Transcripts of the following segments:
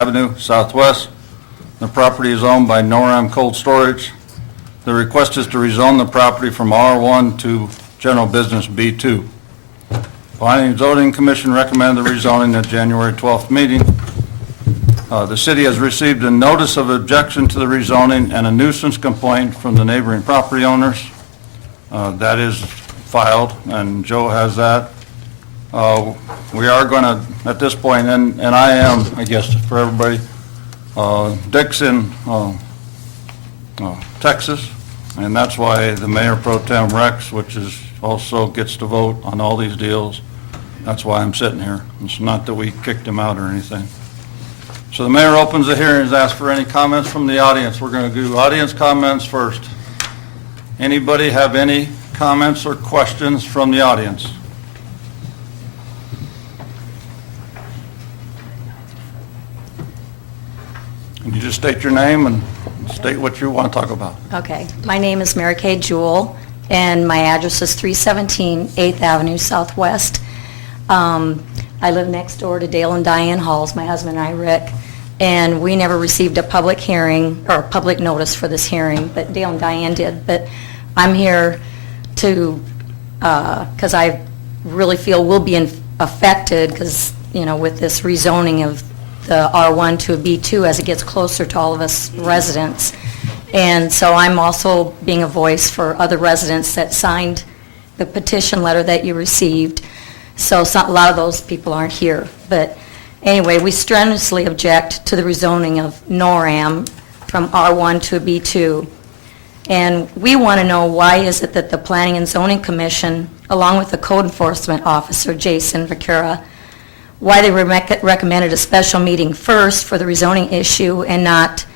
Avenue Southwest. The property is owned by NORAM Cold Storage. The request is to rezone the property from R1 to General Business B2. Planning and Zoning Commission recommended the rezoning at January 12th meeting. The city has received a notice of objection to the rezoning and a nuisance complaint from the neighboring property owners. That is filed, and Joe has that. We are going to, at this point, and I am, I guess, for everybody, Dixon, Texas, and that's why the Mayor Pro Tem Rex, which is also gets to vote on all these deals, that's why I'm sitting here. It's not that we kicked him out or anything. So the Mayor opens the hearings, asks for any comments from the audience. We're going to do audience comments first. Anybody have any comments or questions from the audience? Can you just state your name and state what you want to talk about? Okay. My name is Mary Kay Jewell, and my address is 317 8th Avenue Southwest. I live next door to Dale and Diane Halls, my husband and I, Rick, and we never received a public hearing or a public notice for this hearing, but Dale and Diane did. But I'm here to, because I really feel we'll be affected because, you know, with this rezoning of the R1 to a B2 as it gets closer to all of us residents. And so I'm also being a voice for other residents that signed the petition letter that you received. So a lot of those people aren't here. But anyway, we strenuously object to the rezoning of NORAM from R1 to a B2. And we want to know, why is it that the Planning and Zoning Commission, along with the Code Enforcement Officer, Jason Vaquera, why they recommended a special meeting first for the rezoning issue and not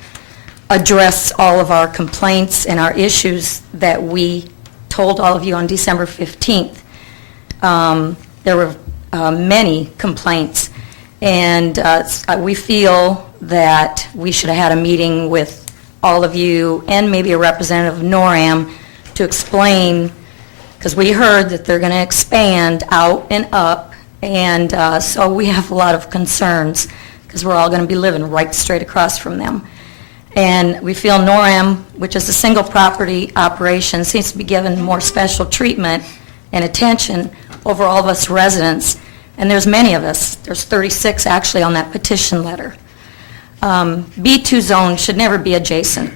address all of our complaints and our issues that we told all of you on December 15th. There were many complaints, and we feel that we should have had a meeting with all of you and maybe a representative of NORAM to explain, because we heard that they're going to expand out and up. And so we have a lot of concerns because we're all going to be living right straight across from them. And we feel NORAM, which is a single property operation, seems to be given more special treatment and attention over all of us residents. And there's many of us. There's 36 actually on that petition letter. B2 zone should never be adjacent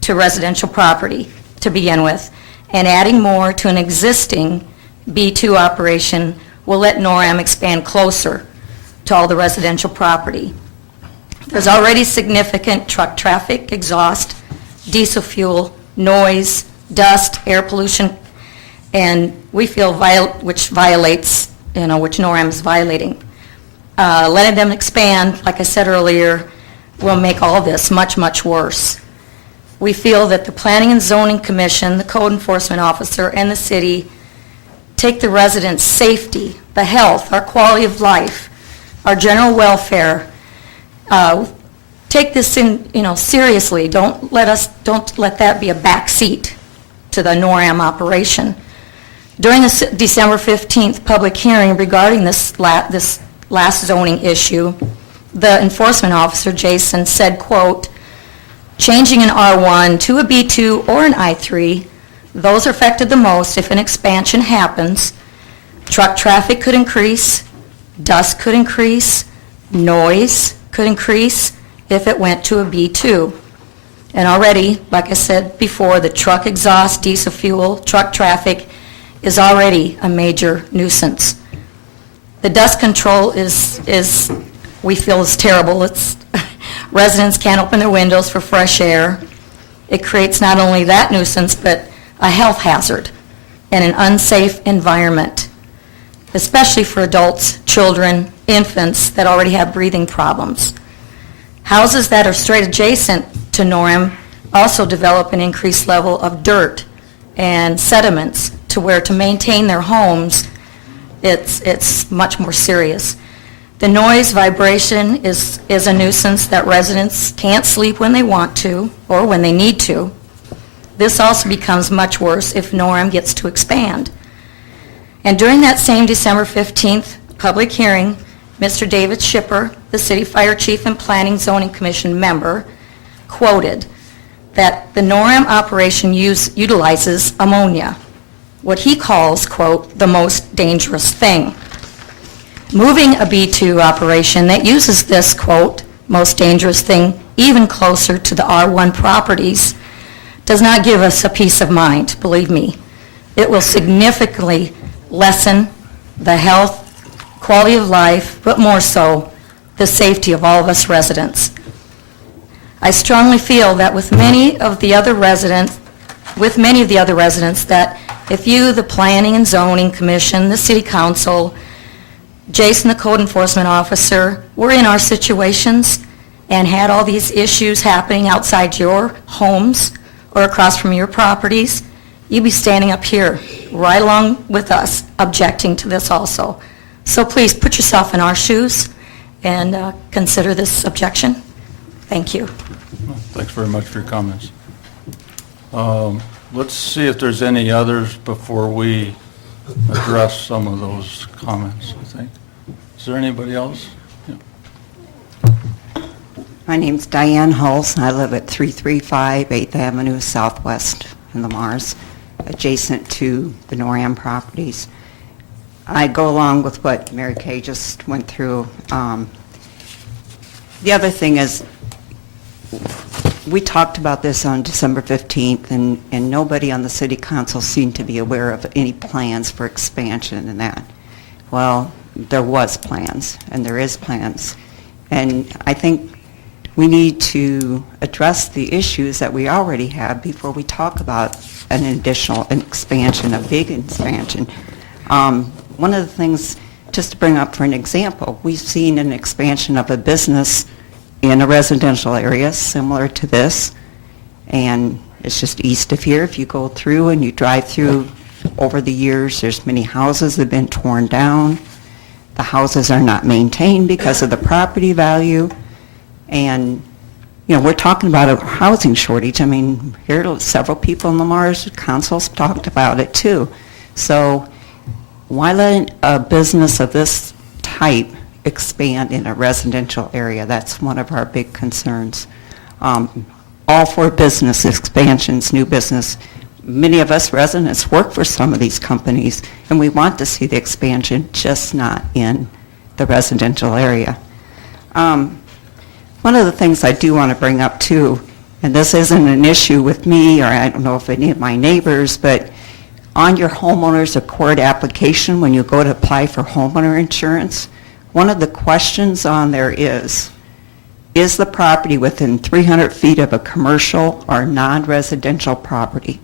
to residential property to begin with. And adding more to an existing B2 operation will let NORAM expand closer to all the residential property. There's already significant truck traffic, exhaust, diesel fuel, noise, dust, air pollution, and we feel which violates, which NORAM is violating. Letting them expand, like I said earlier, will make all this much, much worse. We feel that the Planning and Zoning Commission, the Code Enforcement Officer, and the city take the residents' safety, the health, our quality of life, our general welfare. Take this in, seriously. Don't let that be a back seat to the NORAM operation. During the December 15th public hearing regarding this last zoning issue, the enforcement officer, Jason, said, quote, "Changing an R1 to a B2 or an I3, those are affected the most if an expansion happens. Truck traffic could increase, dust could increase, noise could increase if it went to a B2. And already, like I said before, the truck exhaust, diesel fuel, truck traffic is already a major nuisance. The dust control we feel is terrible. Residents can't open their windows for fresh air. It creates not only that nuisance, but a health hazard and an unsafe environment, especially for adults, children, infants that already have breathing problems. Houses that are straight adjacent to NORAM also develop an increased level of dirt and sediments to where to maintain their homes, it's much more serious. The noise vibration is a nuisance that residents can't sleep when they want to or when they need to. This also becomes much worse if NORAM gets to expand. And during that same December 15th public hearing, Mr. David Schipper, the City Fire Chief and Planning Zoning Commission member, quoted that the NORAM operation utilizes ammonia, what he calls, quote, the most dangerous thing. Moving a B2 operation that uses this, quote, most dangerous thing even closer to the R1 properties does not give us a peace of mind, believe me. It will significantly lessen the health, quality of life, but more so, the safety of all of us residents. I strongly feel that with many of the other residents, that if you, the Planning and Zoning Commission, the City Council, Jason, the Code Enforcement Officer, were in our situations and had all these issues happening outside your homes or across from your properties, you'd be standing up here right along with us objecting to this also. So please put yourself in our shoes and consider this objection. Thank you. Thanks very much for your comments. Let's see if there's any others before we address some of those comments, I think. Is there anybody else? Yeah. My name's Diane Hulse. I live at 335 8th Avenue Southwest in the Mars, adjacent to the NORAM properties. I go along with what Mary Kay just went through. The other thing is, we talked about this on December 15th, and nobody on the City Council seemed to be aware of any plans for expansion and that. Well, there was plans, and there is plans. And I think we need to address the issues that we already have before we talk about an expansion, a big expansion. One of the things, just to bring up for an example, we've seen an expansion of a business in a residential area similar to this, and it's just east of here. If you go through and you drive through, over the years, there's many houses that have been torn down. The houses are not maintained because of the property value, and we're talking about a housing shortage. I mean, here several people in the Mars Council's talked about it too. So why let a business of this type expand in a residential area? That's one of our big concerns. All for business expansions, new business. Many of us residents work for some of these companies, and we want to see the expansion, just not in the residential area. One of the things I do want to bring up too, and this isn't an issue with me, or I don't know if any of my neighbors, but on your homeowner's accord application, when you go to apply for homeowner insurance, one of the questions on there is the property within 300 feet of a commercial or non-residential property?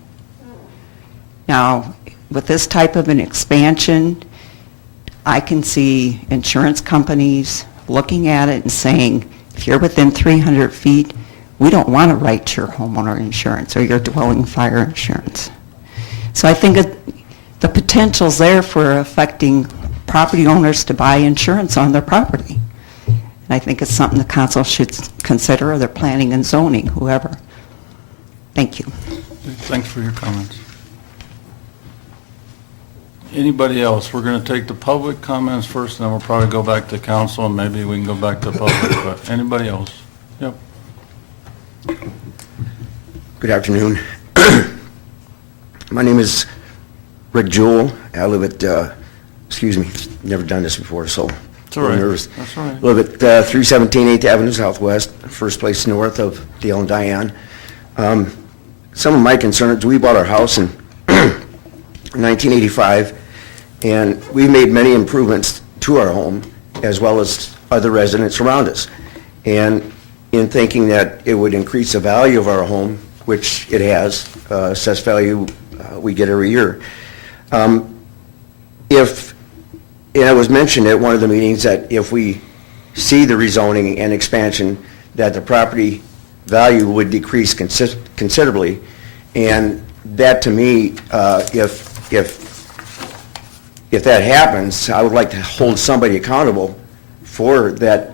Now, with this type of an expansion, I can see insurance companies looking at it and saying, if you're within 300 feet, we don't want to write your homeowner insurance or your dwelling fire insurance. So I think the potential's there for affecting property owners to buy insurance on their property. And I think it's something the council should consider, or their planning and zoning, whoever. Thank you. Thanks for your comments. Anybody else? We're going to take the public comments first, and then we'll probably go back to council, and maybe we can go back to public, but anybody else? Yep. Good afternoon. My name is Rick Jewell. I live at, never done this before, so It's all right. I'm nervous. That's all right. Live at 317 8th Avenue Southwest, first place north of Dale and Diane. Some of my concerns, we bought our house in 1985, and we've made many improvements to our home, as well as other residents around us. And in thinking that it would increase the value of our home, which it has, assessed value we get every year. And it was mentioned at one of the meetings that if we see the rezoning and expansion, that the property value would decrease considerably. And that, to me, if that happens, I would like to hold somebody accountable for that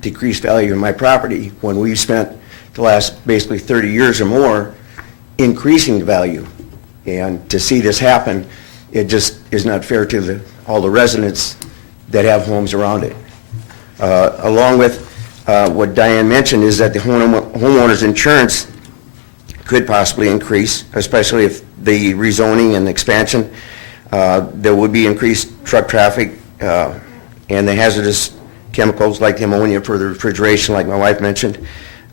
decreased value in my property when we've spent the last basically 30 years or more increasing the value. And to see this happen, it just is not fair to all the residents that have homes around it. Along with what Diane mentioned is that the homeowner's insurance could possibly increase, especially if the rezoning and expansion. There would be increased truck traffic and the hazardous chemicals like ammonia for the refrigeration, like my wife mentioned,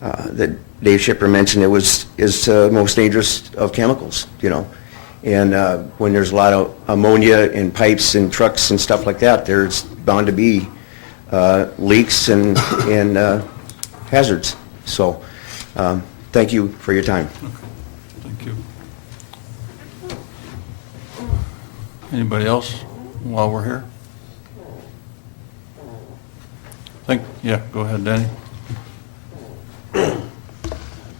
that Dave Shipper mentioned, is the most dangerous of chemicals, you know. And when there's a lot of ammonia in pipes and trucks and stuff like that, there's bound to be leaks and hazards. So, thank you for your time. Thank you. Anybody else while we're here? Yeah, go ahead, Danny.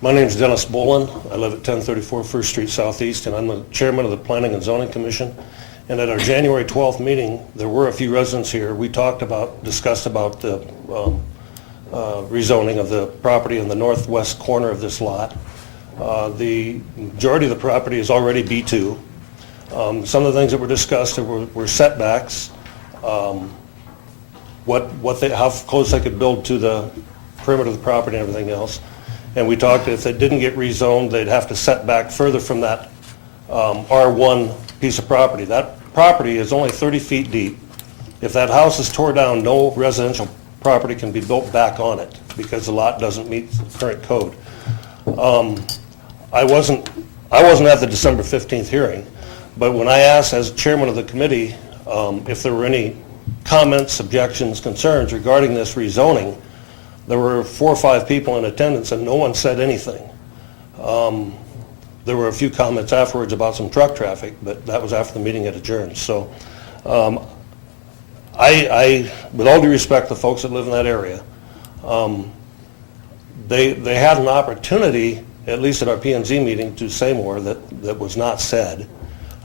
My name's Dennis Bolin. I live at 1034 First Street Southeast, and I'm the chairman of the Planning and Zoning Commission. And at our January 12th meeting, there were a few residents here. We discussed about the rezoning of the property in the northwest corner of this lot. The majority of the property is already B2. Some of the things that were discussed were setbacks, how close they could build to the perimeter of the property and everything else. And we talked, if they didn't get rezoned, they'd have to set back further from that R1 piece of property. That property is only 30 feet deep. If that house is tore down, no residential property can be built back on it because the lot doesn't meet the current code. I wasn't at the December 15th hearing, but when I asked as chairman of the committee if there were any comments, objections, concerns regarding this rezoning, there were 4 or 5 people in attendance and no one said anything. There were a few comments afterwards about some truck traffic, but that was after the meeting had adjourned. So I, with all due respect to the folks that live in that area, they had an opportunity, at least at our P&Z meeting, to say more that was not said.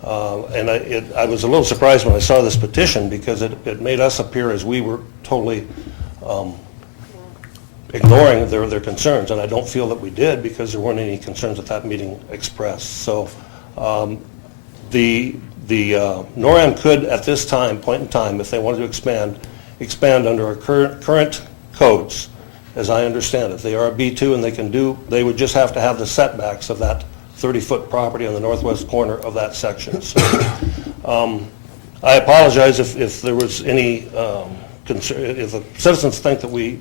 And I was a little surprised when I saw this petition because it made us appear as we were totally ignoring their concerns, and I don't feel that we did because there weren't any concerns at that meeting expressed. So the NORAM could, at this point in time, if they wanted to expand under our current codes, as I understand it. They are a B2 and they would just have to have the setbacks of that 30-foot property on the northwest corner of that section. So I apologize if there was any concern, if the citizens think that we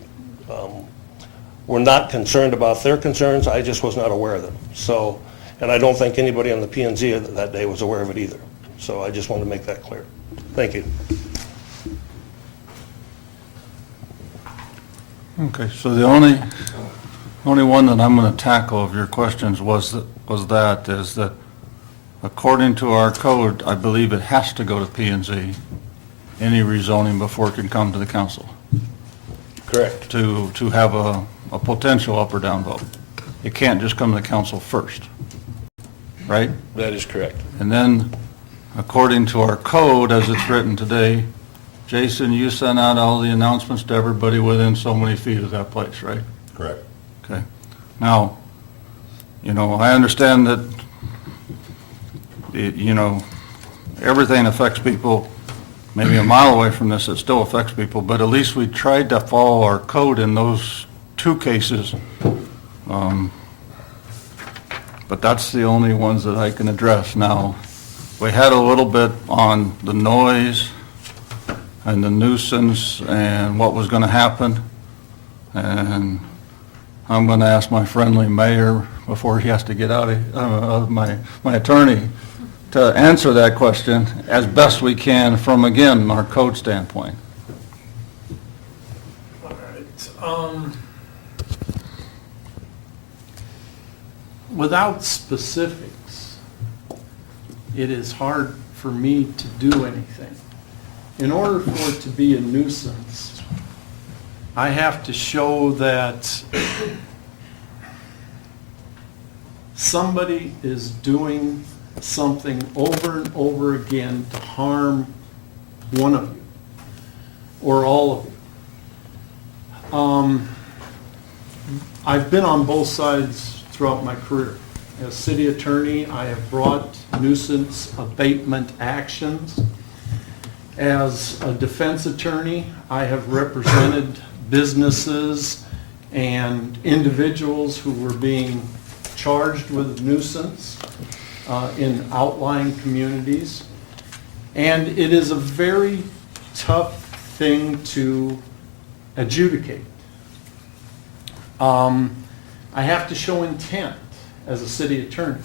were not concerned about their concerns. I just was not aware of them. So, and I don't think anybody on the P&Z that day was aware of it either. So I just wanted to make that clear. Thank you. Okay, so the only one that I'm going to tackle of your questions was that according to our code, I believe it has to go to P&Z, any rezoning before it can come to the council. Correct. To have a potential up or down vote. It can't just come to the council first, right? That is correct. And then, according to our code as it's written today, Jason, you sent out all the announcements to everybody within so many feet of that place, right? Correct. Okay. Now, I understand that, everything affects people. Maybe a mile away from this, it still affects people, but at least we tried to follow our code in those 2 cases. But that's the only ones that I can address. Now, we had a little bit on the noise and the nuisance and what was going to happen. And I'm going to ask my friendly mayor, before he has to get out of my attorney, to answer that question as best we can from, again, our code standpoint. All right. Without specifics, it is hard for me to do anything. In order for it to be a nuisance, I have to show that somebody is doing something over and over again to harm one of you or all of you. I've been on both sides throughout my career. As city attorney, I have brought nuisance abatement actions. As a defense attorney, I have represented businesses and individuals who were being charged with nuisance in outlying communities. And it is a very tough thing to adjudicate. I have to show intent as a city attorney.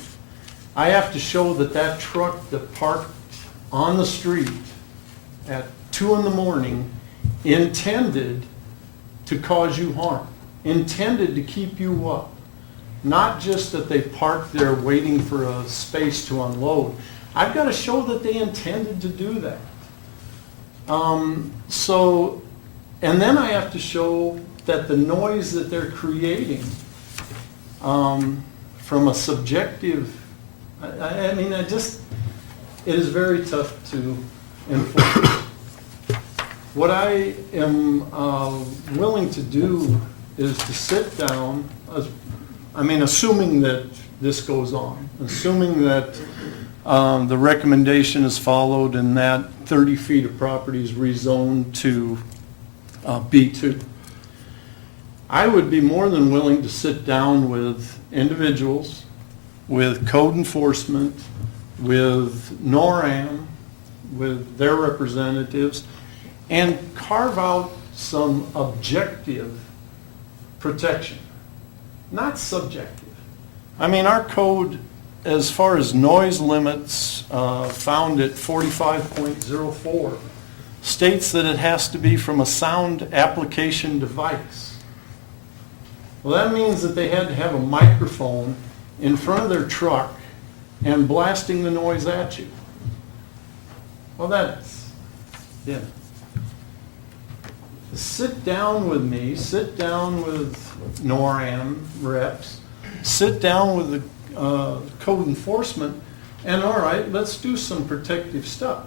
I have to show that that truck that parked on the street at 2 in the morning intended to cause you harm, intended to keep you up. Not just that they parked there waiting for a space to unload. I've got to show that they intended to do that. And then I have to show that the noise that they're creating from a subjective, it is very tough to enforce. What I am willing to do is to sit down, assuming that this goes on, assuming that the recommendation is followed and that 30 feet of property is rezoned to B2. I would be more than willing to sit down with individuals, with code enforcement, with NORAM, with their representatives, and carve out some objective protection, not subjective. Our code, as far as noise limits found at 45.04, states that it has to be from a sound application device. Well, that means that they had to have a microphone in front of their truck and blasting the noise at you. Well, sit down with me, sit down with NORAM reps, sit down with the code enforcement, and all right, let's do some protective stuff.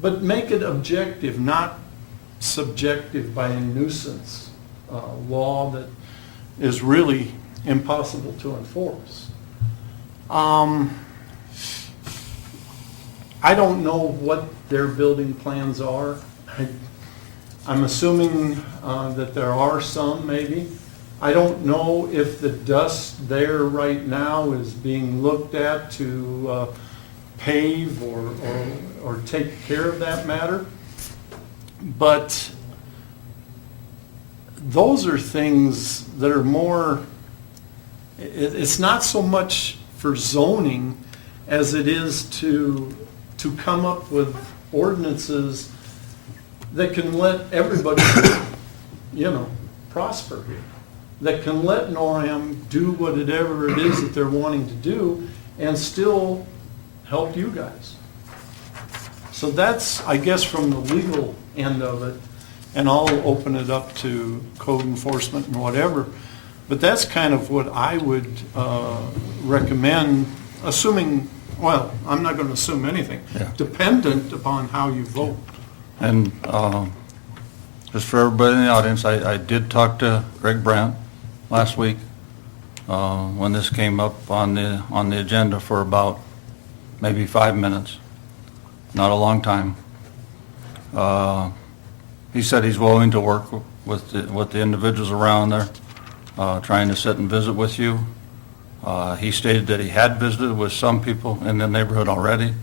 But make it objective, not subjective by a nuisance law that is really impossible to enforce. I don't know what their building plans are. I'm assuming that there are some, maybe. I don't know if the dust there right now is being looked at to pave or take care of that matter. But those are things that are more, it's not so much for zoning as it is to come up with ordinances that can let everybody, prosper here. That can let NORAM do whatever it is that they're wanting to do and still help you guys. So that's, I guess, from the legal end of it, and I'll open it up to code enforcement and whatever. But that's kind of what I would recommend, assuming, well, I'm not going to assume anything, dependent upon how you vote. And just for everybody in the audience, I did talk to Greg Brandt last week when this came up on the agenda for about maybe 5 minutes, not a long time. He said he's willing to work with the individuals around there, trying to sit and visit with you. He stated that he had visited with some people in the neighborhood already.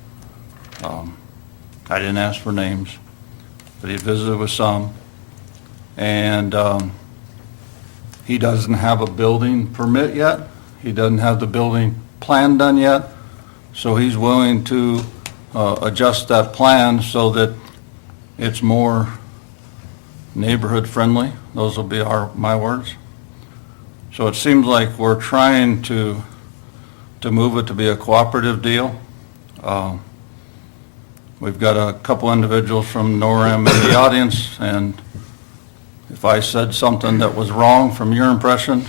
I didn't ask for names, but he visited with some. And he doesn't have a building permit yet. He doesn't have the building plan done yet. So he's willing to adjust that plan so that it's more neighborhood friendly. Those will be my words. So it seems like we're trying to move it to be a cooperative deal. We've got a couple individuals from NORAM in the audience, and if I said something that was wrong from your impression,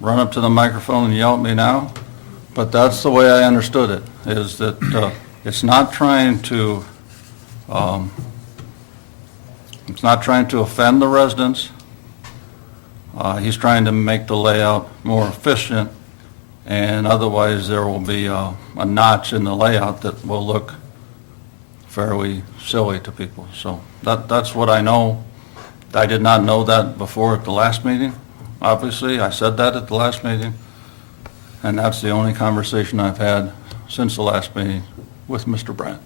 run up to the microphone and yell at me now. But that's the way I understood it, is that it's not trying to offend the residents. He's trying to make the layout more efficient, and otherwise there will be a notch in the layout that will look fairly silly to people. So that's what I know. I did not know that before at the last meeting. Obviously, I said that at the last meeting, and that's the only conversation I've had since the last meeting with Mr. Brandt.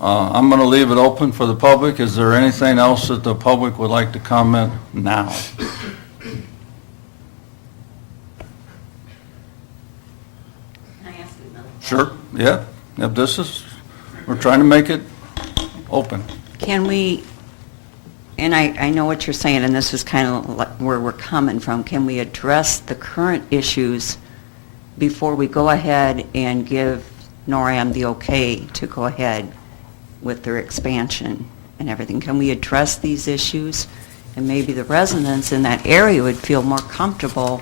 I'm going to leave it open for the public. Is there anything else that the public would like to comment now? Sure, yeah. If this is, we're trying to make it open. Can we, and I know what you're saying, and this is kind of like where we're coming from, can we address the current issues before we go ahead and give NORAM the okay to go ahead with their expansion and everything? Can we address these issues? And maybe the residents in that area would feel more comfortable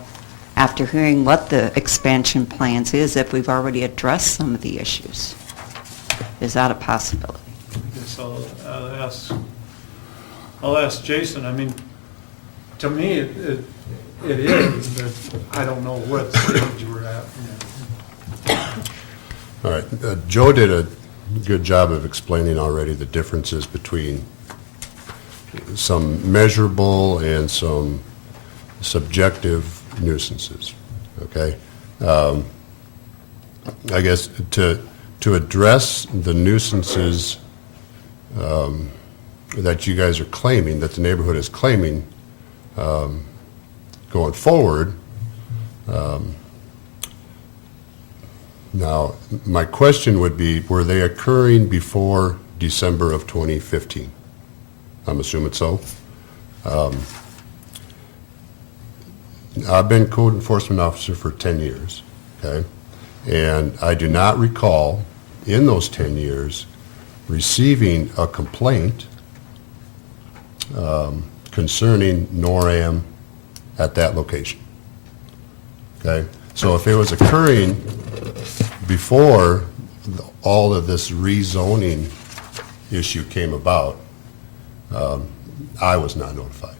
after hearing what the expansion plans is if we've already addressed some of the issues. Is that a possibility? I guess I'll ask Jason. I mean, to me, it is, but I don't know what stage we're at. All right. Joe did a good job of explaining already the differences between some measurable and some subjective nuisances, okay? I guess to address the nuisances that you guys are claiming, that the neighborhood is claiming going forward, now, my question would be, were they occurring before December of 2015? I'm assuming so. I've been code enforcement officer for 10 years, okay? And I do not recall in those 10 years receiving a complaint concerning NORAM at that location, okay? So if it was occurring before all of this rezoning issue came about, I was not notified,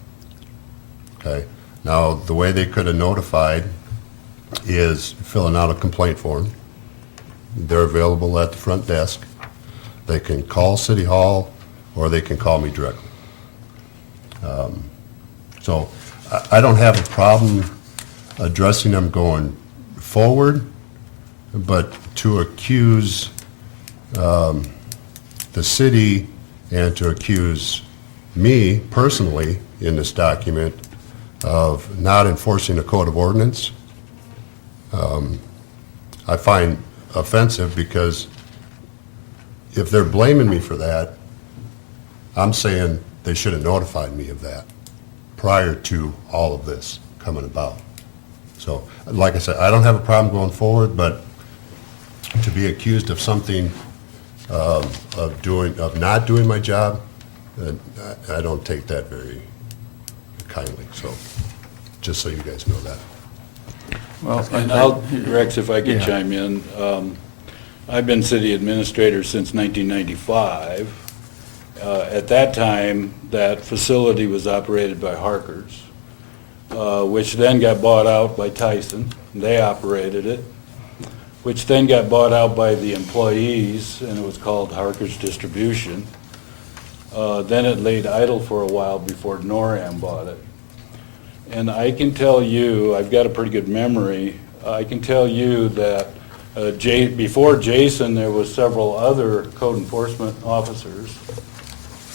okay? Now, the way they could have notified is filling out a complaint form. They're available at the front desk. They can call City Hall, or they can call me directly. So I don't have a problem addressing them going forward, but to accuse the city and to accuse me personally in this document of not enforcing a code of ordinance, I find offensive, because if they're blaming me for that, I'm saying they should have notified me of that prior to all of this coming about. So, like I said, I don't have a problem going forward, but to be accused of something, of not doing my job, I don't take that very kindly. So, just so you guys know that. Well, And I'll, Rex, if I could Yeah. chime in. I've been city administrator since 1995. At that time, that facility was operated by Harkers, which then got bought out by Tyson. They operated it, which then got bought out by the employees, and it was called Harkers Distribution. Then it laid idle for a while before NORAM bought it. And I can tell you, I've got a pretty good memory, I can tell you that before Jason, there was several other code enforcement officers.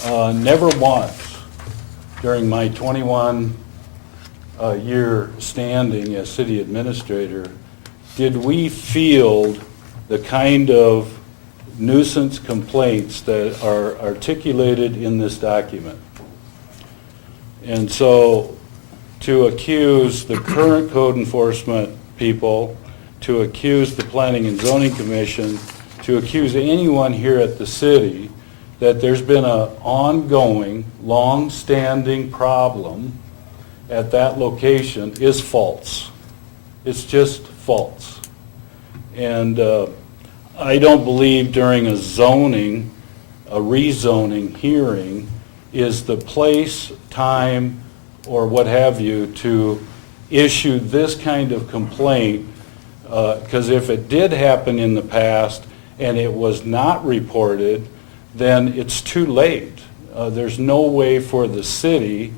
Never once during my 21-year standing as city administrator did we field the kind of nuisance complaints that are articulated in this document. And so to accuse the current code enforcement people, to accuse the Planning and Zoning Commission, to accuse anyone here at the city that there's been an ongoing, long-standing problem at that location is false. It's just false. And I don't believe during a rezoning hearing is the place, time, or what have you to issue this kind of complaint, because if it did happen in the past and it was not reported, then it's too late. there's no way for the city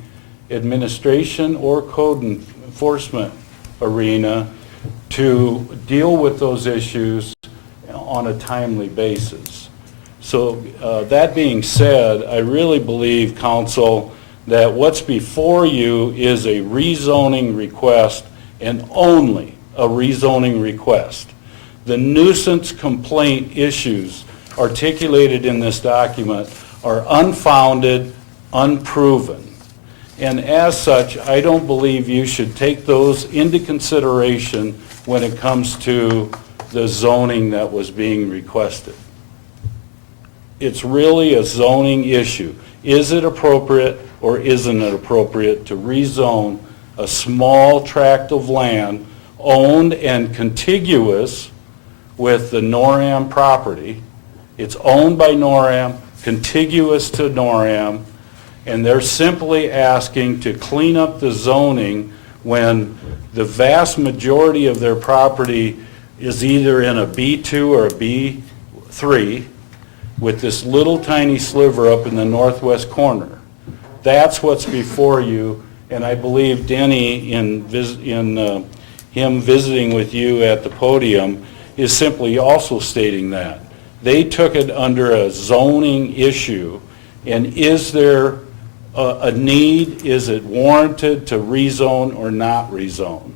administration or code enforcement arena to deal with those issues on a timely basis. So that being said, I really believe, council, that what's before you is a rezoning request and only a rezoning request. The nuisance complaint issues articulated in this document are unfounded, unproven. And as such, I don't believe you should take those into consideration when it comes to the zoning that was being requested. It's really a zoning issue. Is it appropriate or isn't it appropriate to rezone a small tract of land owned and contiguous with the NORAM property? It's owned by NORAM, contiguous to NORAM, and they're simply asking to clean up the zoning when the vast majority of their property is either in a B2 or a B3 with this little tiny sliver up in the northwest corner. That's what's before you, and I believe Denny, in him visiting with you at the podium, is simply also stating that. They took it under a zoning issue, and is there a need, is it warranted to rezone or not rezone?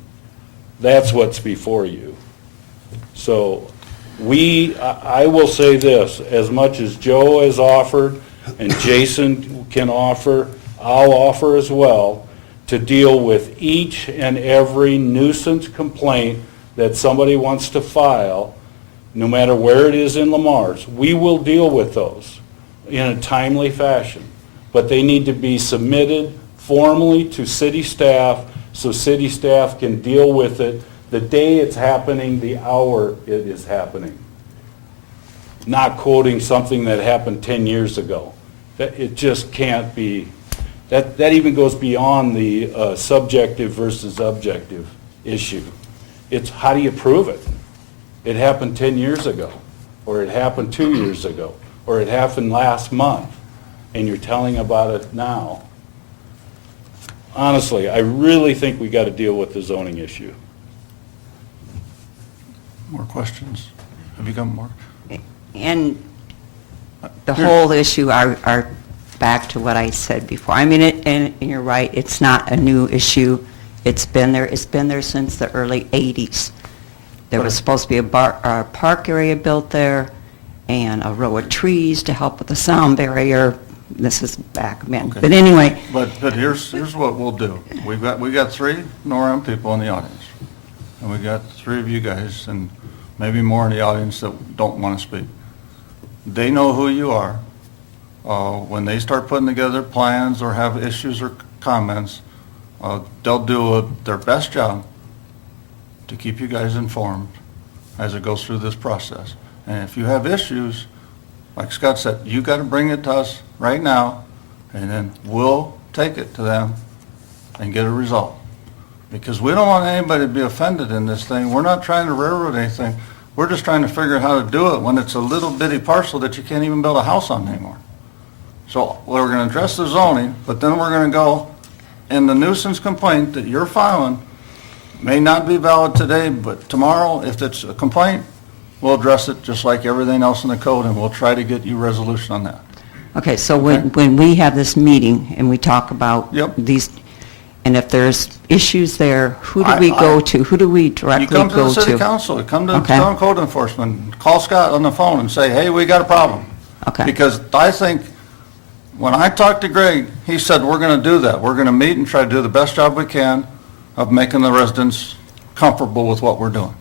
That's what's before you. So I will say this, as much as Joe has offered and Jason can offer, I'll offer as well, to deal with each and every nuisance complaint that somebody wants to file, no matter where it is in Lamar's. We will deal with those in a timely fashion, but they need to be submitted formally to city staff so city staff can deal with it the day it's happening, the hour it is happening. Not quoting something that happened 10 years ago. It just can't be. That even goes beyond the subjective versus objective issue. It's how do you prove it? It happened 10 years ago, or it happened 2 years ago, or it happened last month, and you're telling about it now. Honestly, I really think we got to deal with the zoning issue. More questions? Have you got more? And the whole issue are back to what I said before. I mean, and you're right, it's not a new issue. It's been there since the early 80s. There was supposed to be a park area built there and a row of trees to help with the sound barrier. This is back then. Okay. But anyway, But here's what we'll do. We got 3 NORAM people in the audience, and we got 3 of you guys, and maybe more in the audience that don't want to speak. They know who you are. When they start putting together plans or have issues or comments, they'll do their best job to keep you guys informed as it goes through this process. And if you have issues, like Scott said, you got to bring it to us right now, and then we'll take it to them and get a result. Because we don't want anybody to be offended in this thing. We're not trying to railroad anything. We're just trying to figure out how to do it when it's a little bitty parcel that you can't even build a house on anymore. So we're going to address the zoning, but then we're going to go, and the nuisance complaint that you're filing may not be valid today, but tomorrow, if it's a complaint, we'll address it just like everything else in the code, and we'll try to get you resolution on that. okay, so when we have this meeting and we talk about Yep. these, and if there's issues there, who do I- we go I- to? Who do we You directly come to the go city to? council, you come to Okay. town code enforcement, call Scott on the phone and say, hey, we got a problem. Okay. Because I think, when I talked to Greg, he said, we're going to do that. We're going to meet and try to do the best job we can of making the residents comfortable with what we're doing.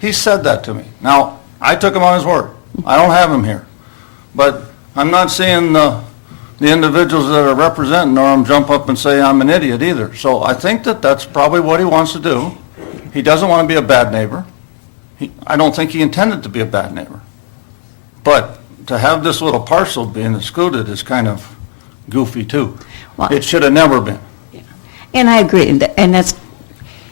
He said that to me. Now, I took him on his word. I don't have him here. But I'm not seeing the individuals that are representing Norm jump up and say I'm an idiot either. So I think that that's probably what he wants to do. He doesn't want to be a bad neighbor. I don't think he intended to be a bad neighbor. But to have this little parcel being excluded is kind of goofy too. Well- It should have never been. And I agree, and that's,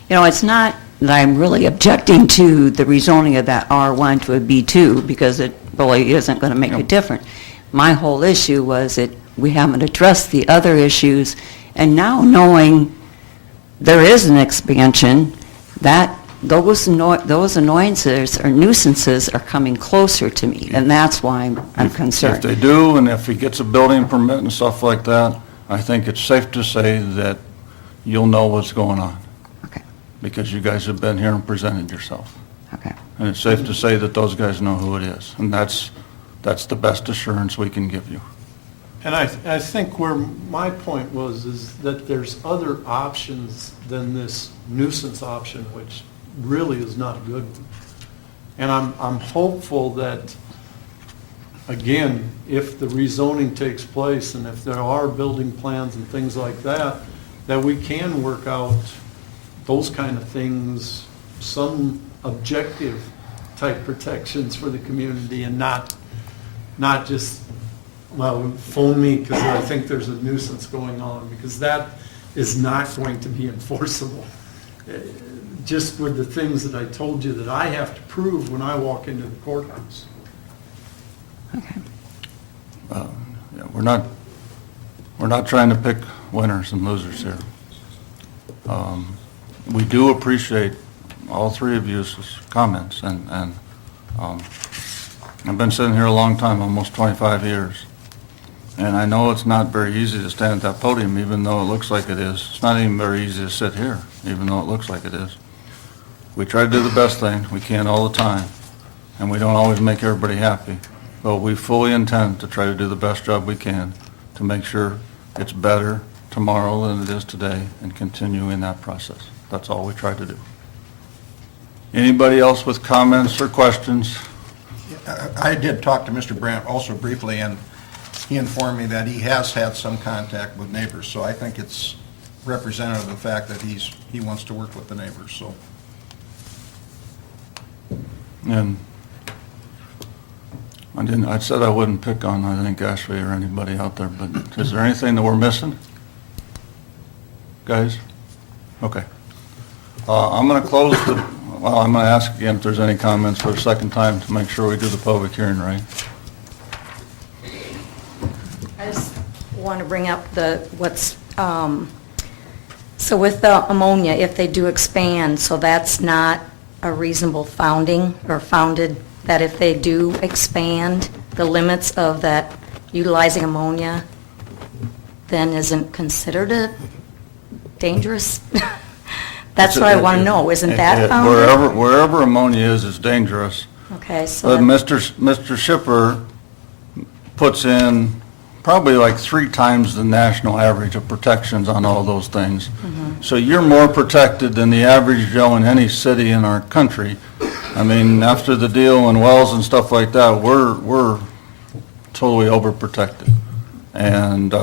it's not that I'm really objecting to the rezoning of that R1 to a B2, because it really isn't going to make a difference. My whole issue was we haven't addressed the other issues. And now knowing there is an expansion, that those annoyances or nuisances are coming closer to me, and that's why I'm If concerned. they do, and if he gets a building permit and stuff like that, I think it's safe to say that you'll know what's going on, Okay, because you guys have been here and presented yourself. okay. And it's safe to say that those guys know who it is, and that's the best assurance we can give you. And I think where my point was is that there's other options than this nuisance option, which really is not a good one. And I'm hopeful that, again, if the rezoning takes place and if there are building plans and things like that, that we can work out those kind of things, some objective type protections for the community and not just, well, phone me because I think there's a nuisance going on, because that is not going to be enforceable. Just with the things that I told you that I have to prove when I walk into the courthouse. Okay. Yeah, we're not trying to pick winners and losers here. We do appreciate all three of you's comments, and I've been sitting here a long time, almost 25 years. And I know it's not very easy to stand at that podium, even though it looks like it is. It's not even very easy to sit here, even though it looks like it is. We try to do the best thing we can all the time, and we don't always make everybody happy. But we fully intend to try to do the best job we can to make sure it's better tomorrow than it is today, and continue in that process. That's all we try to do. Anybody else with comments or questions? I did talk to Mr. Brandt also briefly, and he informed me that he has had some contact with neighbors, so I think it's representative of the fact that he wants to work with the neighbors, so. And I said I wouldn't pick on, I think, Ashley or anybody out there, but is there anything that we're missing? Guys? Okay. I'm going to close I'm going to ask again if there's any comments for a second time to make sure we do the public hearing right. I just want to bring up so with the ammonia, if they do expand, so that's not a reasonable founded, that if they do expand the limits of that utilizing ammonia, then isn't considered a dangerous? That's what I want to know, isn't that founded? Wherever ammonia is dangerous. Okay, so. But Mr. Shipper puts in probably like 3 times the national average of protections on all those things. So you're more protected than the average Joe in any city in our country. I mean, after the deal in Wells and stuff like that, we're totally overprotected. And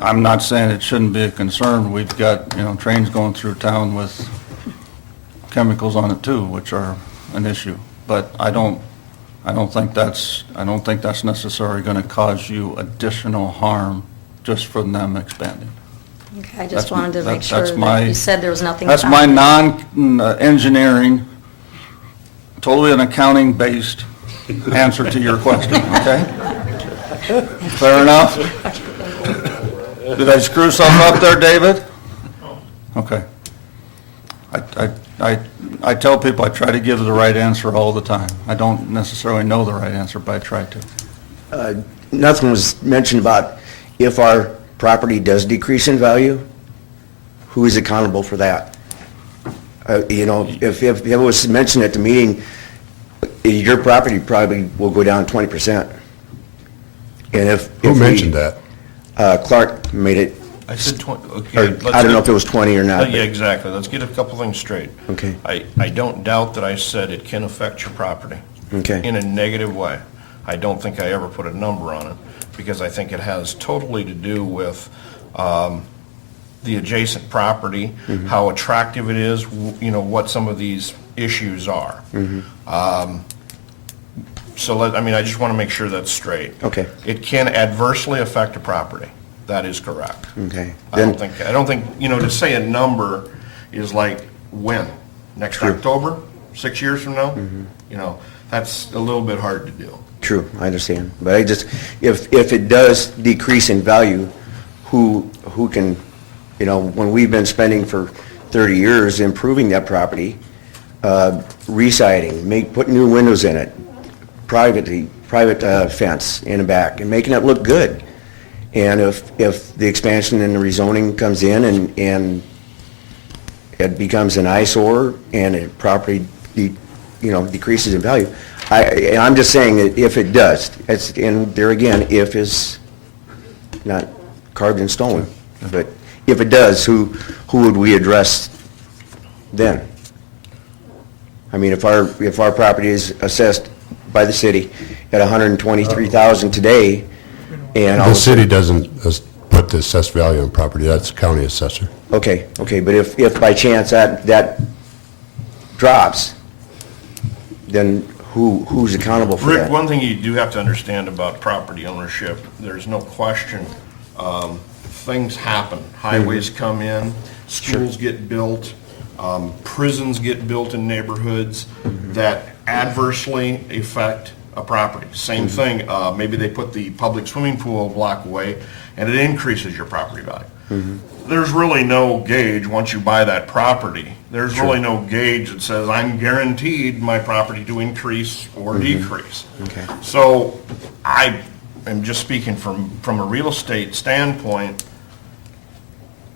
I'm not saying it shouldn't be a concern. We've got, trains going through town with chemicals on it too, which are an issue. But I don't think that's necessarily going to cause you additional harm just from them expanding. Okay, I just wanted to make That's sure my- that you said there was nothing. That's my founded. non-engineering, totally an accounting-based answer to your question, okay? Fair enough? Did I screw something up there, David? Okay. I tell people I try to give the right answer all the time. I don't necessarily know the right answer, but I try to. Nothing was mentioned about if our property does decrease in value, who is accountable for that? If it was mentioned at the meeting, your property probably will go down 20%. And if Who mentioned that? Clark made it, I said 20, or okay. I don't know if it was 20 or not. Yeah, exactly. Let's get a couple things straight. Okay. I don't doubt that I said it can affect your property Okay. in a negative way. I don't think I ever put a number on it, because I think it has totally to do with the adjacent property, how attractive it is, what some of these issues are. So I just want to make sure that's straight. Okay. It can adversely affect a property. That is correct. Okay. I don't think, to say a number is like when? Next True. October, 6 years from now? That's a little bit hard to do. True, I understand. But I just, if it does decrease in value, who can, when we've been spending for 30 years improving that property, re-siding, putting new windows in it, private fence in the back, and making it look good. And if the expansion and the rezoning comes in and it becomes an eyesore and the property, decreases in value, I'm just saying that if it does, and there again, if is not carved in stone, but if it does, who would we address then? I mean, if our property is assessed by the city at $123,000 today, and all The of a sudden- city doesn't put the assessed value on property, that's the county assessor. Okay, but if by chance that drops, then who's accountable for Rick, that? one thing you do have to understand about property ownership, there's no question, things happen. Highways come in, schools get built, prisons get built in neighborhoods that adversely affect a property. Same thing, maybe they put the public swimming pool a block away, and it increases your property value. There's really no gauge, once you buy that property, there's really no gauge that says, I'm guaranteed my property to increase or decrease. Okay. So I am just speaking from a real estate standpoint.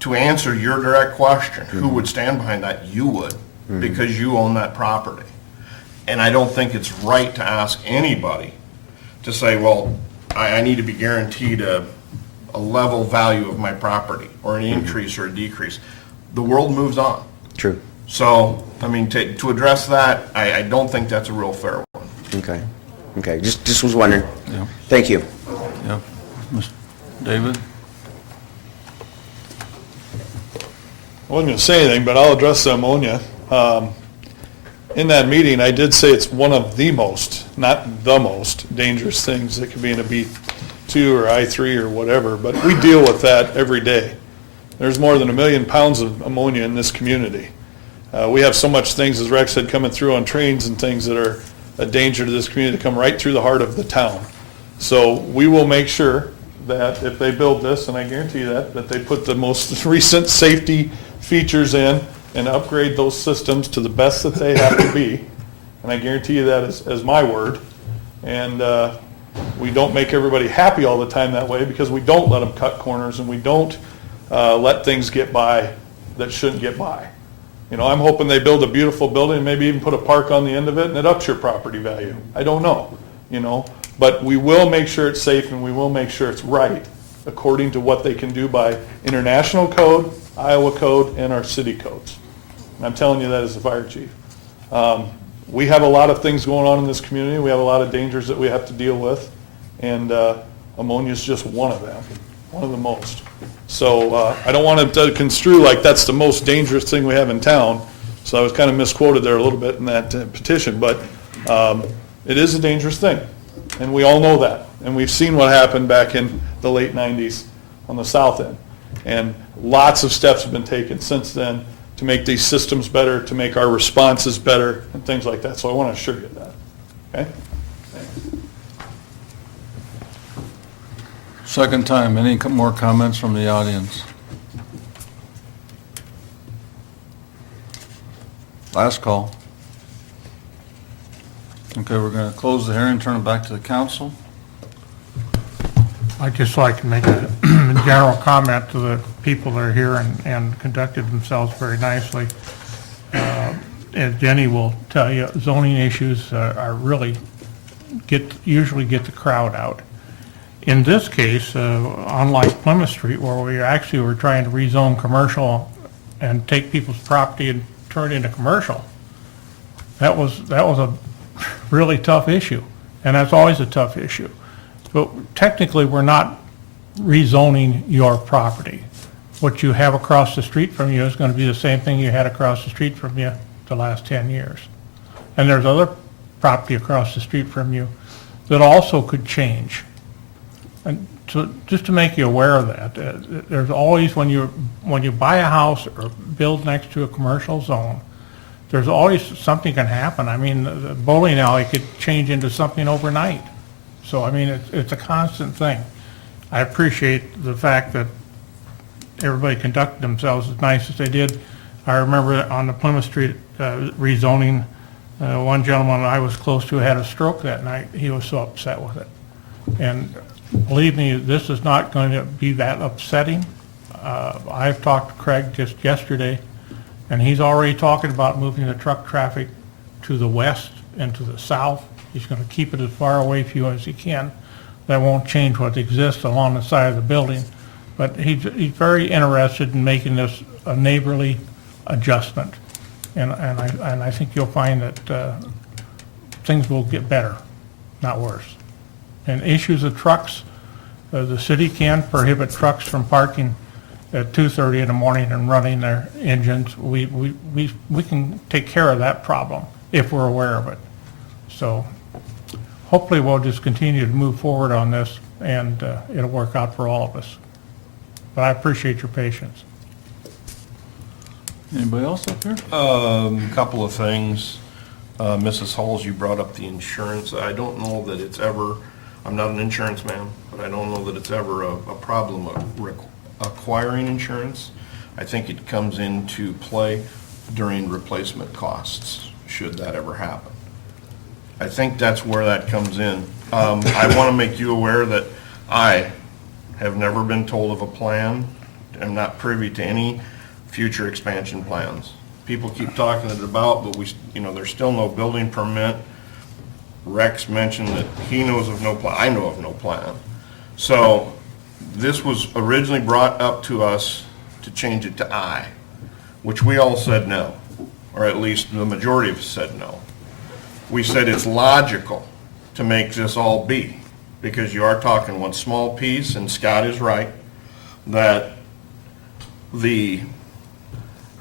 To answer your direct question, who would stand behind that? You would, because you own that property. And I don't think it's right to ask anybody to say, well, I need to be guaranteed a level value of my property, or an increase or a decrease. The world moves on. True. So, I mean, to address that, I don't think that's a real fair one. Okay, just was wondering. Yeah. Thank you. Yep. Mr. David? I wasn't going to say anything, but I'll address the ammonia. In that meeting, I did say it's one of the most, not the most, dangerous things that could be in a B2 or I3 or whatever, but we deal with that every day. There's more than 1 million pounds of ammonia in this community. We have so much things, as Rex said, coming through on trains and things that are a danger to this community, come right through the heart of the town. So we will make sure that if they build this, and I guarantee that they put the most recent safety features in and upgrade those systems to the best that they have to be. And I guarantee you that as my word. And we don't make everybody happy all the time that way, because we don't let them cut corners, and we don't let things get by that shouldn't get by. I'm hoping they build a beautiful building and maybe even put a park on the end of it, and it ups your property value. I don't know, But we will make sure it's safe, and we will make sure it's right according to what they can do by international code, Iowa code, and our city codes. And I'm telling you that as the fire chief. We have a lot of things going on in this community. We have a lot of dangers that we have to deal with, and ammonia is just one of them, one of the most. So I don't want to construe like that's the most dangerous thing we have in town. So I was kind of misquoted there a little bit in that petition, but it is a dangerous thing, and we all know that. And we've seen what happened back in the late 90s on the south end. And lots of steps have been taken since then to make these systems better, to make our responses better, and things like that. So I want to assure you of that. Okay? Thanks. Second time, any more comments from the audience? Last call. Okay, we're going to close the hearing, turn it back to the council. I'd just like to make a general comment to the people that are here and conducted themselves very nicely. As Jenny will tell you, zoning issues are really usually get the crowd out. In this case, unlike Plymouth Street, where we actually were trying to rezone commercial and take people's property and turn it into commercial, that was a really tough issue, and that's always a tough issue. But technically, we're not rezoning your property. What you have across the street from you is going to be the same thing you had across the street from you the last 10 years. And there's other property across the street from you that also could change. And so just to make you aware of that, there's always, when you buy a house or build next to a commercial zone, there's always something can happen. I mean, the bowling alley could change into something overnight. So, I mean, it's a constant thing. I appreciate the fact that everybody conducted themselves as nice as they did. I remember on the Plymouth Street rezoning, one gentleman I was close to had a stroke that night. He was so upset with it. And believe me, this is not going to be that upsetting. I've talked to Craig just yesterday, and he's already talking about moving the truck traffic to the west and to the south. He's going to keep it as far away from you as he can. That won't change what exists along the side of the building. But he's very interested in making this a neighborly adjustment. And I think you'll find that things will get better, not worse. And issues of trucks, the city can prohibit trucks from parking at 2:30 in the morning and running their engines. We can take care of that problem if we're aware of it. So hopefully we'll just continue to move forward on this, and it'll work out for all of us. But I appreciate your patience. Anybody else up here? Couple of things. Mrs. Halls, you brought up the insurance. I don't know that it's ever, I'm not an insurance man, but I don't know that it's ever a problem of acquiring insurance. I think it comes into play during replacement costs, should that ever happen. I think that's where that comes in. I want to make you aware that I have never been told of a plan. I'm not privy to any future expansion plans. People keep talking it about, but there's still no building permit. Rex mentioned that he knows of no plan. I know of no plan. So this was originally brought up to us to change it to I, which we all said no, or at least the majority of us said no. We said it's logical to make this all B, because you are talking one small piece, and Scott is right, that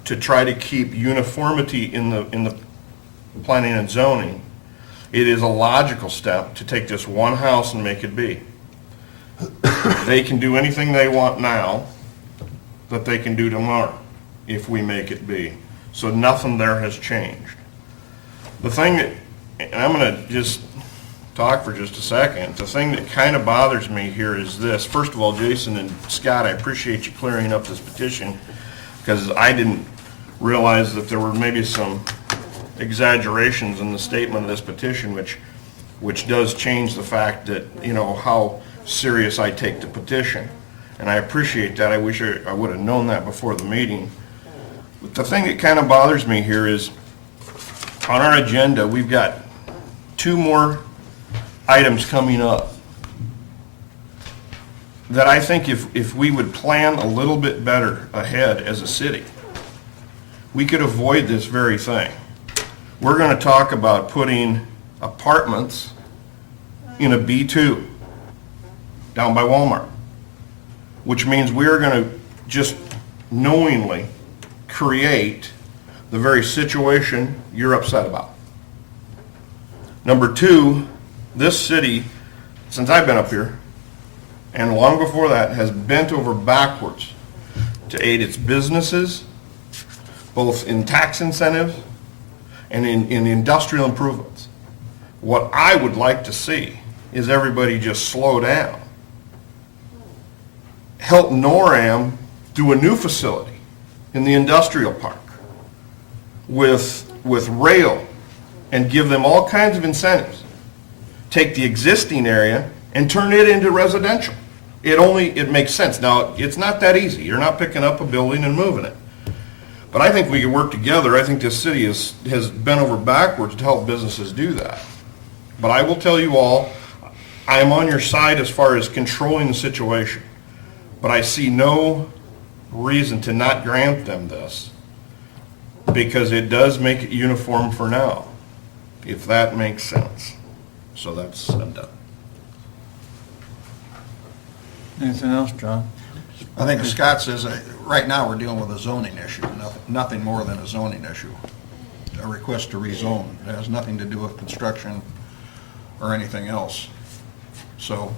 to try to keep uniformity in the planning and zoning, it is a logical step to take this one house and make it B. They can do anything they want now that they can do tomorrow if we make it B. So nothing there has changed. The thing that, and I'm going to just talk for just a second, the thing that kind of bothers me here is this. First of all, Jason and Scott, I appreciate you clearing up this petition, because I didn't realize that there were maybe some exaggerations in the statement of this petition, which does change the fact that, how serious I take the petition. And I appreciate that. I wish I would have known that before the meeting. But the thing that kind of bothers me here is, on our agenda, we've got 2 more items coming up that I think if we would plan a little bit better ahead as a city, we could avoid this very thing. We're going to talk about putting apartments in a B2 down by Walmart, which means we are going to just knowingly create the very situation you're upset about. Number 2, this city, since I've been up here, and long before that, has bent over backwards to aid its businesses, both in tax incentives and in industrial improvements. What I would like to see is everybody just slow down. Help NORAM do a new facility in the industrial park with rail, and give them all kinds of incentives. Take the existing area and turn it into residential. It makes sense. Now, it's not that easy. You're not picking up a building and moving it. But I think we can work together. I think this city has bent over backwards to help businesses do that. But I will tell you all, I am on your side as far as controlling the situation. But I see no reason to not grant them this, because it does make it uniform for now, if that makes sense. So I'm done. Anything else, John? I think Scott says, right now, we're dealing with a zoning issue, nothing more than a zoning issue. A request to rezone. It has nothing to do with construction or anything else. So,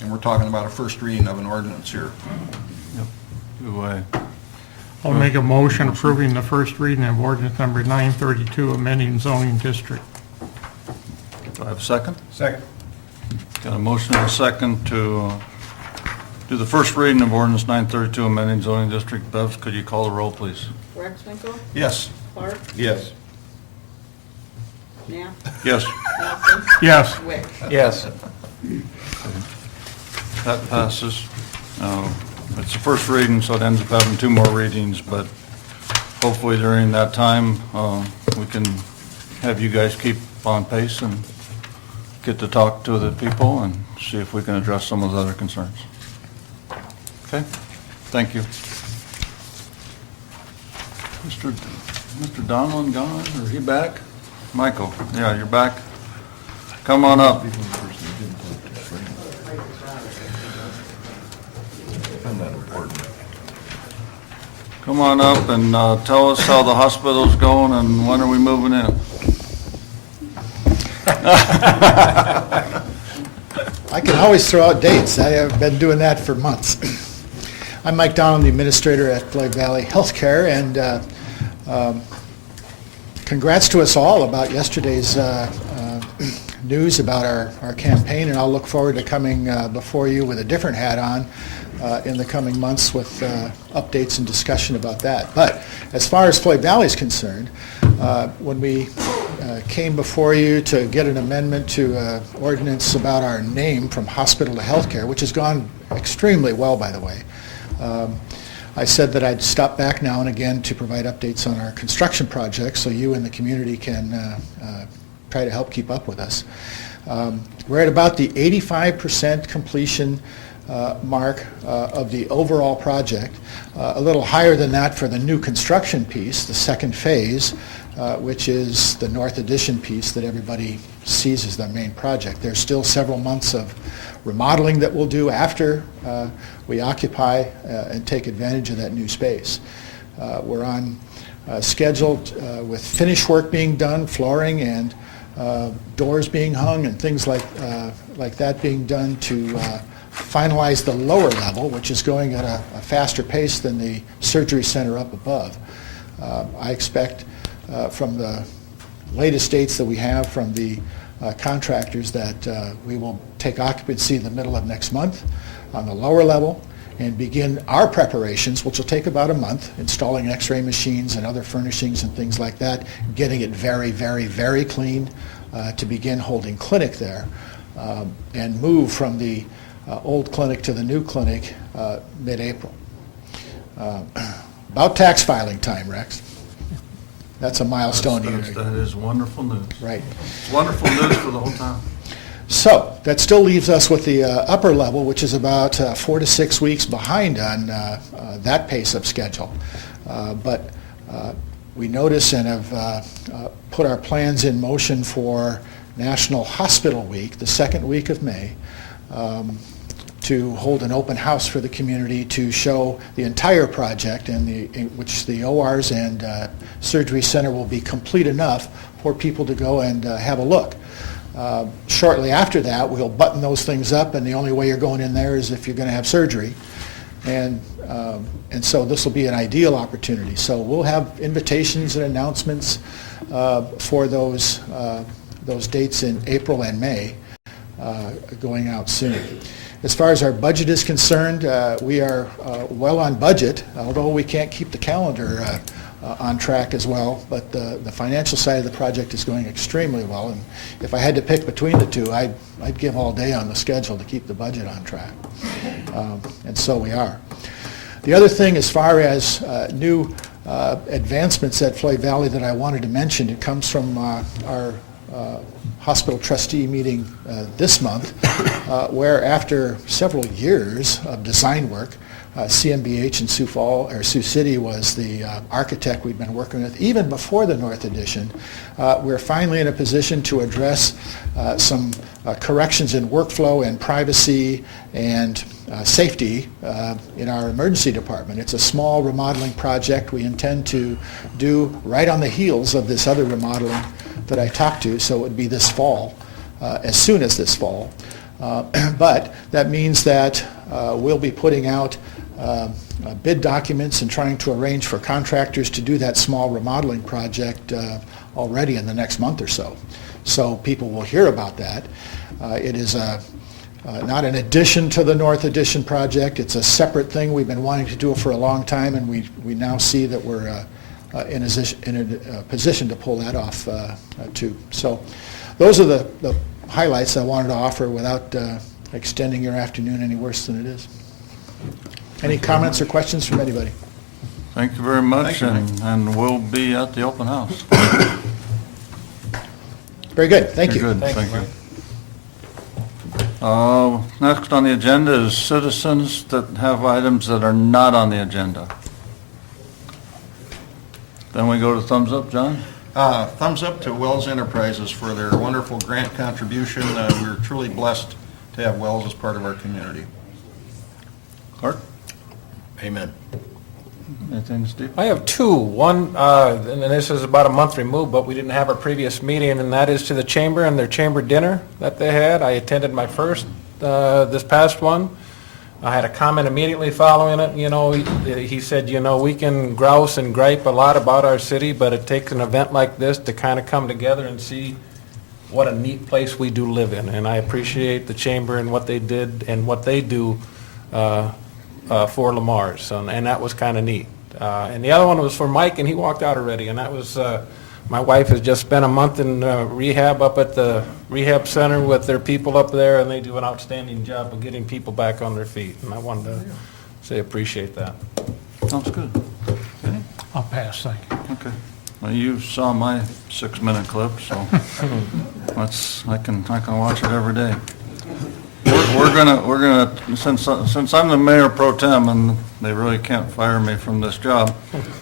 and we're talking about a first reading of an ordinance here. Good way. I'll make a motion approving the first reading of ordinance number 932, amending zoning district. Do I have a second? Second. Got a motion and a second to do the first reading of ordinance 932, amending zoning district. Bev, could you call the roll, please? Rexminkel, Yes. Clark, Yes. Knapp, Yes, Nelson, Yes. Wick. Yes. that passes. It's the first reading, so it ends up having 2 more readings, but hopefully during that time, we can have you guys keep on pace and get to talk to the people and see if we can address some of the other concerns. Okay? Thank you. Mr. Donlin gone, or he back? Michael, yeah, you're back. Come on up. Come on up and tell us how the hospital's going and when are we moving in? I can always throw out dates. I have been doing that for months. I'm Mike Donlin, the administrator at Floyd Valley Healthcare, and congrats to us all about yesterday's news about our campaign, and I'll look forward to coming before you with a different hat on in the coming months with updates and discussion about that. But as far as Floyd Valley is concerned, when we came before you to get an amendment to ordinance about our name from hospital to healthcare, which has gone extremely well, by the way, I said that I'd stop back now and again to provide updates on our construction projects so you and the community can try to help keep up with us. We're at about the 85% completion mark of the overall project, a little higher than that for the new construction piece, the second phase, which is the North Addition piece that everybody sees as the main project. There's still several months of remodeling that we'll do after we occupy and take advantage of that new space. We're on schedule with finish work being done, flooring and doors being hung and things like that being done to finalize the lower level, which is going at a faster pace than the surgery center up above. I expect from the latest dates that we have from the contractors that we will take occupancy in the middle of next month on the lower level and begin our preparations, which will take about a month, installing x-ray machines and other furnishings and things like that, getting it very, very, very clean to begin holding clinic there and move from the old clinic to the new clinic mid-April. About tax filing time, Rex. That's a milestone here. That is wonderful news. Right. It's wonderful news for the whole town. So that still leaves us with the upper level, which is about 4 to 6 weeks behind on that pace of schedule. But we notice and have put our plans in motion for National Hospital Week, the second week of May, to hold an open house for the community to show the entire project, and in which the ORs and surgery center will be complete enough for people to go and have a look. Shortly after that, we'll button those things up, and the only way you're going in there is if you're going to have surgery. And so this will be an ideal opportunity. So we'll have invitations and announcements for those dates in April and May going out soon. As far as our budget is concerned, we are well on budget, although we can't keep the calendar on track as well, but the financial side of the project is going extremely well, and if I had to pick between the two, I'd give all day on the schedule to keep the budget on track, and so we are. The other thing, as far as new advancements at Floyd Valley that I wanted to mention, it comes from our hospital trustee meeting this month, where after several years of design work, CMBH in Sioux City was the architect we've been working with even before the North Addition. We're finally in a position to address some corrections in workflow and privacy and safety in our emergency department. It's a small remodeling project we intend to do right on the heels of this other remodeling that I talked to, so it would be this fall, as soon as this fall. But that means that we'll be putting out bid documents and trying to arrange for contractors to do that small remodeling project already in the next month or so. So people will hear about that. It is not an addition to the North Addition project. It's a separate thing. We've been wanting to do it for a long time, and we now see that we're in a position to pull that off too. So those are the highlights I wanted to offer without extending your afternoon any worse than it is. Any comments or questions from anybody? Thank you very much, and we'll be at the open house. Very good. Thank you. Very good, thank you. Next on the agenda is citizens that have items that are not on the agenda. Then we go to thumbs up, John? Thumbs up to Wells Enterprises for their wonderful grant contribution. We're truly blessed to have Wells as part of our community. Clark? Amen. Anything, Steve? I have two. One, and this is about a month removed, but we didn't have our previous meeting, and that is to the chamber and their chamber dinner that they had. I attended my first, this past one. I had a comment immediately following it. You know, he said, you know, we can grouse and gripe a lot about our city, but it takes an event like this to kind of come together and see what a neat place we do live in. And I appreciate the chamber and what they did and what they do for Lamar's, and that was kind of neat. And the other one was for Mike, and he walked out already, and that was, my wife has just spent a month in rehab up at the rehab center with their people up there, and they do an outstanding job of getting people back on their feet, and I wanted to say appreciate that. Sounds good. Okay. I'll pass, thank you. Okay. Well, you saw my 6-minute clip, so I can watch it every day. We're gonna since I'm the mayor pro tem and they really can't fire me from this job,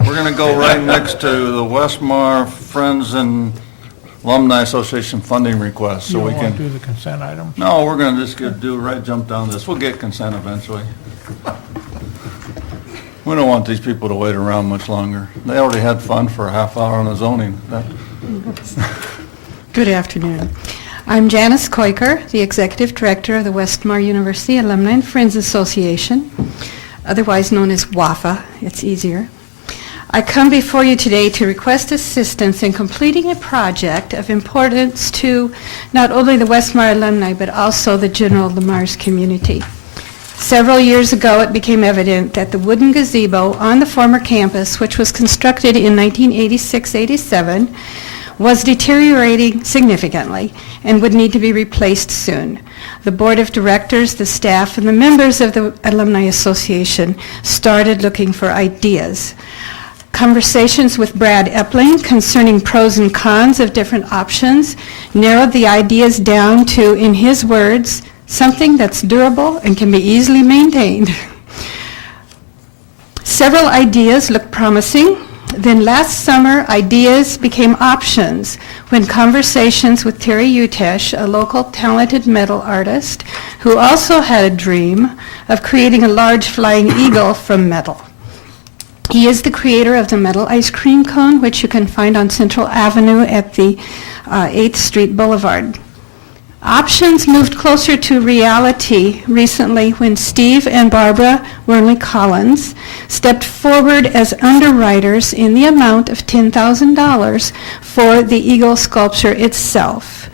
we're gonna go right next to the Westmar Friends and Alumni Association funding request, so You we don't want to can. do the consent items? No, we're gonna just jump down this. We'll get consent eventually. We don't want these people to wait around much longer. They already had fun for a half hour on the zoning. Good afternoon. I'm Janice Koiker, the Executive Director of the Westmar University Alumni and Friends Association, otherwise known as WAFA. It's easier. I come before you today to request assistance in completing a project of importance to not only the Westmar alumni, but also the general Lamar's community. Several years ago, it became evident that the wooden gazebo on the former campus, which was constructed in 1986-87, was deteriorating significantly and would need to be replaced soon. The board of directors, the staff, and the members of the Alumni Association started looking for ideas. Conversations with Brad Epling concerning pros and cons of different options narrowed the ideas down to, in his words, something that's durable and can be easily maintained. Several ideas looked promising. Then last summer, ideas became options when conversations with Terry Utesh, a local talented metal artist, who also had a dream of creating a large flying eagle from metal. He is the creator of the metal ice cream cone, which you can find on Central Avenue at the 8th Street Boulevard. Options moved closer to reality recently when Steve and Barbara Wernley Collins stepped forward as underwriters in the amount of $10,000 for the eagle sculpture itself.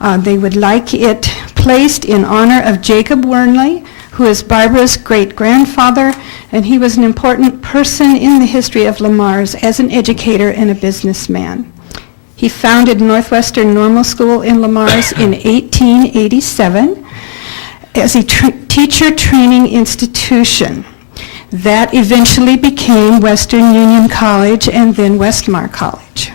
They would like it placed in honor of Jacob Wernley, who is Barbara's great-grandfather, and he was an important person in the history of Lamar's as an educator and a businessman. He founded Northwestern Normal School in Lamar's in 1887 as a teacher training institution. That eventually became Western Union College and then Westmar College.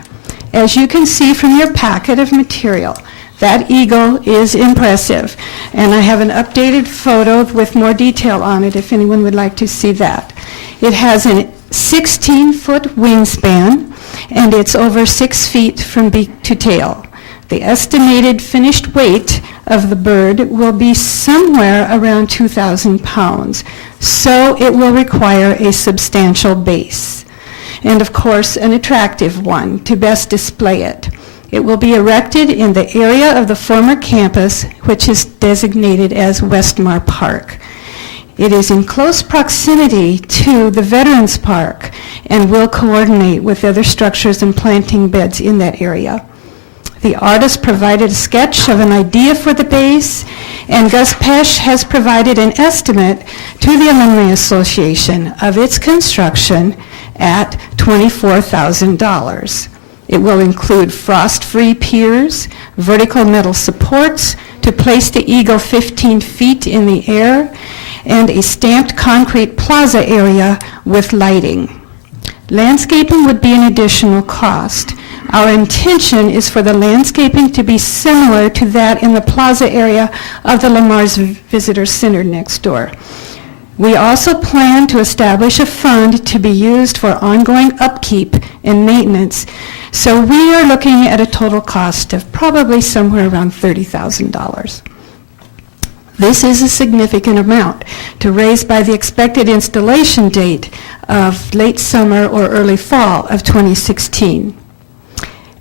As you can see from your packet of material, that eagle is impressive, and I have an updated photo with more detail on it if anyone would like to see that. It has a 16-foot wingspan, and it's over 6 feet from beak to tail. The estimated finished weight of the bird will be somewhere around 2,000 pounds, so it will require a substantial base, and of course an attractive one to best display it. It will be erected in the area of the former campus, which is designated as Westmar Park. It is in close proximity to the Veterans Park and will coordinate with other structures and planting beds in that area. The artist provided a sketch of an idea for the base, and Gus Pesch has provided an estimate to the Alumni Association of its construction at $24,000. It will include frost-free piers, vertical metal supports to place the eagle 15 feet in the air, and a stamped concrete plaza area with lighting. Landscaping would be an additional cost. Our intention is for the landscaping to be similar to that in the plaza area of the Lamar's Visitor Center next door. We also plan to establish a fund to be used for ongoing upkeep and maintenance. So we are looking at a total cost of probably somewhere around $30,000. This is a significant amount to raise by the expected installation date of late summer or early fall of 2016.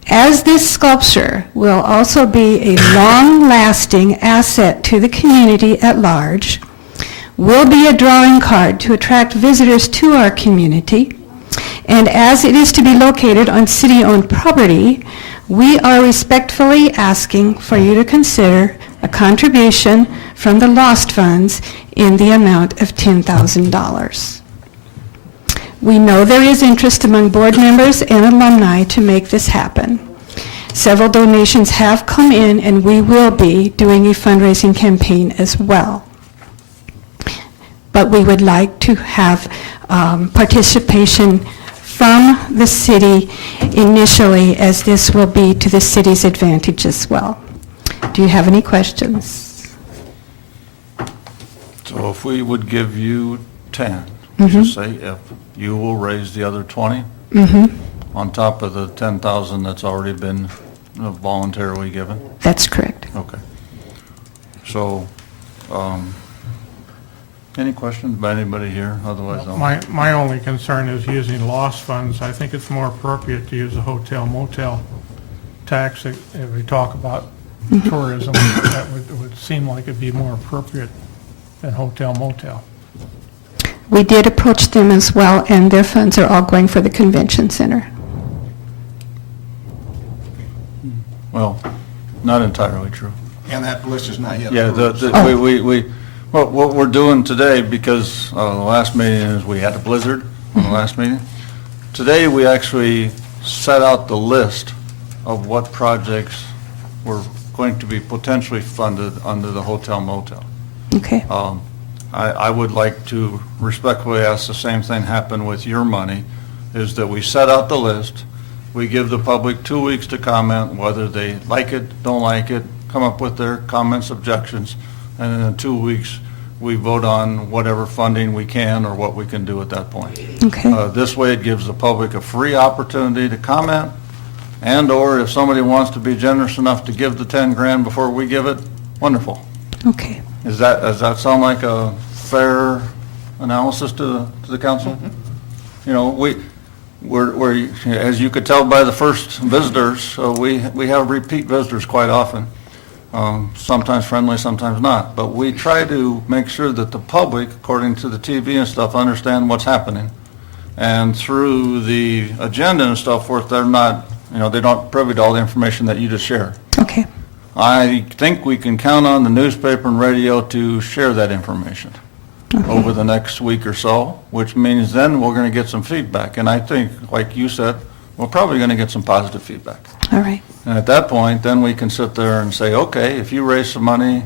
As this sculpture will also be a long-lasting asset to the community at large, will be a drawing card to attract visitors to our community, and as it is to be located on city-owned property, we are respectfully asking for you to consider a contribution from the lost funds in the amount of $10,000. We know there is interest among board members and alumni to make this happen. Several donations have come in, and we will be doing a fundraising campaign as well. But we would like to have participation from the city initially, as this will be to the city's advantage as well. Do you have any questions? So if we would give you 10, Mhm. just say if you will raise the other 20 on top of the 10,000 that's already been voluntarily given? That's correct. Okay. So, any questions by anybody here? Otherwise, I'll... My only concern is using lost funds. I think it's more appropriate to use a hotel motel tax if we talk about tourism. That would seem like it'd be more appropriate than hotel motel. We did approach them as well, and their funds are all going for the convention center. Well, not entirely true. And that list is not yet Yeah, approved. what we're doing today, because the last meeting is we had a blizzard on the last meeting. Today, we actually set out the list of what projects were going to be potentially funded under the hotel motel. Okay. I would like to respectfully ask the same thing happen with your money, is that we set out the list, we give the public 2 weeks to comment whether they like it, don't like it, come up with their comments, objections, and then in 2 weeks, we vote on whatever funding we can or what we can do at that point. Okay. This way, it gives the public a free opportunity to comment, and/or if somebody wants to be generous enough to give the 10 grand before we give it, wonderful. Okay. Does that sound like a fair analysis to the council? You know, we're, as you could tell by the first visitors, we have repeat visitors quite often. Sometimes friendly, sometimes not. But we try to make sure that the public, according to the TV and stuff, understand what's happening. And through the agenda and stuff forth, they're not, they're not privy to all the information that you just shared. Okay. I think we can count on the newspaper and radio to share that information over the next week or so, which means then we're going to get some feedback. And I think, like you said, we're probably going to get some positive feedback. All right. And at that point, then we can sit there and say, okay, if you raise some money,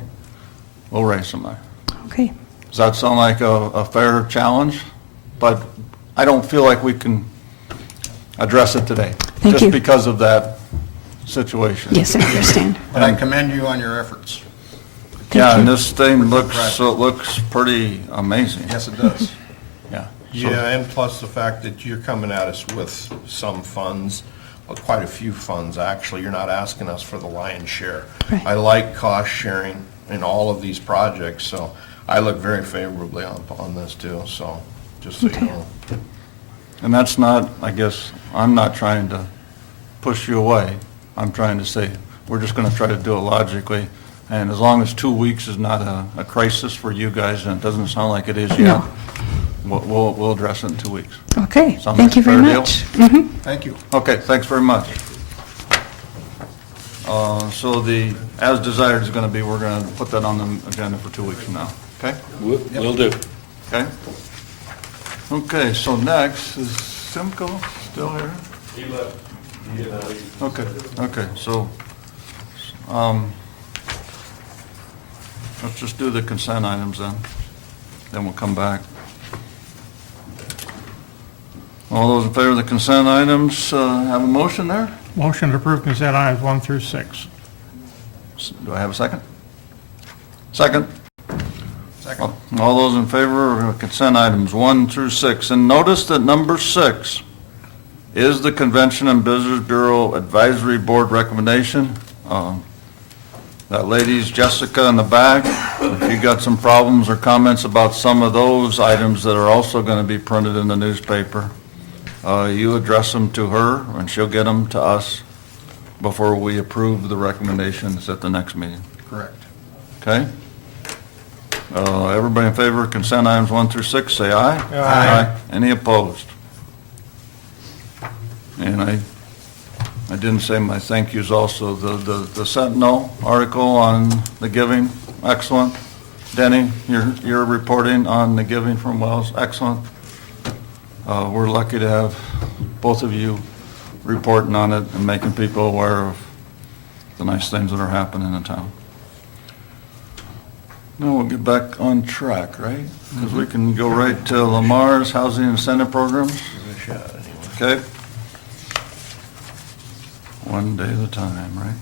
we'll raise some money. Okay. Does that sound like a fair challenge? But I don't feel like we can address it today. Thank you. Just because of that situation. Yes, I understand. But I commend you on your efforts. Yeah, and this thing looks pretty amazing. Yes, it does. Yeah. Yeah, and plus the fact that you're coming at us with some funds, quite a few funds, actually. You're not asking us for the lion's share. Right. I like cost sharing in all of these projects, so I look very favorably on this too, so just so you know. And that's not, I guess, I'm not trying to push you away. I'm trying to say, we're just going to try to do it logically And as long as 2 weeks is not a crisis for you guys, and it doesn't sound like it is yet, No. we'll address it in 2 weeks. Okay, Sound thank you like a very fair deal? much. Mhm. Thank you. Okay, thanks very much. So the as desired is going to be, we're going to put that on the agenda for 2 weeks from now, okay? Will do. Okay? Okay, so next, is Simcoe still here? Okay, so, let's just do the consent items then we'll come back. All those in favor of the consent items, have a motion there? Motion to approve consent items 1 through 6. Do I have a second? Second. Second. All those in favor of consent items 1 through 6, and notice that number 6 is the Convention and Visitors Bureau Advisory Board recommendation. That lady's Jessica in the back. If you got some problems or comments about some of those items that are also going to be printed in the newspaper, you address them to her, and she'll get them to us before we approve the recommendations at the next meeting. Correct. Okay? Everybody in favor of consent items 1 through 6, say aye. Aye. Any opposed? And I didn't say my thank yous also. The Sentinel article on the giving, excellent. Denny, your reporting on the giving from Wells, excellent. We're lucky to have both of you reporting on it and making people aware of the nice things that are happening in town. Now we'll get back on track, right? Because we can go right to Lamar's Housing Incentive Programs. Okay? One day at a time, right?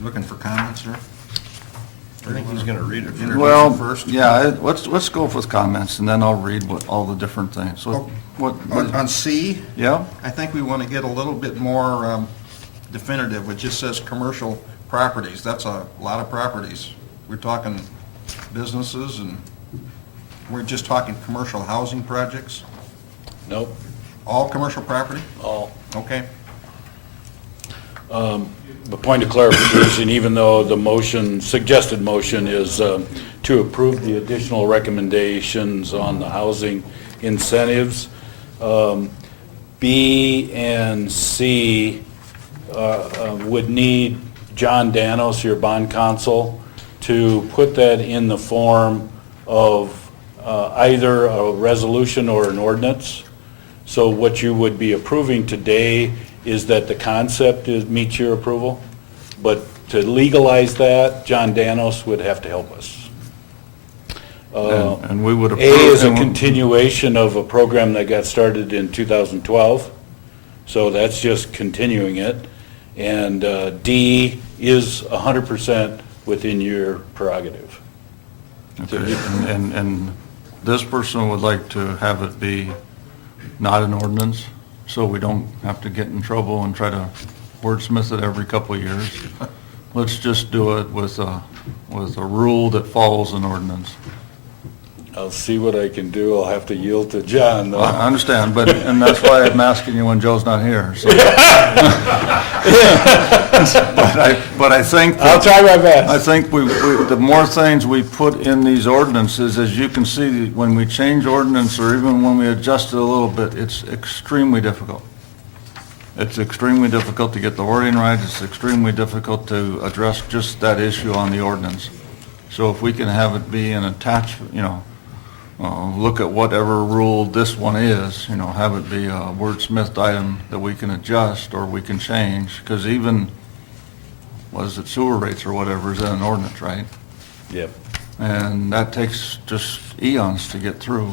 Looking for comments, sir? I think he's going to read it. Introduce Well, it first. yeah, let's go with comments, and then I'll read all the different things. What, On C, yeah? I think we want to get a little bit more definitive. It just says commercial properties. That's a lot of properties. We're talking businesses, and we're just talking commercial housing projects? Nope, All commercial property? all. Okay. A point of clarification, even though the motion, suggested motion is to approve the additional recommendations on the housing incentives, B and C would need John Danos, your bond counsel, to put that in the form of either a resolution or an ordinance. So what you would be approving today is that the concept meets your approval, but to legalize that, John Danos would have to help us. And we would A approve. is a and we- continuation of a program that got started in 2012, so that's just continuing it. And D is 100% within your prerogative. Okay, and this person would like to have it be not an ordinance, so we don't have to get in trouble and try to wordsmith it every couple of years. Let's just do it with a rule that follows an ordinance. I'll see what I can do. I'll have to yield to John, though. I understand, and that's why I'm asking you when Joe's not here, so. But I think. I'll try my best. I think the more things we put in these ordinances, as you can see, when we change ordinance or even when we adjust it a little bit, it's extremely difficult. It's extremely difficult to get the wording right. It's extremely difficult to address just that issue on the ordinance. So if we can have it be an attached, look at whatever rule this one is, have it be a wordsmithed item that we can adjust or we can change, because even, sewer rates or whatever is in an ordinance, right? Yep. And that takes just eons to get through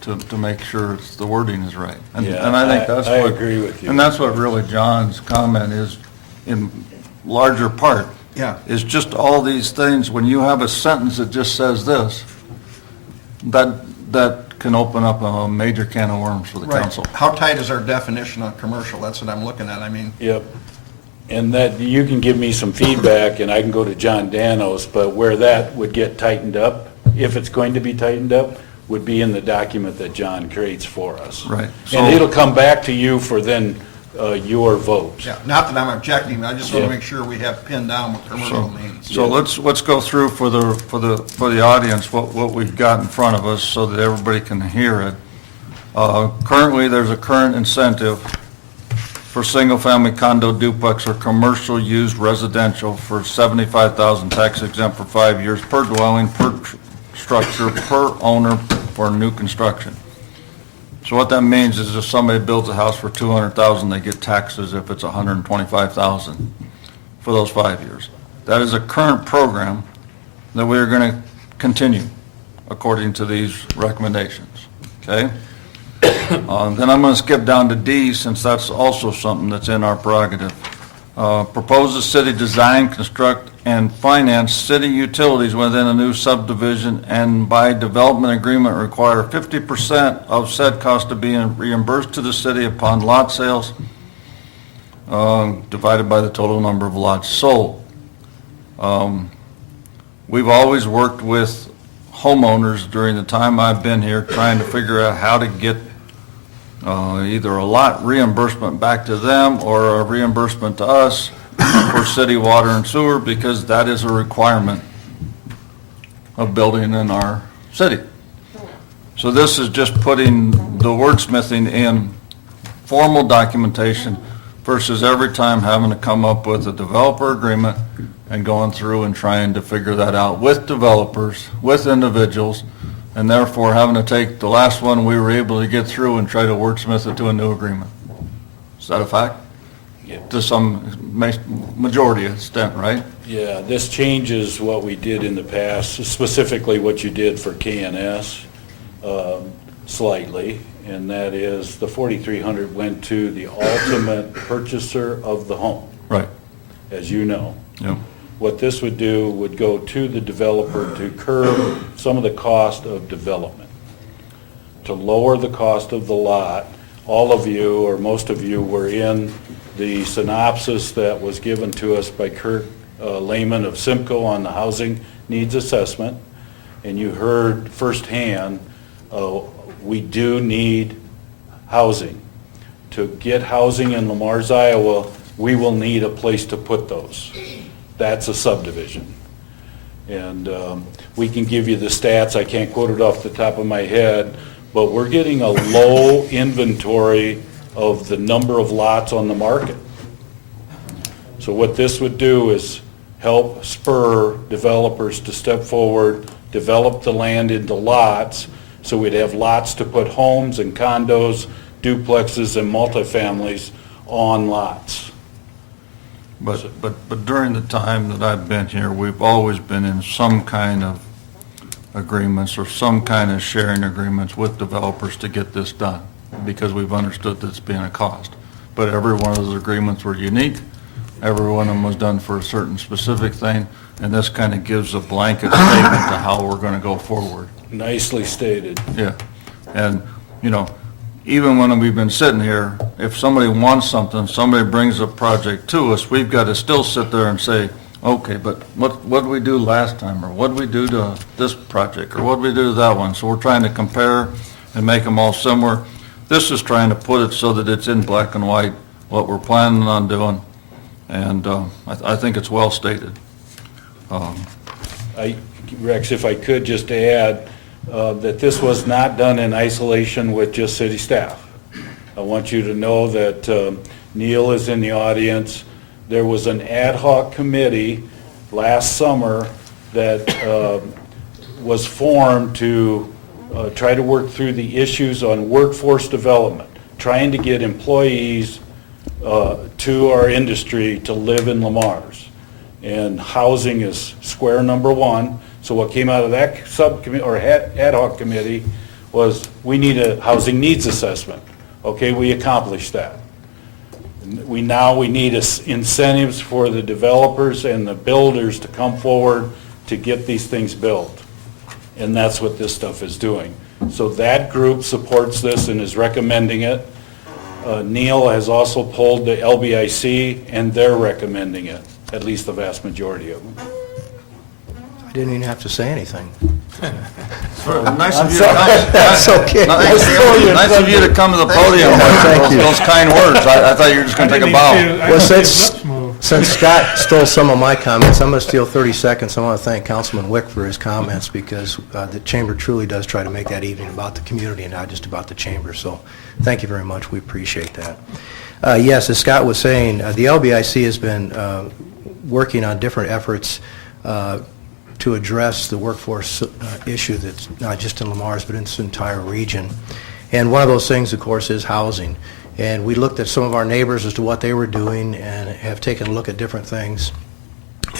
to make sure the wording is right. And Yeah, and I think that's I what. agree with you. And that's what really John's comment is, in larger part. Yeah. Is just all these things, when you have a sentence that just says this, that can open up a major can of worms for the Right. council. How tight is our definition on commercial? That's what I'm looking at. I mean, Yep. And that, you can give me some feedback, and I can go to John Danos, but where that would get tightened up, if it's going to be tightened up, would be in the document that John creates for us. Right. And So- it'll come back to you for then your vote. Yeah, not that I'm objecting, I just want Yeah. to make sure we have pinned down what commercial means. So let's go through for the audience what we've got in front of us so that everybody can hear it. Currently, there's a current incentive for single-family condo, duplex, or commercial used residential for 75,000 tax exempt for 5 years per dwelling, per structure, per owner for new construction. So what that means is if somebody builds a house for 200,000, they get taxes if it's 125,000 for those 5 years. That is a current program that we are going to continue according to these recommendations, okay? Then I'm going to skip down to D, since that's also something that's in our prerogative. Proposes city design, construct, and finance city utilities within a new subdivision, and by development agreement require 50% of said cost to be reimbursed to the city upon lot sales, divided by the total number of lots sold. We've always worked with homeowners during the time I've been here, trying to figure out how to get either a lot reimbursement back to them or a reimbursement to us for city water and sewer, because that is a requirement of building in our city. So this is just putting the wordsmithing in formal documentation versus every time having to come up with a developer agreement and going through and trying to figure that out with developers, with individuals, and therefore having to take the last one we were able to get through and try to wordsmith it to a new agreement. Is that a fact? Yeah. To some majority extent, right? Yeah, this changes what we did in the past, specifically what you did for KNS slightly, and that is the 4,300 went to the ultimate purchaser of the home, Right. as you know. Yep. What this would do would go to the developer to curb some of the cost of development, to lower the cost of the lot. All of you, or most of you, were in the synopsis that was given to us by Kurt Lehman of Simcoe on the housing needs assessment, and you heard firsthand, we do need housing. To get housing in Lamar's, Iowa, we will need a place to put those. That's a subdivision. And we can give you the stats, I can't quote it off the top of my head, but we're getting a low inventory of the number of lots on the market. So what this would do is help spur developers to step forward, develop the land into lots, so we'd have lots to put homes and condos, duplexes, and multifamilies on lots. But during the time that I've been here, we've always been in some kind of agreements or some kind of sharing agreements with developers to get this done, because we've understood this being a cost. But every one of those agreements were unique. Every one of them was done for a certain specific thing, and this kind of gives a blanket statement to how we're going to go forward. Nicely stated. Yeah, and, you know, even when we've been sitting here, if somebody wants something, somebody brings a project to us, we've got to still sit there and say, okay, but what did we do last time, or what did we do to this project, or what did we do to that one? So we're trying to compare and make them all similar. This is trying to put it so that it's in black and white, what we're planning on doing, and I think it's well stated. Rex, if I could just add, that this was not done in isolation with just city staff. I want you to know that Neil is in the audience. There was an ad hoc committee last summer that was formed to try to work through the issues on workforce development, trying to get employees to our industry to live in Lamar's. And housing is square number one. So what came out of that subcommittee, or ad hoc committee, was we need a housing needs assessment. Okay, we accomplished that. We need incentives for the developers and the builders to come forward to get these things built. And that's what this stuff is doing. So that group supports this and is recommending it. Neil has also pulled the LBIC, and they're recommending it, at least the vast majority of them. I didn't even have to say anything. Nice of you to That's come. okay. Nice of you to come to the podium Thank with you. those kind words. I thought you were just going to take a bow. Well, Since Scott stole some of my comments, I'm going to steal 30 seconds. I want to thank Councilman Wick for his comments because the chamber truly does try to make that evening about the community and not just about the chamber. So thank you very much. We appreciate that. Yes, as Scott was saying, the LBIC has been working on different efforts to address the workforce issue that's not just in Lamar's but in this entire region. And one of those things, of course, is housing. And we looked at some of our neighbors as to what they were doing and have taken a look at different things.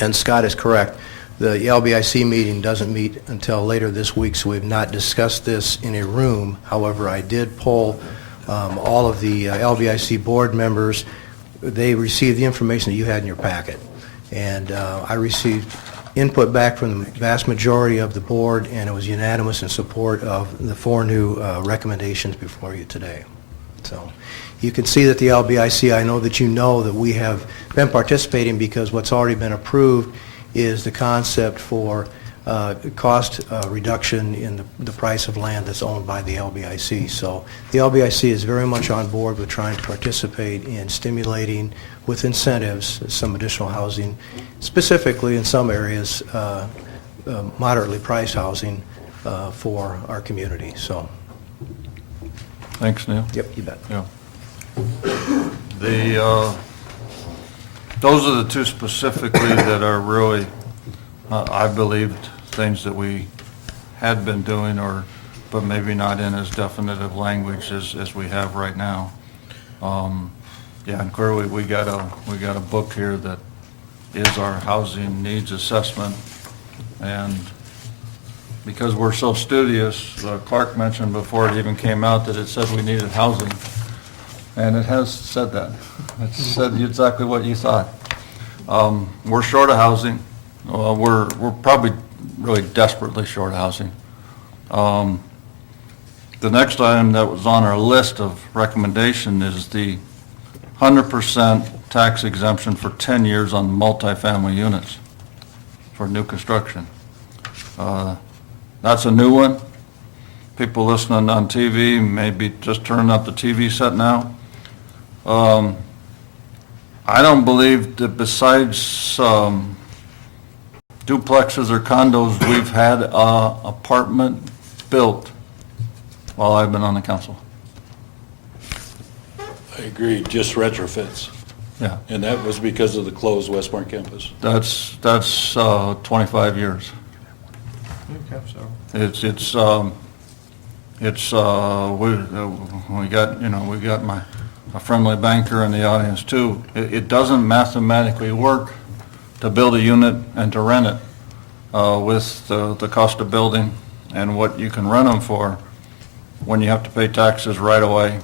And Scott is correct. The LBIC meeting doesn't meet until later this week, so we've not discussed this in a room. However, I did poll all of the LBIC board members. They received the information that you had in your packet. And I received input back from the vast majority of the board, and it was unanimous in support of the 4 new recommendations before you today. So you can see that the LBIC, I know that we have been participating because what's already been approved is the concept for cost reduction in the price of land that's owned by the LBIC. So the LBIC is very much on board with trying to participate in stimulating with incentives some additional housing, specifically in some areas moderately priced housing for our community. So. Thanks, Neil. Yep, you bet. Yeah. Those are the two specifically that are really, I believe, things that we had been doing, but maybe not in as definitive language as we have right now. Yeah, and clearly we got a book here that is our housing needs assessment, and because we're so studious, Clark mentioned before it even came out that it said we needed housing, and it has said that. It said exactly what you thought. We're short of housing. We're probably really desperately short of housing. The next item that was on our list of recommendation is the 100% tax exemption for 10 years on multifamily units for new construction. That's a new one. People listening on TV maybe just turning up the TV set now. I don't believe that besides duplexes or condos, we've had an apartment built while I've been on the council. I agree, just retrofits. Yeah. And that was because of the closed Westmore campus. That's 25 years. It's we got a friendly banker in the audience too. It doesn't mathematically work to build a unit and to rent it with the cost of building and what you can rent them for when you have to pay taxes right away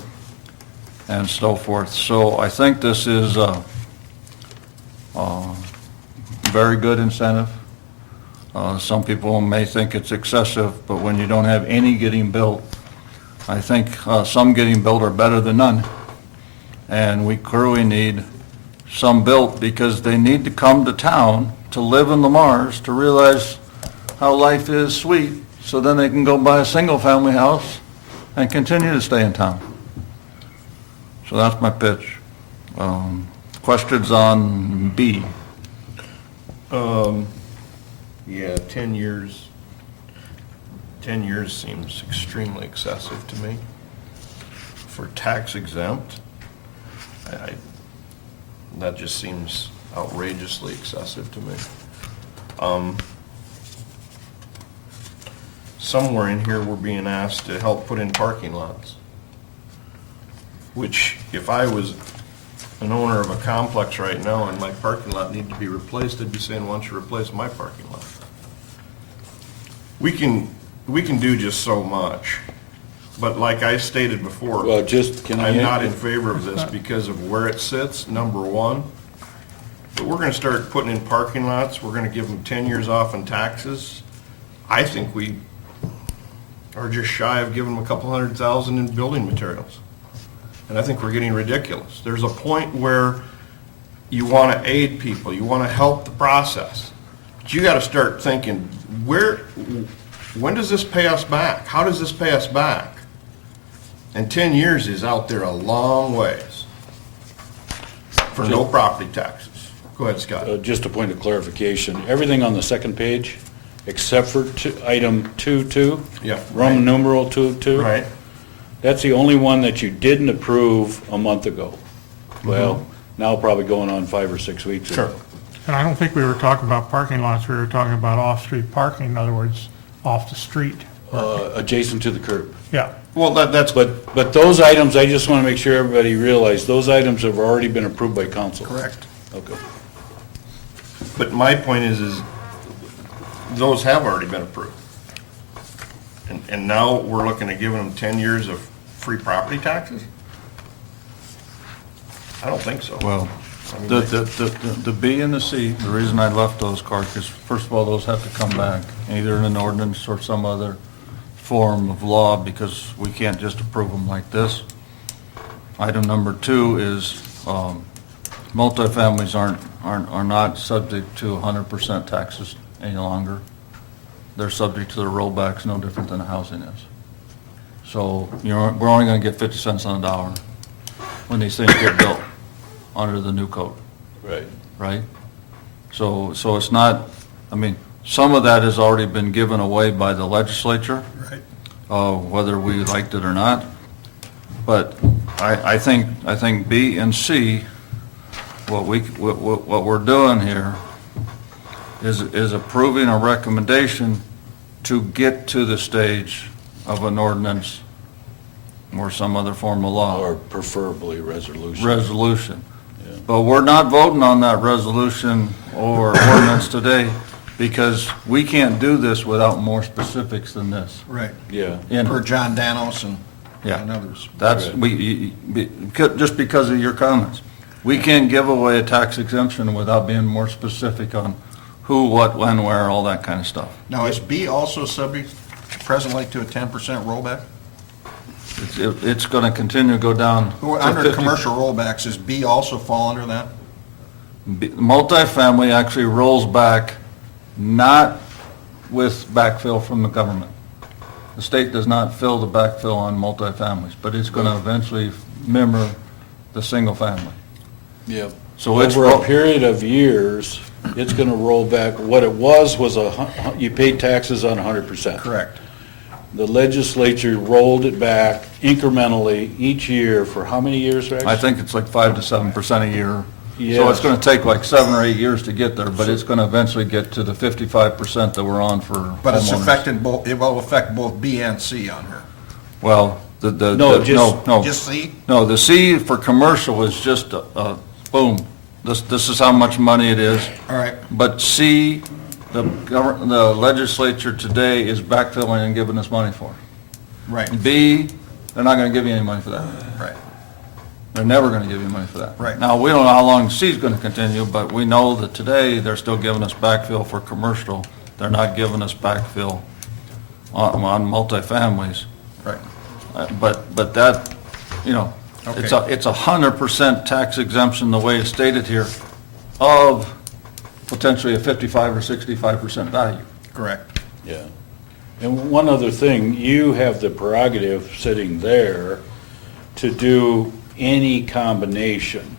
and so forth. So I think this is a very good incentive. Some people may think it's excessive, but when you don't have any getting built, I think some getting built are better than none. And we clearly need some built because they need to come to town to live in Lamar's to realize how life is sweet, so then they can go buy a single-family house and continue to stay in town. So that's my pitch. Questions on B? Yeah, 10 years. 10 years seems extremely excessive to me. For tax exempt, that just seems outrageously excessive to me. Somewhere in here, we're being asked to help put in parking lots, which if I was an owner of a complex right now and my parking lot needed to be replaced, I'd be saying, why don't you replace my parking lot? We can do just so much, but like I stated before, Well, I'm not in favor of this because of where it sits, number one. But we're gonna start putting in parking lots, we're gonna give them 10 years off in taxes. I think we are just shy of giving them a couple $100,000 in building materials. And I think we're getting ridiculous. There's a point where you wanna aid people, you wanna help the process. But you gotta start thinking, when does this pay us back? How does this pay us back? And 10 years is out there a long ways for no property taxes. Go ahead, Scott. Just a point of clarification, everything on the second page, except for item 2.2. Yeah. Roman numeral 2.2. Right. That's the only one that you didn't approve a month ago. Well, now probably going on 5 or 6 weeks ago. Sure. And I don't think we were talking about parking lots, we were talking about off-street parking, in other words, off the street. Adjacent to the curb. Yeah. Well, that's, But those items, I just want to make sure everybody realizes, those items have already been approved by council. Correct. Okay. but my point is those have already been approved. And now we're looking at giving them 10 years of free property taxes? I don't think so. Well, I mean, the B and the C, the reason I left those cards is, first of all, those have to come back, either in an ordinance or some other form of law, because we can't just approve them like this. Item number 2 is, multifamilies are not subject to 100% taxes any longer. They're subject to the rollbacks, no different than a housing is. So, we're only gonna get 50 cents on the dollar when these things get built under the new code, Right. right? So it's not, I mean, some of that has already been given away by the legislature. Right. Whether we liked it or not. But I think B and C, what we're doing here is approving a recommendation to get to the stage of an ordinance or some other form of law. Or preferably resolution. Resolution. Yeah. But we're not voting on that resolution or ordinance today, because we can't do this without more specifics than this. Right. Yeah. Per John Danos and Yeah. others. That's, just because of your comments. We can't give away a tax exemption without being more specific on who, what, when, where, all that kind of stuff. Now, is B also subject presently to a 10% rollback? It's going to continue to go down. to Under 50. commercial rollbacks, does B also fall under that? Multifamily actually rolls back not with backfill from the government. The state does not fill the backfill on multifamilies, but it's going to eventually mirror the single family. Yep. So it's Over a period of years, it's going to roll back. What it was you paid taxes on 100%. Correct. The legislature rolled it back incrementally each year for how many years, Rex? I think it's like 5 to 7% a year. So Yes. it's going to take like 7 or 8 years to get there, but it's going to eventually get to the 55% that we're on for But it's homeowners. affected both, it will affect both B and C on her. Well, No, no. Just C? No, the C for commercial is just, boom, this is how much money it is. All right. But C, the legislature today is backfilling and giving us money for. Right, B, they're not going to give you any money for that. right. They're never going to give you money for that. Right. Now, we don't know how long C is going to continue, but we know that today, they're still giving us backfill for commercial. They're not giving us backfill on multifamilies. Right. But that, it's Okay. it's 100% tax exemption, the way it's stated here, of potentially a 55 or 65% value. Correct. Yeah. And one other thing, you have the prerogative sitting there to do any combination.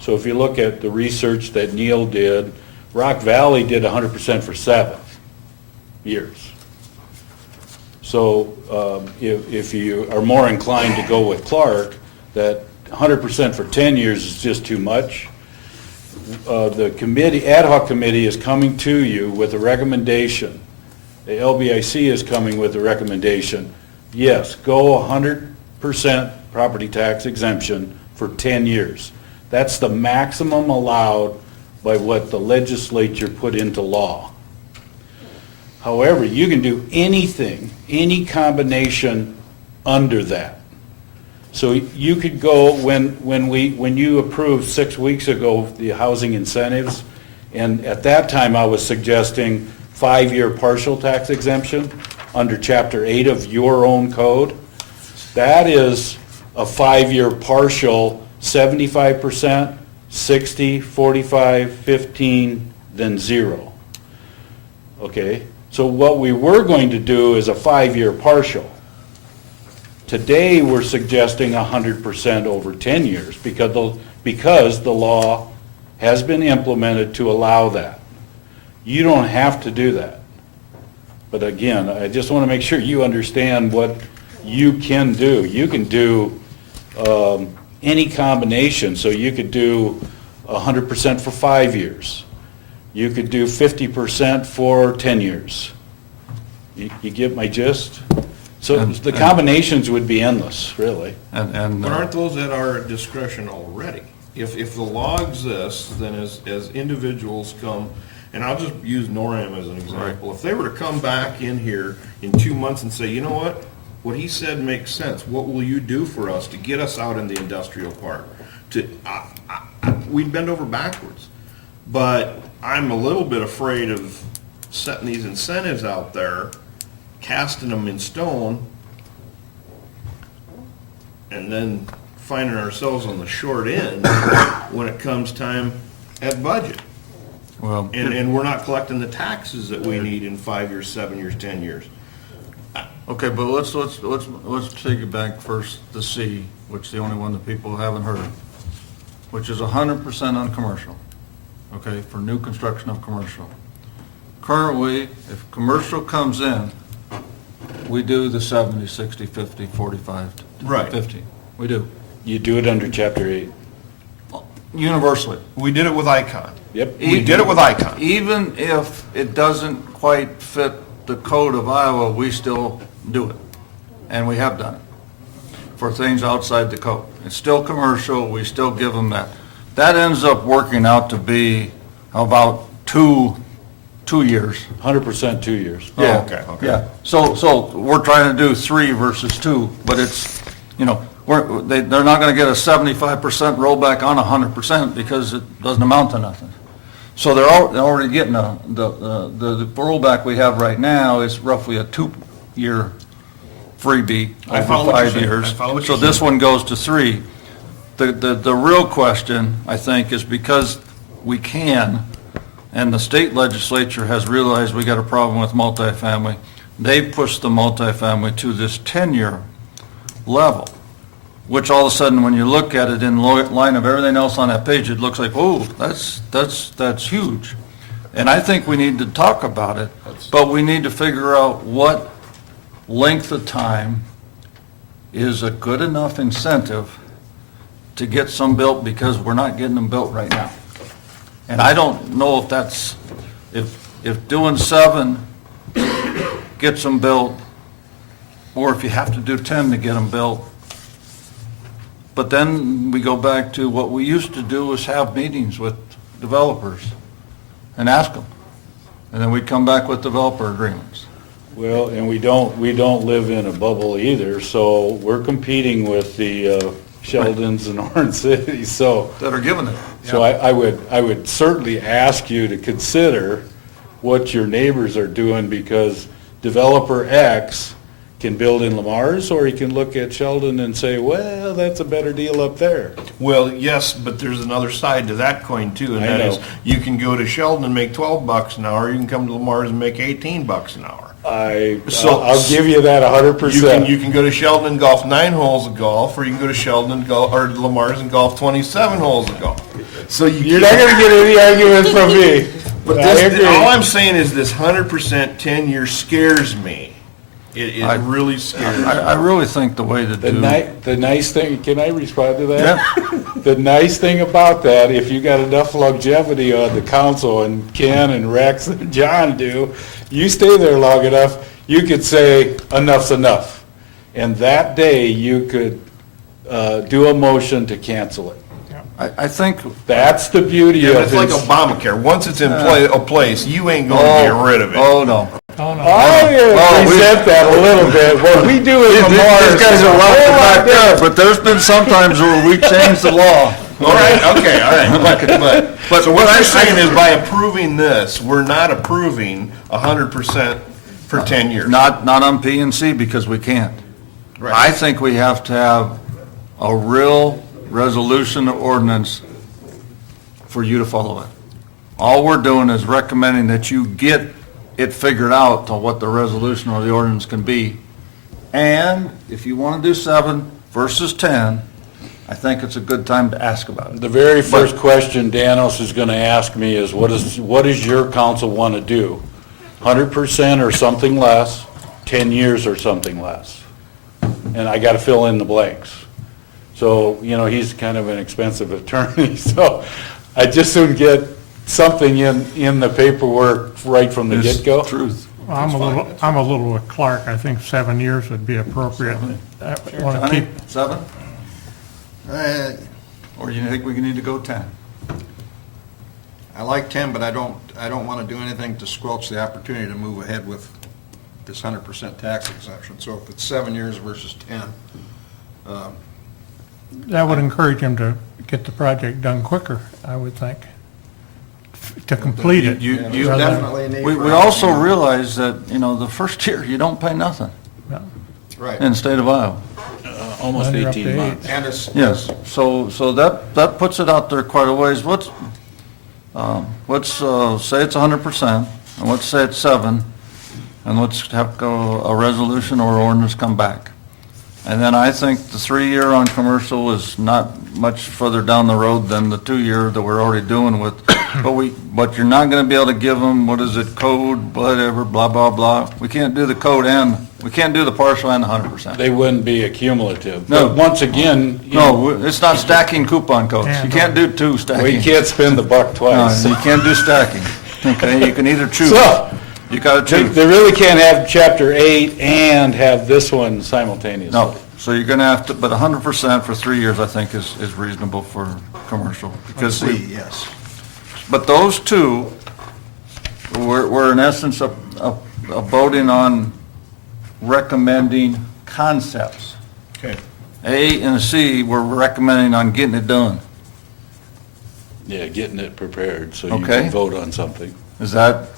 So if you look at the research that Neil did, Rock Valley did 100% for 7 years. So if you are more inclined to go with Clark, that 100% for 10 years is just too much. The committee, ad hoc committee is coming to you with a recommendation. The LBIC is coming with a recommendation. Yes, go 100% property tax exemption for 10 years. That's the maximum allowed by what the legislature put into law. However, you can do anything, any combination under that. So you could go, when you approved 6 weeks ago the housing incentives, and at that time I was suggesting 5-year partial tax exemption under Chapter 8 of your own code. That is a 5-year partial, 75%, 60, 45, 15, then 0. Okay? So what we were going to do is a 5-year partial. Today, we're suggesting 100% over 10 years because the law has been implemented to allow that. You don't have to do that. But again, I just want to make sure you understand what you can do. You can do any combination, so you could do 100% for 5 years. You could do 50% for 10 years. You get my gist? So the combinations would be endless, really. But aren't those at our discretion already? If the law exists, then as individuals come, and I'll just use NORAM as an example. If they were to come back in here in 2 months and say, you know what he said makes sense. What will you do for us to get us out in the industrial park? We'd bend over backwards. But I'm a little bit afraid of setting these incentives out there, casting them in stone, and then finding ourselves on the short end when it comes time at budget. Well, And we're not collecting the taxes that we need in 5 years, 7 years, 10 years. okay, but let's take it back first to C, which is the only one that people haven't heard, which is 100% on commercial, okay, for new construction of commercial. Currently, if commercial comes in, we do the 70, 60, 50, 45, Right. 50. We do, You do it under Chapter 8. universally. We did it with Icon. Yep. We did it with Icon. Even if it doesn't quite fit the code of Iowa, we still do it. And we have done it for things outside the code. It's still commercial, we still give them that. That ends up working out to be about two years. 100% 2 years. Yeah. okay, okay. Yeah, so we're trying to do 3 versus 2, but it's, you know, they're not gonna get a 75% rollback on 100% because it doesn't amount to nothing. So they're already getting the rollback we have right now is roughly a 2-year freebie I follow over what you're 5 saying. years. I follow what So you're this saying. one goes to 3. The real question, I think, is because we can, and the state legislature has realized we got a problem with multifamily, they pushed the multifamily to this 10-year level, which all of a sudden, when you look at it in line of everything else on that page, it looks like, oh, that's huge. And I think we need to talk about it, but we need to figure out what length of time is a good enough incentive to get some built, because we're not getting them built right now. And I don't know if that's, if doing 7 gets them built, or if you have to do 10 to get them built. But then we go back to what we used to do, is have meetings with developers and ask them. And then we'd come back with developer agreements. Well, and we don't live in a bubble either, so we're competing with the Sheldons and Orange City, so. That are giving it. So I would certainly ask you to consider what your neighbors are doing, because developer X can build in Lamar's, or he can look at Sheldon and say, well, that's a better deal up there. Well, yes, but there's another side to that coin too, and I that is, know. you can go to Sheldon and make $12 an hour, you can come to Lamar's and make $18 an hour. I'll give you that 100%. You can go to Sheldon and golf 9 holes of golf, or you can go to Sheldon and or Lamar's and golf 27 holes of golf. So You're not going to get any arguments from me. But I agree. all I'm saying is this 100% 10-year scares me. It really scares me. I really think the way to do. The nice thing, can I respond to that? The nice thing about that, if you got enough longevity on the council, and Ken and Rex and John do, you stay there long enough, you could say, enough's enough. And that day, you could do a motion to cancel it. I think That's the beauty Yeah, of but it. it's like Obamacare. Once it's in place, you ain't going to get rid of it. Oh, no. I resent that a little bit. What we do is These guys are laughing back there, but there's been some times where we changed the law. All right, okay, all right. But so what I'm saying is, by approving this, we're not approving 100% for 10 years. Not on P and C, because we can't. Right. I think we have to have a real resolution or ordinance for you to follow it. All we're doing is recommending that you get it figured out to what the resolution or the ordinance can be. And if you want to do 7 versus 10, I think it's a good time to ask about it. The very first question Danos is going to ask me is, what does your council want to do? 100% or something less, 10 years or something less? And I got to fill in the blanks. So, he's kind of an expensive attorney, so I just soon get something in the paperwork right from the It's get-go. Truth. Well, I'm a little with Clark. I think 7 years would be appropriate. I want to Johnny, keep, 7? Or you think we need to go 10? I like 10, but I don't want to do anything to squelch the opportunity to move ahead with this 100% tax exemption. So if it's 7 years versus 10, that would encourage him to get the project done quicker, I would think, to complete it. You rather than- definitely need. We also realize that, the first year, you don't pay nothing Right. in the state of Iowa. Almost Then you're up to 18 8. months. And it's. Yes, so that puts it out there quite a ways. Let's say it's 100%, and let's say it's 7, and let's have a resolution or ordinance come back. And then I think the 3-year on commercial is not much further down the road than the 2-year that we're already doing with. But you're not gonna be able to give them, code, whatever, blah, blah, blah. We can't do the code we can't do the partial and the 100%. They wouldn't be accumulative. No. But once again, No, it's not stacking coupon codes. You can't do 2 stacking. we can't spend the buck No, twice. you can't do stacking. Okay, you can either choose. So, You gotta They choose. they really can't have chapter 8 and have this one simultaneously. No, so you're gonna have to, but 100% for 3 years, I think, is reasonable for commercial. Because Yes. But those two, we're in essence of voting on recommending concepts. Okay. A and C, we're recommending on getting it done. Yeah, getting it prepared so you Okay. can vote on something. Is that,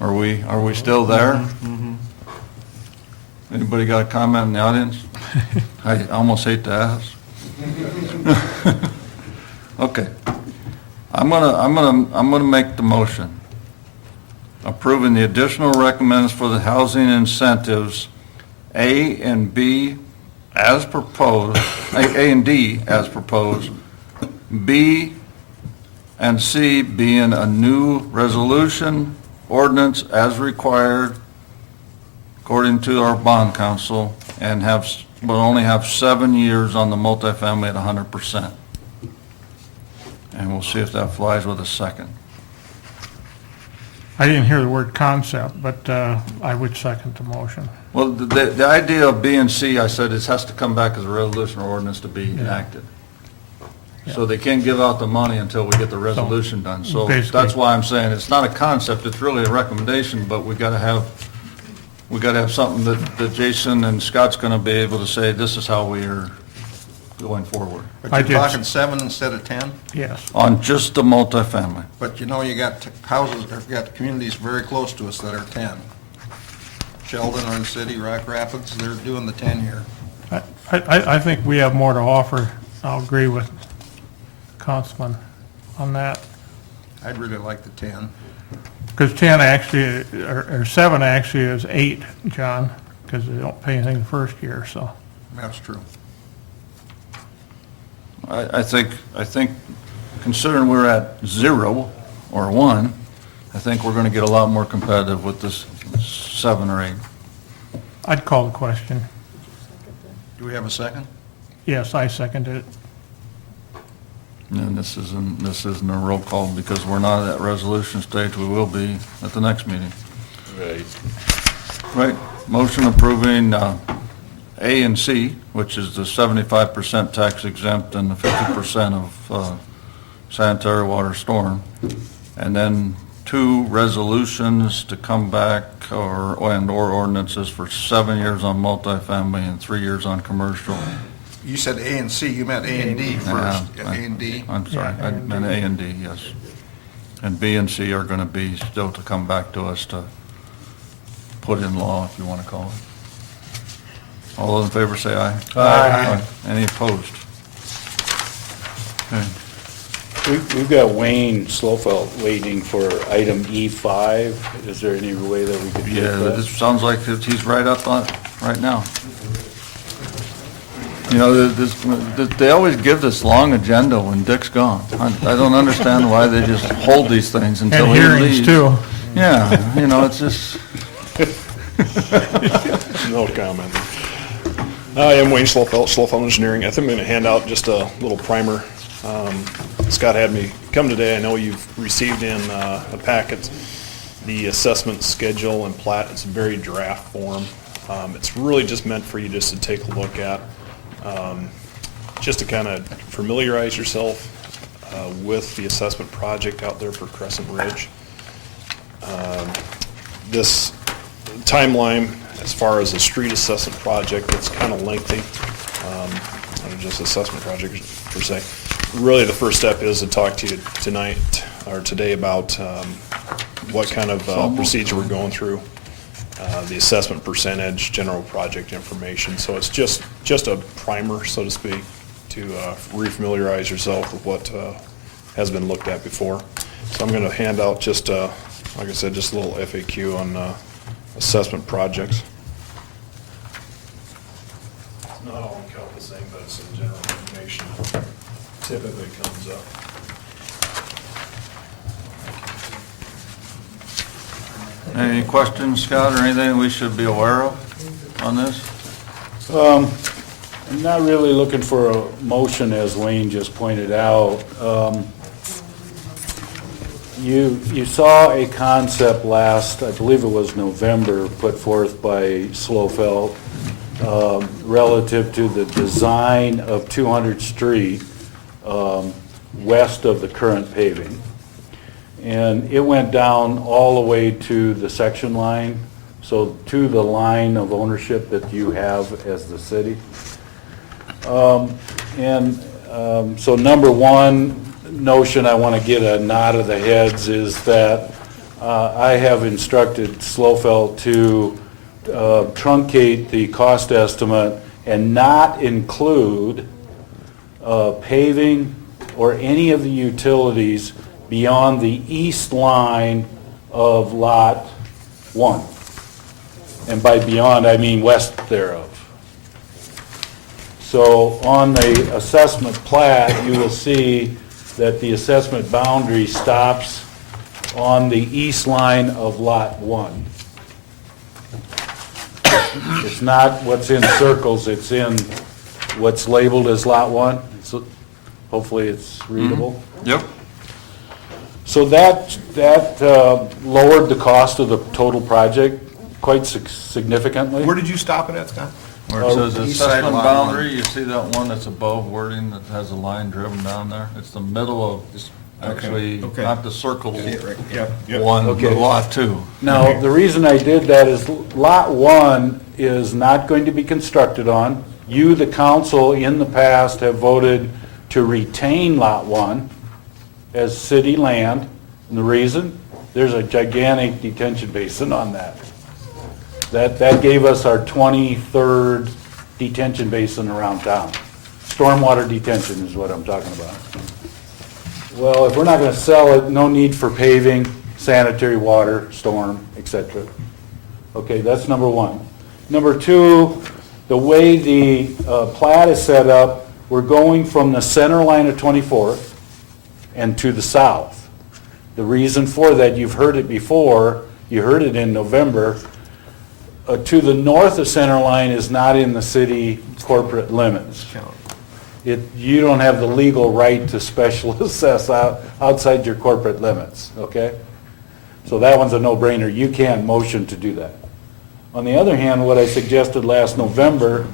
are we still there? Anybody got a comment in the audience? I almost hate to ask. Okay. I'm gonna make the motion. Approving the additional recommends for the housing incentives, A and B as proposed, A and D as proposed, B and C being a new resolution, ordinance as required according to our bond council, and will only have 7 years on the multifamily at 100%. And we'll see if that flies with a second. I didn't hear the word concept, but I would second the motion. Well, the idea of B and C, I said, it has to come back as a resolution or ordinance to be enacted. So they can't give out the money until we get the resolution done. So basically- that's why I'm saying it's not a concept, it's really a recommendation, but we gotta have something that Jason and Scott's gonna be able to say, this is how we are going forward. But I you're did- talking 7 instead of 10? Yes. On just the multifamily. But you got houses, or you got communities very close to us that are 10. Sheldon, Orange City, Rock Rapids, they're doing the 10-year. I think we have more to offer. I'll agree with Councilman on that. I'd really like the 10. Because 10 actually, or 7 actually is 8, John, because they don't pay anything the first year, so. That's true. I think considering we're at 0 or 1, I think we're gonna get a lot more competitive with this 7 or 8. I'd call the question. Do we have a second? Yes, I seconded it. And this isn't a roll call because we're not at that resolution stage. We will be at the next meeting. Right. Right, motion approving A and C, which is the 75% tax exempt and the 50% of sanitary water storm. And then 2 resolutions to come back or ordinances for 7 years on multifamily and 3 years on commercial. You said A and C, you meant A and D first. Yeah, A and D. I'm sorry, Yeah, I A and meant D. A and D, yes. And B and C are going to be still to come back to us to put in law, if you want to call it. All those in favor say aye. Aye. Any opposed? Okay. We've got Wayne Slofeld waiting for item E5. Is there any way that we could get Yeah, that? this sounds like he's right up on it right now. You know, they always give this long agenda when Dick's gone. I don't understand why they just hold these things until And he leaves. hearings, too. Yeah, you know, it's just, No comment. I am Wayne Schlofeld Engineering. I think I'm going to hand out just a little primer. Scott had me come today. I know you've received in a packet the assessment schedule and plat. It's a very draft form. It's really just meant for you just to take a look at, just to kind of familiarize yourself with the assessment project out there for Crescent Ridge. This timeline, as far as the street assessment project, it's kind of lengthy. Not just assessment project per se. Really, the first step is to talk to you tonight or today about what kind of procedure we're going through, the assessment percentage, general project information. So it's just a primer, so to speak, to refamiliarize yourself with what has been looked at before. So I'm going to hand out just, like I said, just a little FAQ on assessment projects. It's not all encompassing, but some general information typically comes up. any questions, Scott, or anything we should be aware of on this? I'm not really looking for a motion, as Wayne just pointed out. You saw a concept last, I believe it was November, put forth by Slofeld relative to the design of 200th Street west of the current paving. And it went down all the way to the section line, so to the line of ownership that you have as the city. So number one notion I want to get a nod of the heads is that I have instructed Slofeld to truncate the cost estimate and not include paving or any of the utilities beyond the east line of Lot 1. And by beyond, I mean west thereof. So on the assessment plat, you will see that the assessment boundary stops on the east line of Lot 1. It's not what's in circles, it's in what's labeled as Lot 1. So hopefully it's readable. Yep. So that lowered the cost of the total project quite significantly. Where did you stop it at, Scott? Where it says East side assessment lot boundary, you see that one that's above wording that has a line driven down there? It's the middle of, actually, Okay. not the circle Yep. one, but Okay. lot 2. Now, the reason I did that is Lot 1 is not going to be constructed on. You, the council, in the past have voted to retain Lot 1 as city land. And the reason? There's a gigantic detention basin on that. That gave us our 23rd detention basin around town. Stormwater detention is what I'm talking about. Well, if we're not going to sell it, no need for paving, sanitary water, storm, etc. Okay, that's number one. Number two, the way the plat is set up, we're going from the center line of 24th and to the south. The reason for that, you've heard it before, you heard it in November, to the north of center line is not in the city corporate limits. You don't have the legal right to special assess outside your corporate limits, okay? So that one's a no-brainer. You can't motion to do that. On the other hand, what I suggested last November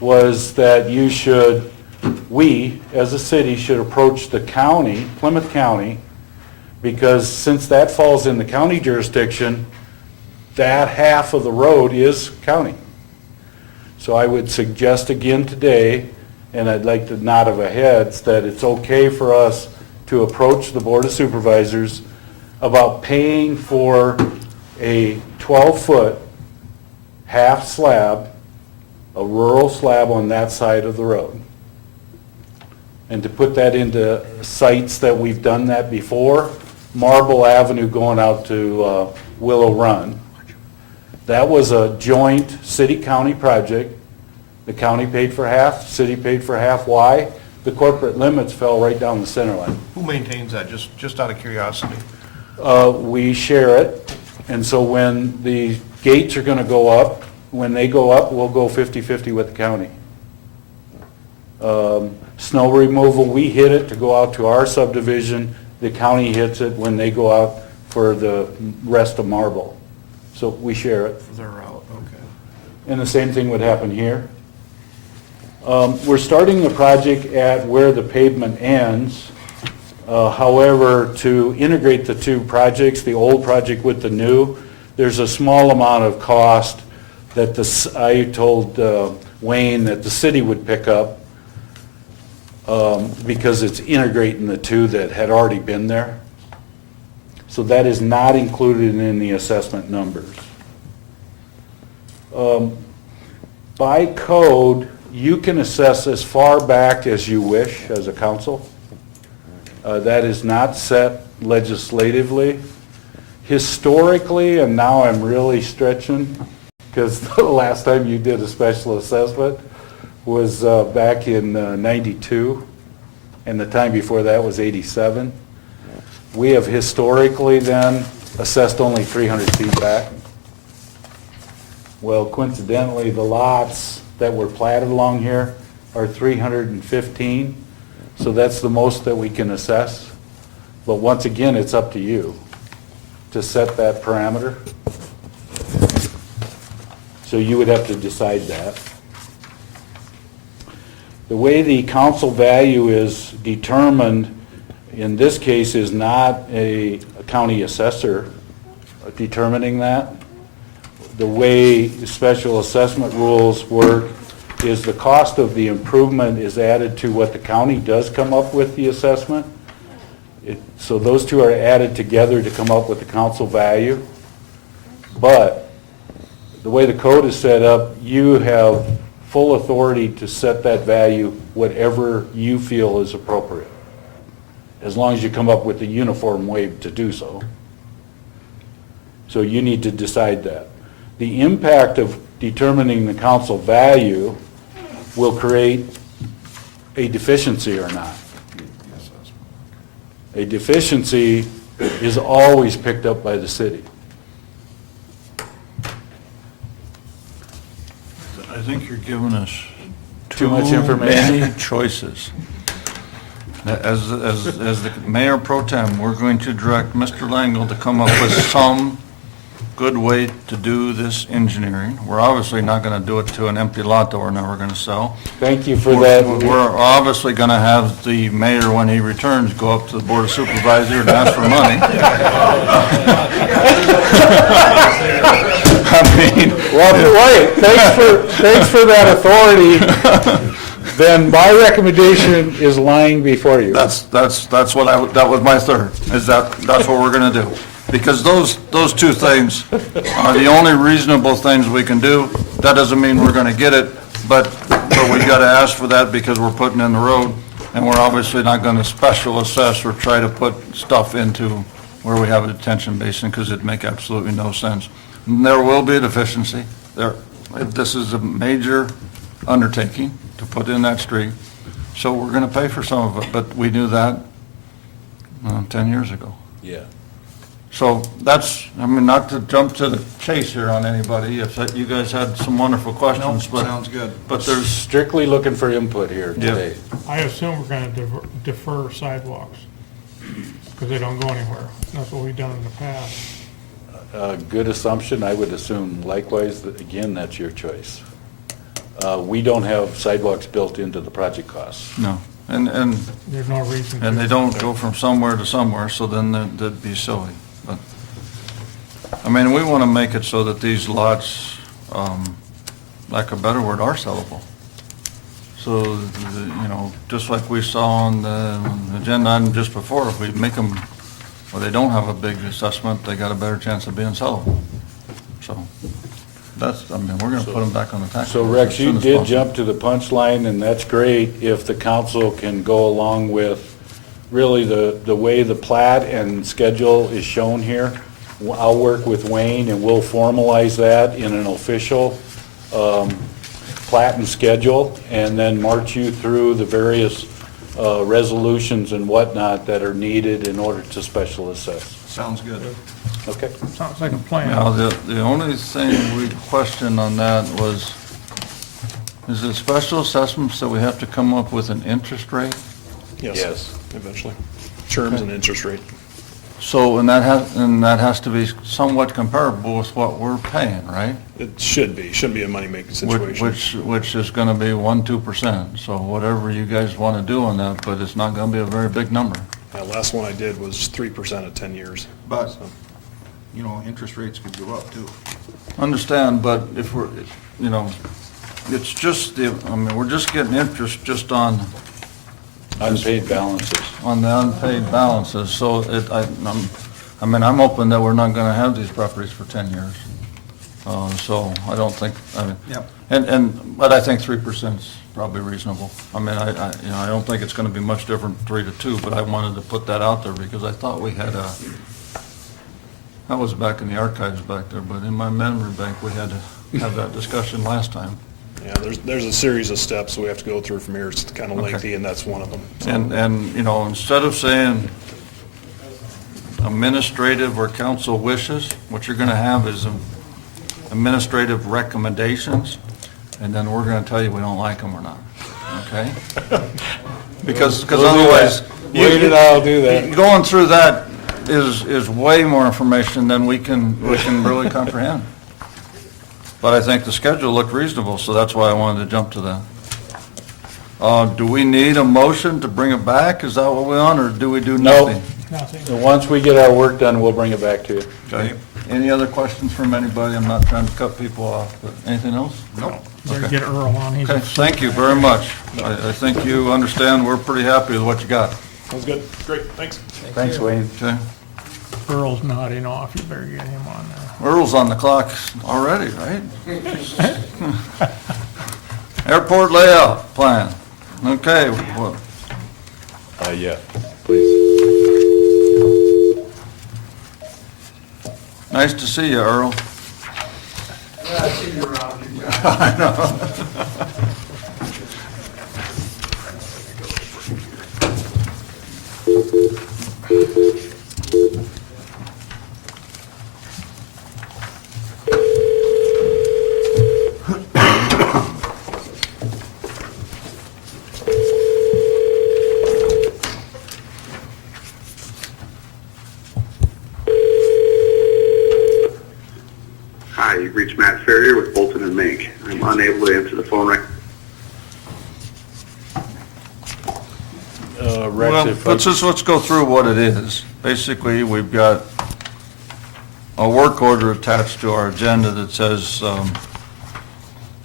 was that we, as a city, should approach the county, Plymouth County, because since that falls in the county jurisdiction, that half of the road is county. So I would suggest again today, and I'd like to nod of a heads, that it's okay for us to approach the Board of Supervisors about paying for a 12-foot half slab, a rural slab on that side of the road. And to put that into sites that we've done that before, Marble Avenue going out to Willow Run. That was a joint city-county project. The county paid for half, city paid for half. Why? The corporate limits fell right down the center line. Who maintains that, just out of curiosity? We share it, and so when the gates are gonna go up, when they go up, we'll go 50-50 with the county. Snow removal, we hit it to go out to our subdivision, the county hits it when they go out for the rest of Marble. So we share it. They're out, okay. And the same thing would happen here. We're starting the project at where the pavement ends. However, to integrate the two projects, the old project with the new, there's a small amount of cost that I told Wayne that the city would pick up because it's integrating the two that had already been there. So that is not included in the assessment numbers. By code, you can assess as far back as you wish as a council. That is not set legislatively. Historically, and now I'm really stretching, because the last time you did a special assessment was back in 92, and the time before that was 87. We have historically then assessed only 300 feet back. Well, coincidentally, the lots that were platted along here are 315, so that's the most that we can assess. But once again, it's up to you to set that parameter. So you would have to decide that. The way the council value is determined in this case is not a county assessor determining that. The way special assessment rules work is the cost of the improvement is added to what the county does come up with the assessment. So those two are added together to come up with the council value. But the way the code is set up, you have full authority to set that value whatever you feel is appropriate, as long as you come up with a uniform way to do so. So you need to decide that. The impact of determining the council value will create a deficiency or not. A deficiency is always picked up by the city. I think you're giving us Too much information? many choices. As the mayor pro tem, we're going to direct Mr. Langle to come up with some good way to do this engineering. We're obviously not going to do it to an empty lot that we're never going to sell. Thank you for that. We're obviously going to have the mayor, when he returns, go up to the board of supervisors and ask for money. I mean, Well, wait, thanks for that authority. Then my recommendation is lying before you. that's what that was my third, is that's what we're going to do. Because those two things are the only reasonable things we can do. That doesn't mean we're going to get it, but we've got to ask for that because we're putting in the road, and we're obviously not going to special assess or try to put stuff into where we have a detention basin, because it'd make absolutely no sense. And there will be a deficiency. This is a major undertaking to put in that street, so we're going to pay for some of it, but we knew that 10 years ago. Yeah. So that's, I mean, not to jump to the chase here on anybody, if you guys had some wonderful questions, but. Sounds good. But there's, Strictly looking for input here today. I assume we're going to defer sidewalks, because they don't go anywhere. That's what we've done in the past. Good assumption. I would assume likewise, that, again, that's your choice. We don't have sidewalks built into the project costs. no, and There's no reason. they to. don't go from somewhere to somewhere, so then that'd be silly. But, I mean, we want to make it so that these lots, lack of a better word, are sellable. So, just like we saw on the agenda item just before, if we make them, well, they don't have a big assessment, they got a better chance of being sellable. So, that's, I mean, we're gonna put them back on the tax. So rolls Rex, as you soon as did possible. jump to the punchline, and that's great if the council can go along with really the way the plat and schedule is shown here. I'll work with Wayne and we'll formalize that in an official plat and schedule, and then march you through the various resolutions and whatnot that are needed in order to special assess. Sounds good. Okay? Sounds like a plan. Now, the only thing we questioned on that was, is it special assessments that we have to come up with an interest rate? Yes. Eventually. Terms and interest rate. So, and that has to be somewhat comparable with what we're paying, right? It shouldn't be a money-making situation. Which is gonna be 1-2%. So whatever you guys wanna do on that, but it's not gonna be a very big number. That last one I did was 3% at 10 years. But, you know, interest rates could go up too. Understand, but if we're, you know, it's just I mean, we're just getting interest just on Unpaid balances. the unpaid balances, so I'm hoping that we're not gonna have these properties for 10 years. So I don't think, Yep. but I think 3% is probably reasonable. I mean, I don't think it's gonna be much different 3 to 2, but I wanted to put that out there because I thought we had that was back in the archives back there, but in my memory bank, we had to have that discussion last time. Yeah, there's a series of steps we have to go through from here. It's kind of lengthy, and that's one of them. So- And, you know, instead of saying administrative or council wishes, what you're gonna have is administrative recommendations, and then we're gonna tell you we don't like them or not, okay? Because We'll do otherwise. that. Wait and I'll do that. Going through that is way more information than we can really comprehend. But I think the schedule looked reasonable, so that's why I wanted to jump to that. Do we need a motion to bring it back? Is that what we want, or do we do No. nothing? Nothing. Once we get our work done, we'll bring it back to you. Okay. Any other questions from anybody? I'm not trying to cut people off, but anything else? Nope. Better Okay. get Earl on. He's Okay, thank you very much. I think you understand, we're pretty happy with what you got. Sounds good. Great, thanks. Thanks, Wayne. Okay. Earl's nodding off. You better get him on there. Earl's on the clock already, right? Airport layout plan. Okay, well, Yeah, please. nice to see you, Earl. Yeah, I see you around. I know. Hi, you've reached Matt Ferrier with Bolton and Mink. I'm unable to answer the phone right Rex, Well, if let's go through what it is. Basically, we've got a work order attached to our agenda that says,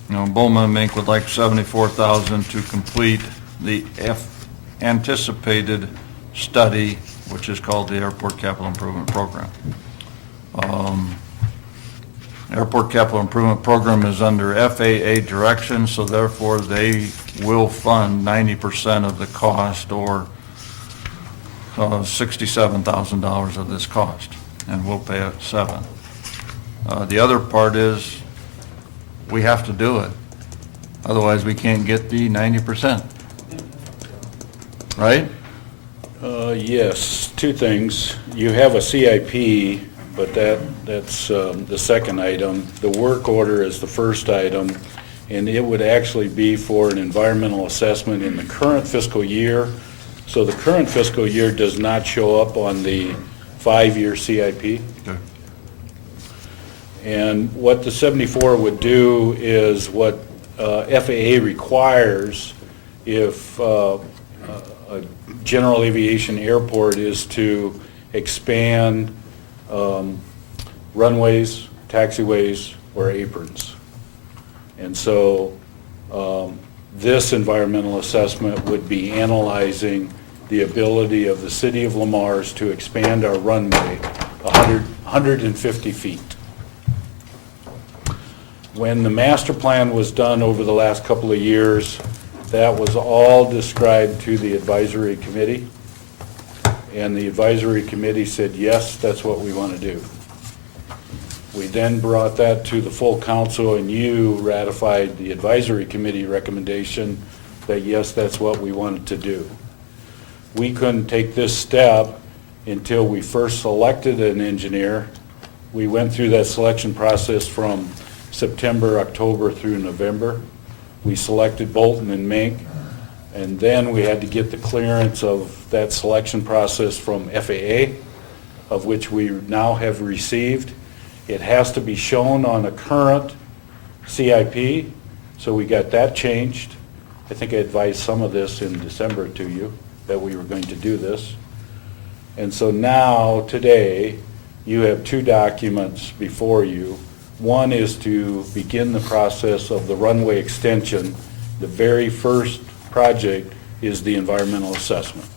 Bowman and Mink would like $74,000 to complete the anticipated study, which is called the Airport Capital Improvement Program. Airport Capital Improvement Program is under FAA direction, so therefore they will fund 90% of the cost, or $67,000 of this cost, and we'll pay it $7,000. The other part is, we have to do it. Otherwise, we can't get the 90%. Right? Yes, two things. You have a CIP, but that's the second item. The work order is the first item, and it would actually be for an environmental assessment in the current fiscal year. So the current fiscal year does not show up on the 5-year CIP. Okay. And what the 74 would do is what FAA requires if a general aviation airport is to expand runways, taxiways, or aprons. And so this environmental assessment would be analyzing the ability of the city of Lamar's to expand our runway 150 feet. When the master plan was done over the last couple of years, that was all described to the advisory committee. And the advisory committee said, yes, that's what we want to do. We then brought that to the full council, and you ratified the advisory committee recommendation that, yes, that's what we wanted to do. We couldn't take this step until we first selected an engineer. We went through that selection process from September, October through November. We selected Bolton and Mink, and then we had to get the clearance of that selection process from FAA, of which we now have received. It has to be shown on a current CIP, so we got that changed. I think I advised some of this in December to you, that we were going to do this. And so now, today, you have two documents before you. One is to begin the process of the runway extension. The very first project is the environmental assessment.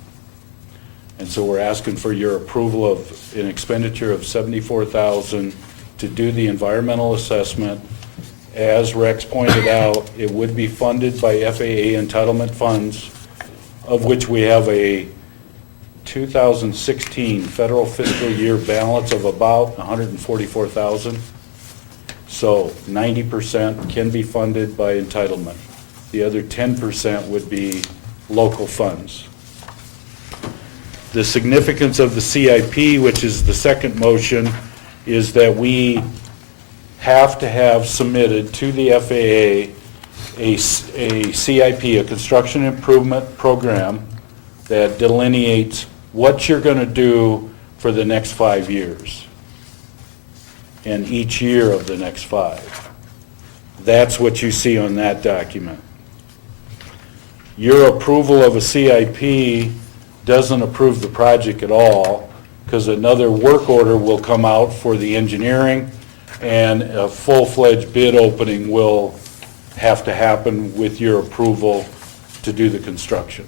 And so we're asking for your approval of an expenditure of $74,000 to do the environmental assessment. As Rex pointed out, it would be funded by FAA entitlement funds, of which we have a 2016 federal fiscal year balance of about $144,000. So 90% can be funded by entitlement. The other 10% would be local funds. The significance of the CIP, which is the second motion, is that we have to have submitted to the FAA a CIP, a construction improvement program, that delineates what you're going to do for the next 5 years and each year of the next 5. That's what you see on that document. Your approval of a CIP doesn't approve the project at all, because another work order will come out for the engineering, and a full-fledged bid opening will have to happen with your approval to do the construction.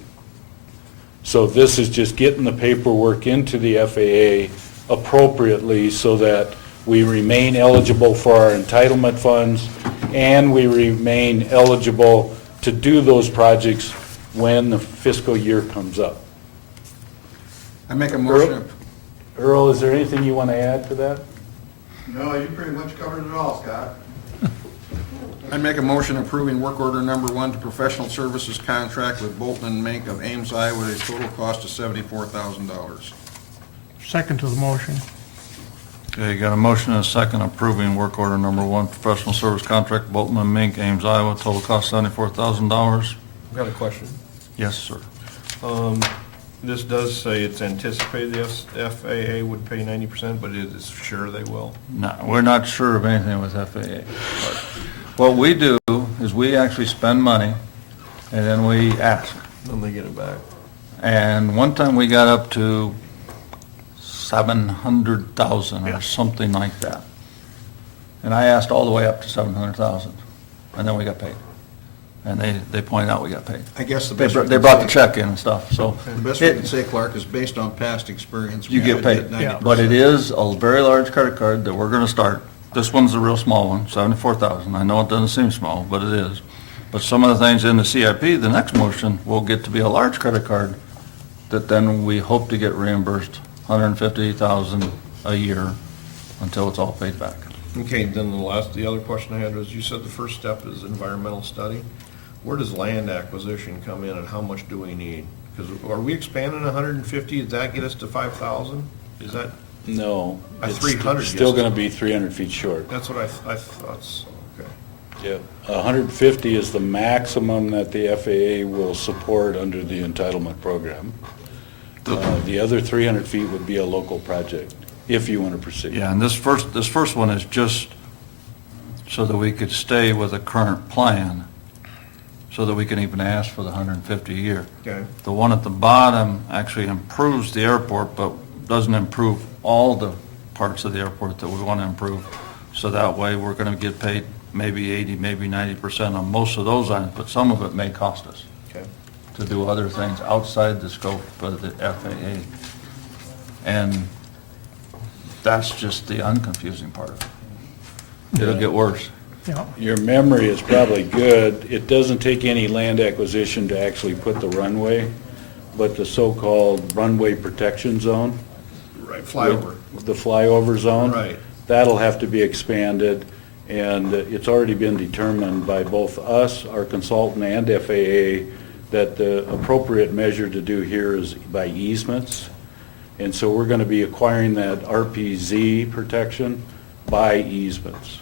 So this is just getting the paperwork into the FAA appropriately so that we remain eligible for our entitlement funds, and we remain eligible to do those projects when the fiscal year comes up. I make a motion. Earl, is there anything you want to add to that? No, you pretty much covered it all, Scott. I make a motion approving work order number 1 to professional services contract with Bolton and Mink of Ames, Iowa, at a total cost of $74,000. Second to the motion. Okay, you got a motion and a second approving work order number 1, professional service contract, Bolton and Mink, Ames, Iowa, total cost $74,000. I've got a question. Yes, sir. This does say it's anticipated the FAA would pay 90%, but it is sure they will? No, we're not sure of anything with FAA. But what we do is we actually spend money, and then we ask. Then they get it back. And one time we got up to 700,000 or something like that. And I asked all the way up to 700,000, and then we got paid. And they pointed out we got paid. I guess the They best br- we they can brought the say- check in and stuff, so. The best we can say, Clark, is based on past experience. You we get would paid. 90%. But it is a very large credit card that we're gonna start. This one's a real small one, 74,000. I know it doesn't seem small, but it is. But some of the things in the CIP, the next motion, will get to be a large credit card that then we hope to get reimbursed 150,000 a year until it's all paid back. Okay, then the other question I had was, you said the first step is environmental study. Where does land acquisition come in, and how much do we need? Because are we expanding 150? Does that get us to 5,000? Is that? No. At It's 300 Still gets going us- to be 300 feet short. That's what I thought, okay. Yeah. 150 is the maximum that the FAA will support under the entitlement program. The other 300 feet would be a local project, if you want to proceed. Yeah, and this first one is just so that we could stay with a current plan, so that we can even ask for the 150 a year. Okay. The one at the bottom actually improves the airport, but doesn't improve all the parts of the airport that we want to improve. So that way, we're going to get paid maybe 80, maybe 90% on most of those items, but some of it may cost us Okay. to do other things outside the scope of the FAA. And that's just the unconfusing part of it. It'll Yeah. get worse. Yeah. Your memory is probably good. It doesn't take any land acquisition to actually put the runway, but the so-called runway protection zone. Right, flyover. The flyover zone. Right. That'll have to be expanded, and it's already been determined by both us, our consultant, and FAA, that the appropriate measure to do here is by easements. And so we're going to be acquiring that RPZ protection by easements.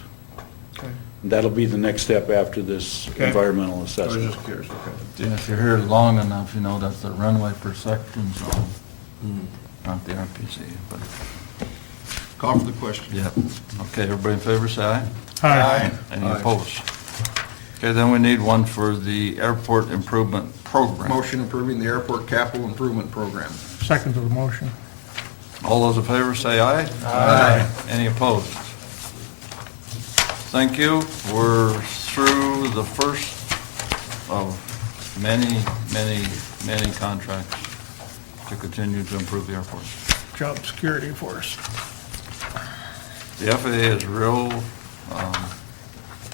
Okay. That'll be the next step after this Okay. environmental I was assessment. just curious, okay. Yeah, if you're here long enough, you know that's the runway protection zone, not the RPZ, but, Call for the question. yep. Okay, everybody in favor, say aye. Aye. Any Aye. opposed? Okay, then we need one for the airport improvement program. Motion approving the airport capital improvement program. Second to the motion. All those in favor, say aye. Aye. Any opposed? Thank you. We're through the first of many, many, many contracts to continue to improve the airport. Job security force. The FAA is real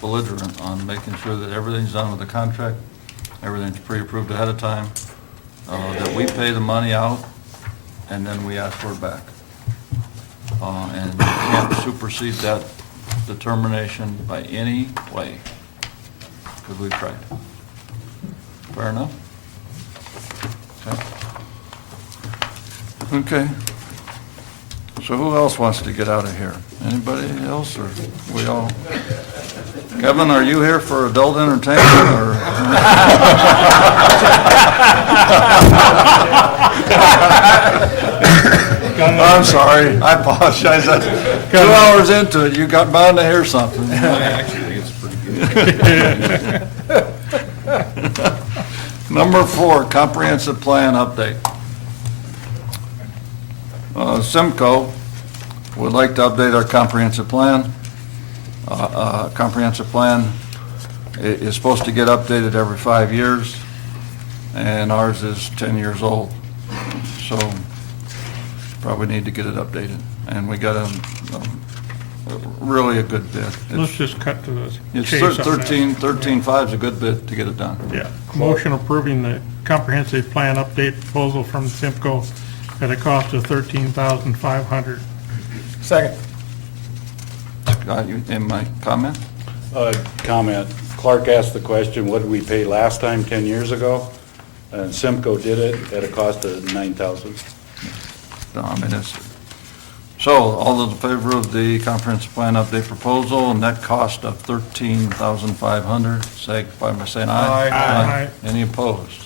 belligerent on making sure that everything's done with the contract, everything's pre-approved ahead of time, that we pay the money out, and then we ask for it back. And you can't supersede that determination by any way, because we've tried. Fair enough? Okay. Okay. So who else wants to get out of here? Anybody else, or we all? Kevin, are you here for adult entertainment, or? I'm sorry, I apologize. 2 hours into it, you got bound to hear something. Actually, it's pretty good. Number 4, comprehensive plan update. Simcoe would like to update our comprehensive plan. Comprehensive plan is supposed to get updated every 5 years, and ours is 10 years old. So probably need to get it updated. And we got really a good bid. Let's just cut to the It's chase on that. 13.5 is a good bid to get it done. Yeah. Motion approving the comprehensive plan update proposal from Simcoe at a cost of $13,500. Second. In my comment? Comment. Clark asked the question, what did we pay last time, 10 years ago? And Simcoe did it at a cost of $9,000. No, I mean, so, all those in favor of the comprehensive plan update proposal, net cost of $13,500, signify by saying aye. Aye. Aye. Any opposed?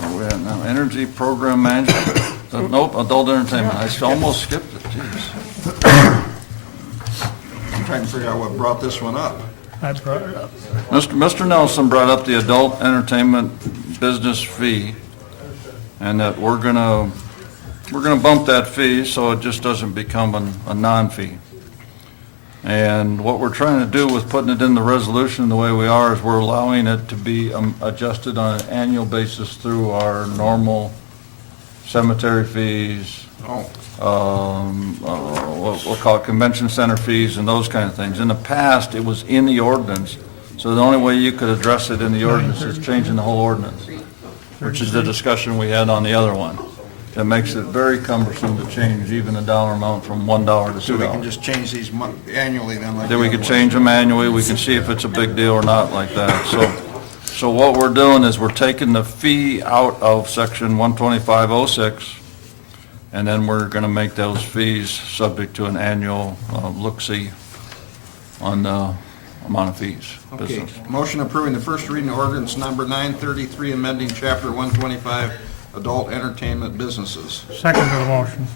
Where we at now? Energy program management? Nope, adult entertainment. I almost skipped it, jeez. I'm trying to figure out what brought this one up. I brought it up. Mr. Nelson brought up the adult entertainment business fee, and that we're gonna bump that fee so it just doesn't become a non-fee. And what we're trying to do with putting it in the resolution the way we are is we're allowing it to be adjusted on an annual basis through our normal cemetery fees, what we'll call it convention center fees and those kind of things. In the past, it was in the ordinance, so the only way you could address it in the ordinance is changing the whole ordinance, which is the discussion we had on the other one. It makes it very cumbersome to change even a dollar amount from $1 to $2. So we can just change these annually then like. Then we the could other change ones. them annually, we can see if it's a big deal or not like that. So what we're doing is we're taking the fee out of section 12506, and then we're going to make those fees subject to an annual look-see on the amount of fees. Okay, business. motion approving the first reading ordinance number 933, amending chapter 125, adult entertainment businesses. Second to the motion.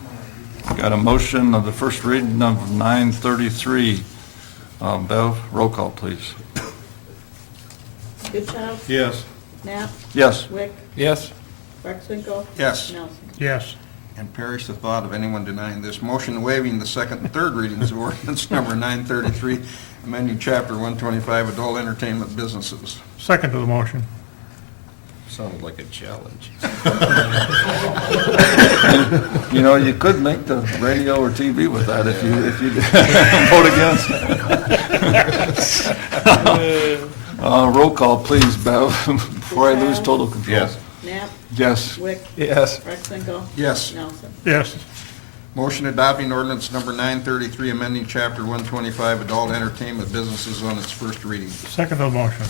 Got a motion of the first reading of 933. Bev, roll call, please. Goodchild? Yes. Knapp? Yes. Wick? Yes. Rexinger? Yes. Nelson? Yes. And perish the thought of anyone denying this. Motion waiving the second and third readings of ordinance number 933, amending chapter 125, adult entertainment businesses. Second to the motion. Sounded like a challenge. You know, you could make the radio or TV with that if you vote against. Roll call, please, Bev, before I lose total control. Yes. Knapp? Yes. Wick? Yes. Rexinger? Yes. Nelson? Yes. Motion adopting ordinance number 933, amending chapter 125 adult entertainment businesses on its first reading. Second the motion.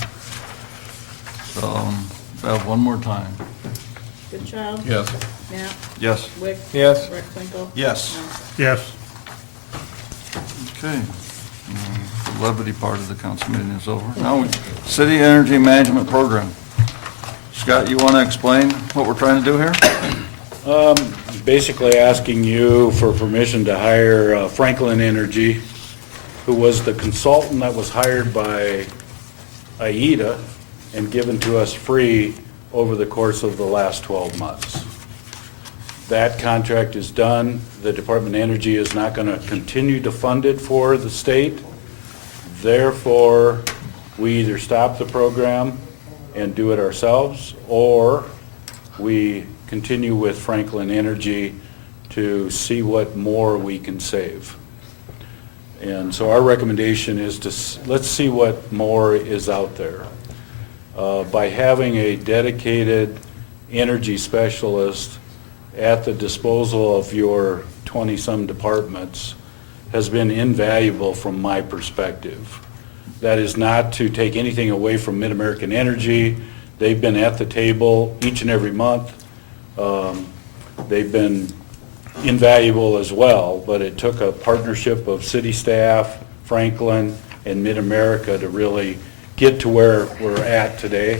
Bev, one more time. Goodchild? Yes. Knapp? Yes. Wick? Yes. Rexinger? Yes. Nelson? Yes. Okay. The levity part of the council meeting is over. Now, City Energy Management Program. Scott, you want to explain what we're trying to do here? Basically asking you for permission to hire Franklin Energy, who was the consultant that was hired by AIDA and given to us free over the course of the last 12 months. That contract is done. The Department of Energy is not going to continue to fund it for the state. Therefore, we either stop the program and do it ourselves, or we continue with Franklin Energy to see what more we can save. And so our recommendation is to, let's see what more is out there. By having a dedicated energy specialist at the disposal of your 20-some departments has been invaluable from my perspective. That is not to take anything away from Mid-American Energy. They've been at the table each and every month. They've been invaluable as well, but it took a partnership of city staff, Franklin, and Mid-America to really get to where we're at today.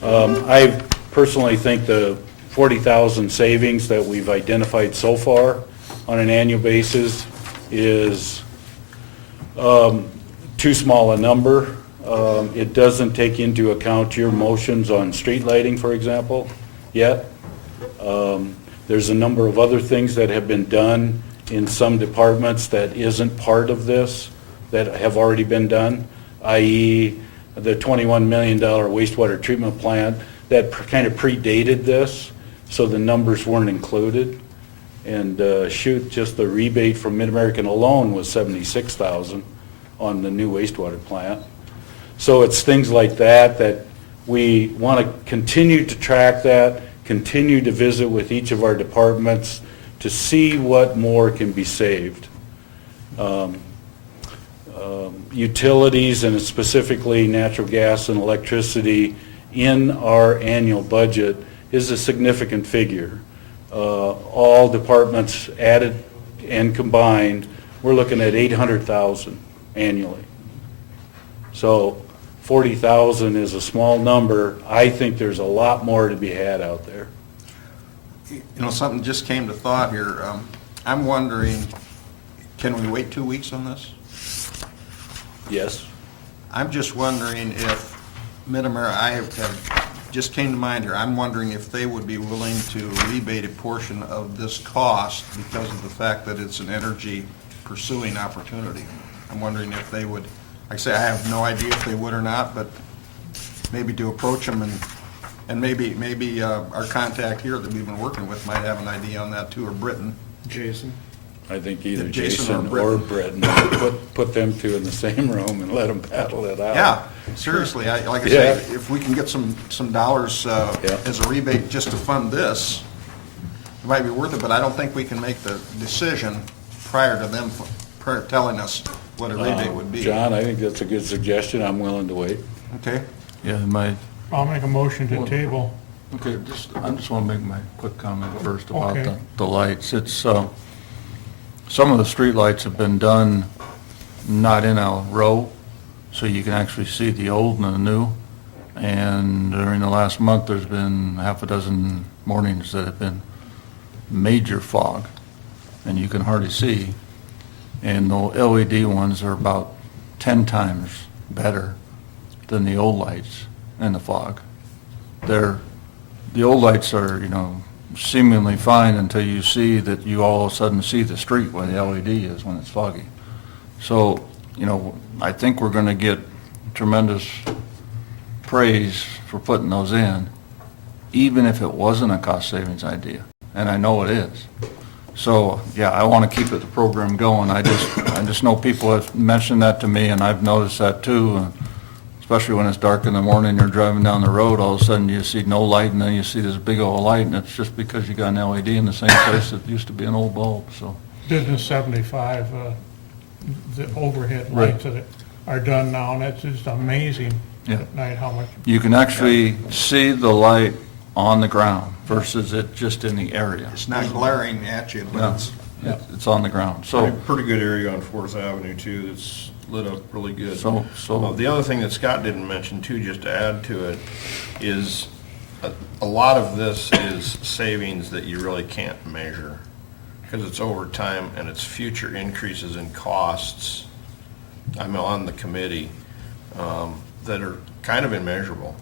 I personally think the 40,000 savings that we've identified so far on an annual basis is too small a number. It doesn't take into account your motions on street lighting, for example, yet. There's a number of other things that have been done in some departments that isn't part of this, that have already been done, i.e. the $21 million wastewater treatment plant that kind of predated this, so the numbers weren't included. And just the rebate from Mid-American alone was $76,000 on the new wastewater plant. So it's things like that that we want to continue to track that, continue to visit with each of our departments to see what more can be saved. Utilities, and specifically natural gas and electricity, in our annual budget is a significant figure. All departments added and combined, we're looking at $800,000 annually. So 40,000 is a small number. I think there's a lot more to be had out there. You know, something just came to thought here. I'm wondering, can we wait 2 weeks on this? Yes. I'm just wondering if Mid-America, just came to mind here, I'm wondering if they would be willing to rebate a portion of this cost because of the fact that it's an energy pursuing opportunity. I'm wondering if they would, like I say, I have no idea if they would or not, but maybe to approach them, and maybe our contact here that we've been working with might have an idea on that too, or Britton. Jason? I think either Jason Jason or or Britton, put them two in the same room and let them battle it out. Yeah, seriously, like I say, if we can get some dollars as a rebate just to fund this, it might be worth it, but I don't think we can make the decision prior to them telling us what a rebate would be. John, I think that's a good suggestion. I'm willing to wait. Okay. Yeah, I'll make a motion to table. Okay, I just want to make my quick comment first about Okay. the lights. It's, some of the street lights have been done not in a row, so you can actually see the old and the new. And during the last month, there's been half a dozen mornings that have been major fog, and you can hardly see. And the LED ones are about 10 times better than the old lights in the fog. The old lights are, seemingly fine until you see that you all of a sudden see the street where the LED is when it's foggy. So, I think we're going to get tremendous praise for putting those in, even if it wasn't a cost savings idea, and I know it is. So, yeah, I want to keep the program going. I just know people have mentioned that to me, and I've noticed that too. Especially when it's dark in the morning, you're driving down the road, all of a sudden you see no light, and then you see this big old light, and it's just because you got an LED in the same place that used to be an old bulb, so. Business 75, the overhead lights that are done now, and it's just amazing Yeah. at night how much. You can actually see the light on the ground versus it just in the area. It's not glaring at you, No, but it's, it's on the ground, so. Pretty good area on Fourth Avenue too, that's lit up really good. So- The other thing that Scott didn't mention too, just to add to it, is a lot of this is savings that you really can't measure, because it's over time and it's future increases in costs. I'm on the committee, that are kind of immeasurable.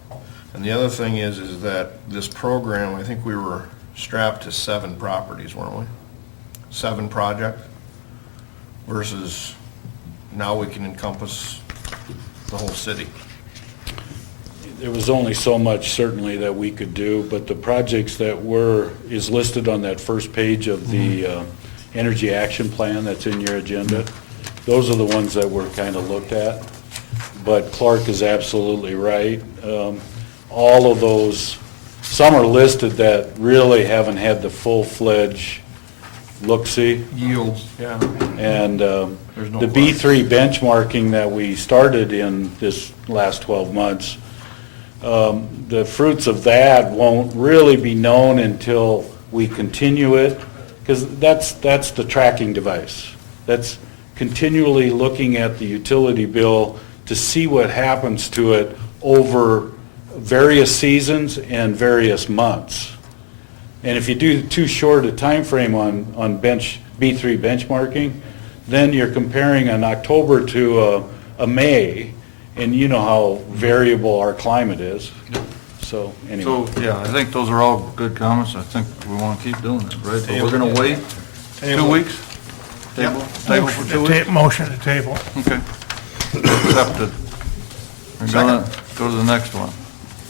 And the other thing is that this program, I think we were strapped to 7 properties, weren't we? 7 projects, versus now we can encompass the whole city. There was only so much certainly that we could do, but the projects that is listed on that first page of the Energy Action Plan that's in your agenda, those are the ones that were kind of looked at. But Clark is absolutely right. All of those, some are listed that really haven't had the full-fledged look-see. yields, yeah. And There's no the B3 benchmarking that we started in this last 12 months, the fruits of that won't really be known until we continue it, because that's the tracking device. That's continually looking at the utility bill to see what happens to it over various seasons and various months. And if you do too short a time frame on B3 benchmarking, then you're comparing an October to a May, and you know how variable our climate is. So anyway. So, yeah, I think those are all good comments. I think we want to keep doing it, right? But we're going to wait 2 weeks? Table for 2 weeks? Motion to table. Okay. Accepted. We're going to go to the next one.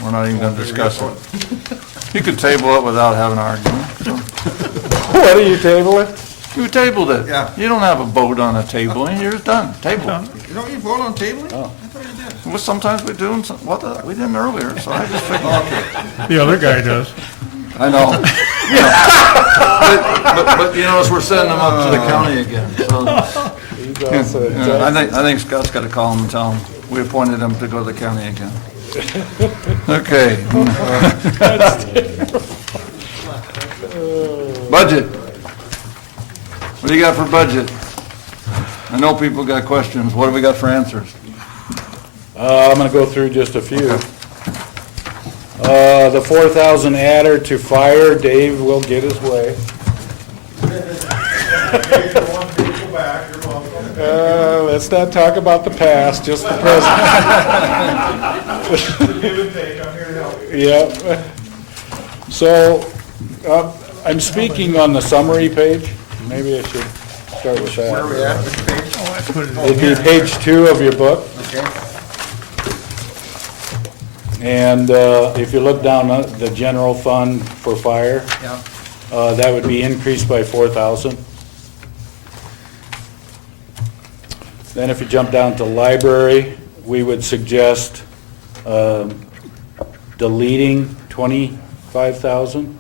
We're not even going to discuss it. You could table it without having an argument. So. What are you tabling? You tabled it. Yeah. You don't have a vote on a tabling. You're done. Table it. You don't even vote on tabling? Oh. I thought you did. Well, sometimes we do, and we didn't earlier, so I just figured. Okay. The other guy does. I know. But you notice we're sending them up to the county again, so. I think Scott's got to call him and tell him we appointed him to go to the county again. Okay. Budget. What do you got for budget? I know people got questions. What do we got for answers? I'm going to go through just a few. The 4,000 adder to fire, Dave will get his way. Let's not talk about the past, just the present. Yeah. So, I'm speaking on the summary page. Maybe I should start with that. Where are we at, which page? It'd be page 2 of your book. Okay. And if you look down at the general fund for fire, Yeah. that would be increased by 4,000. Then if you jump down to library, we would suggest deleting 25,000.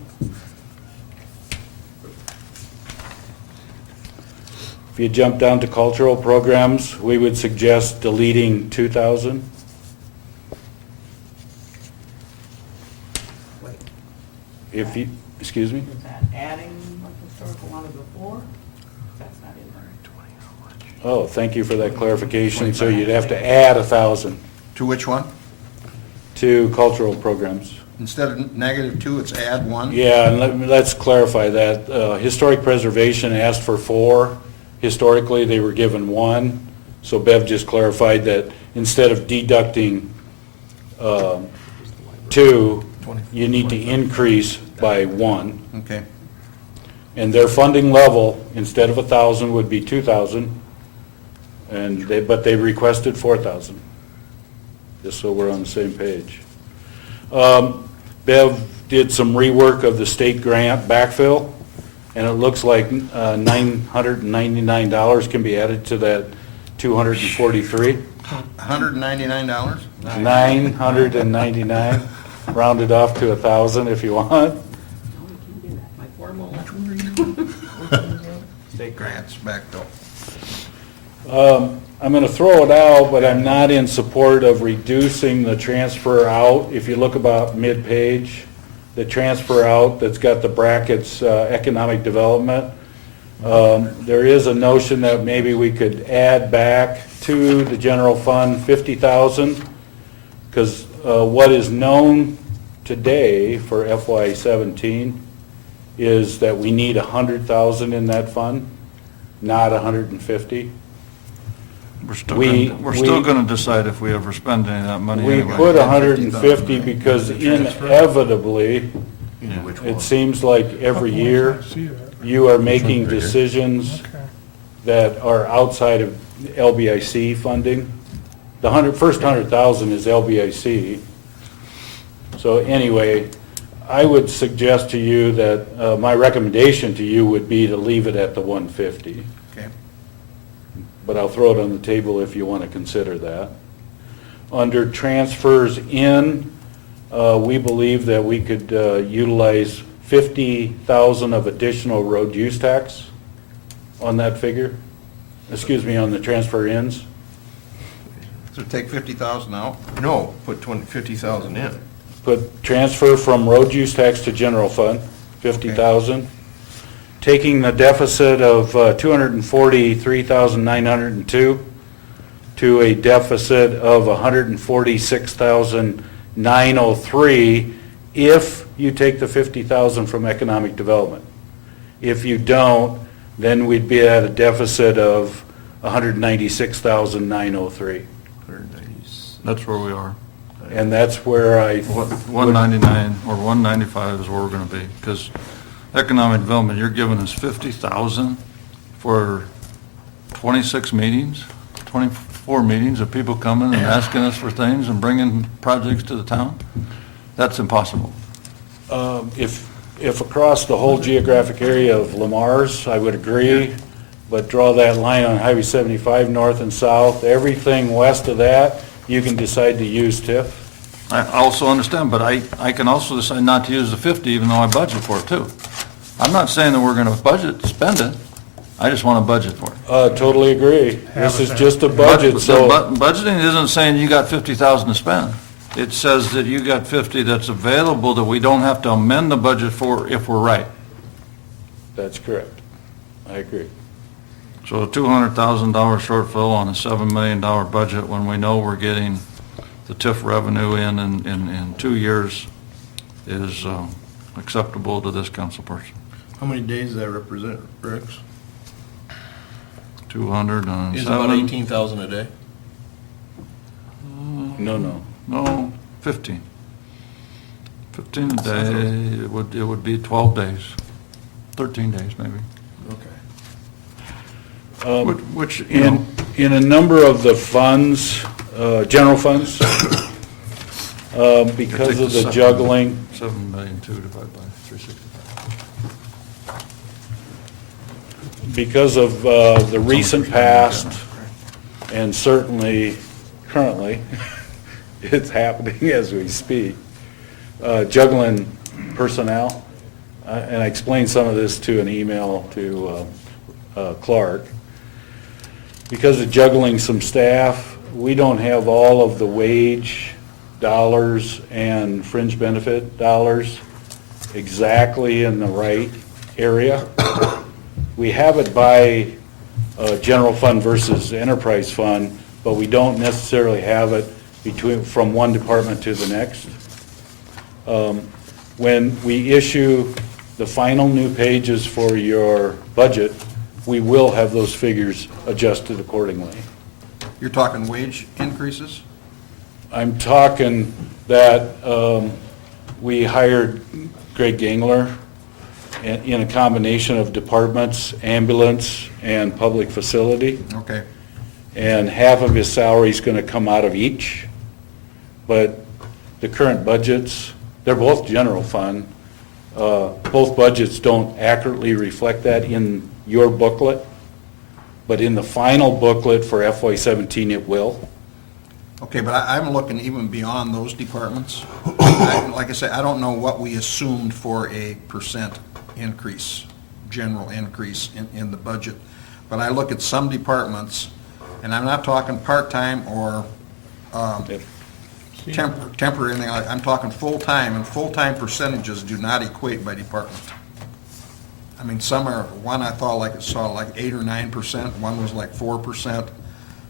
If you jump down to cultural programs, we would suggest deleting 2,000. If you, excuse me? Is that adding what the historical wanted before? That's not in there. Oh, thank you for that clarification. So you'd have to add 1,000 To which one? to cultural programs. Instead of -2, it's add 1? Yeah, and let's clarify that. Historic preservation asked for 4. Historically, they were given 1. So Bev just clarified that instead of deducting 2, you need to increase by 1. Okay. And their funding level, instead of 1,000, would be 2,000. But they requested 4,000, just so we're on the same page. Bev did some rework of the state grant backfill, and it looks like $999 can be added to that 243. $199? 999, rounded off to 1,000 if you want. State grants backfill. I'm going to throw it out, but I'm not in support of reducing the transfer out. If you look about mid-page, the transfer out that's got the brackets, economic development, there is a notion that maybe we could add back to the general fund 50,000, because what is known today for FY17 is that we need 100,000 in that fund, not 150. We're still going to decide if we ever spend any of that money We anyway. put 150 because inevitably, it seems like every year, you are making decisions that are outside of LBIC funding. The first 100,000 is LBIC. So anyway, I would suggest to you that, my recommendation to you would be to leave it at the 150. Okay. But I'll throw it on the table if you want to consider that. Under transfers in, we believe that we could utilize 50,000 of additional road use tax on that figure. Excuse me, on the transfer ins. So take 50,000 out? No, put 50,000 in. Put transfer from road use tax to general fund, 50,000. Taking the deficit of 243,902 to a deficit of 146,903 if you take the 50,000 from economic development. If you don't, then we'd be at a deficit of 196,903. That's where we are. And that's where I... 199 or 195 is where we're going to be, because economic development, you're giving us 50,000 for 26 meetings, 24 meetings of people coming and asking us for things and bringing projects to the town? That's impossible. If across the whole geographic area of Lamar's, I would agree, but draw that line on Highway 75 north and south, everything west of that, you can decide to use TIF. I also understand, but I can also decide not to use the 50 even though I budget for it too. I'm not saying that we're going to budget to spend it. I just want to budget for it. Totally agree. This is just a budget, so... Budgeting isn't saying you got 50,000 to spend. It says that you got 50 that's available that we don't have to amend the budget for if we're right. That's correct. I agree. So a $200,000 shortfall on a $7 million budget when we know we're getting the TIF revenue in 2 years is acceptable to this council person. How many days does that represent, Brooks? 207. Is it about 18,000 a day? No. No, 15. 15 a day, it would be 12 days, 13 days maybe. Okay. Which, In a number of the funds, general funds, because of the juggling, 7,000,002 divided by 365. because of the recent past, and certainly currently, it's happening as we speak, juggling personnel, and I explained some of this to an email to Clark. Because of juggling some staff, we don't have all of the wage dollars and fringe benefit dollars exactly in the right area. We have it by general fund versus enterprise fund, but we don't necessarily have it from one department to the next. When we issue the final new pages for your budget, we will have those figures adjusted accordingly. You're talking wage increases? I'm talking that we hired Greg Gangler in a combination of departments, ambulance, and public facility. Okay. And half of his salary is going to come out of each. But the current budgets they're both general fund. Both budgets don't accurately reflect that in your booklet, but in the final booklet for FY17 it will. Okay, but I'm looking even beyond those departments. Like I said, I don't know what we assumed for a percent increase, general increase in the budget. But I look at some departments, and I'm not talking part-time or temporary, anything like, I'm talking full-time, and full-time percentages do not equate by department. I mean, some are, one I thought like, it saw like 8 or 9%, one was like 4%.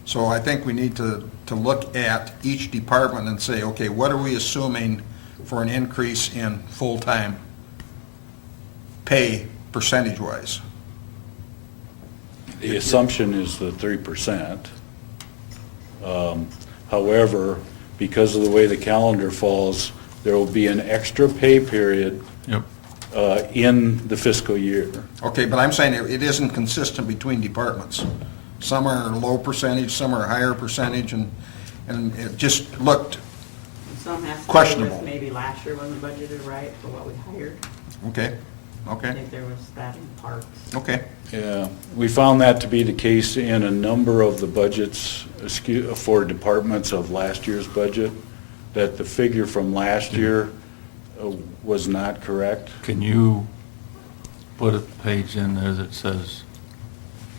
So I think we need to look at each department and say, okay, what are we assuming for an increase in full-time pay percentage-wise? The assumption is the 3%. However, because of the way the calendar falls, there will be an extra pay period in the fiscal year. Okay, but I'm saying it isn't consistent between departments. Some are low percentage, some are higher percentage, and it just looked Some has to do questionable. with maybe last year when the budgeted right for what we hired. Okay, I okay, think there was that in parks. okay. Yeah, we found that to be the case in a number of the budgets for departments of last year's budget, that the figure from last year was not correct. Can you put a page in there that says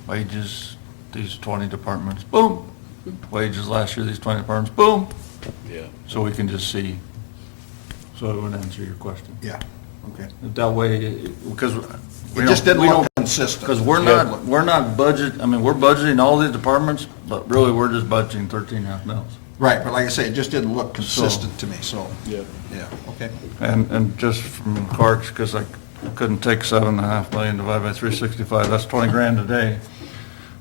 wages, these 20 departments, boom. Wages last year, these 20 departments, boom. Yeah. So we can just see, so it would answer your question. Yeah, okay. That way, because. It just didn't look consistent. Because we're not budget, I mean, we're budgeting all these departments, but really, we're just budgeting 13.5 mils. Right, but like I say, it just didn't look consistent to me, so, Yeah. yeah, okay. And just from Clark's, because I couldn't take 7.5 million divided by 365, that's 20 grand a day.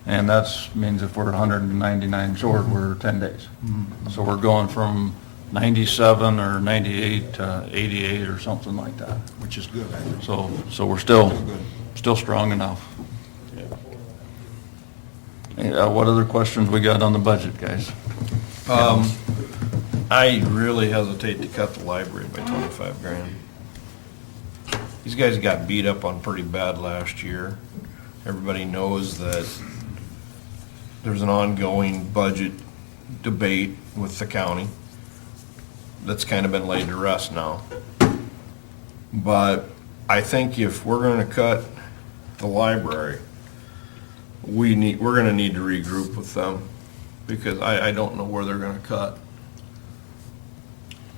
And that's, means if we're 199 short, we're 10 days. So we're going from 97 or 98 to 88 or something like that. Which is good, I think. So we're still strong enough. What other questions we got on the budget, guys? I really hesitate to cut the library by 25 grand. These guys got beat up on pretty bad last year. Everybody knows that there's an ongoing budget debate with the county that's kind of been laid to rest now. But I think if we're gonna cut the library, we're gonna need to regroup with them, because I don't know where they're gonna cut.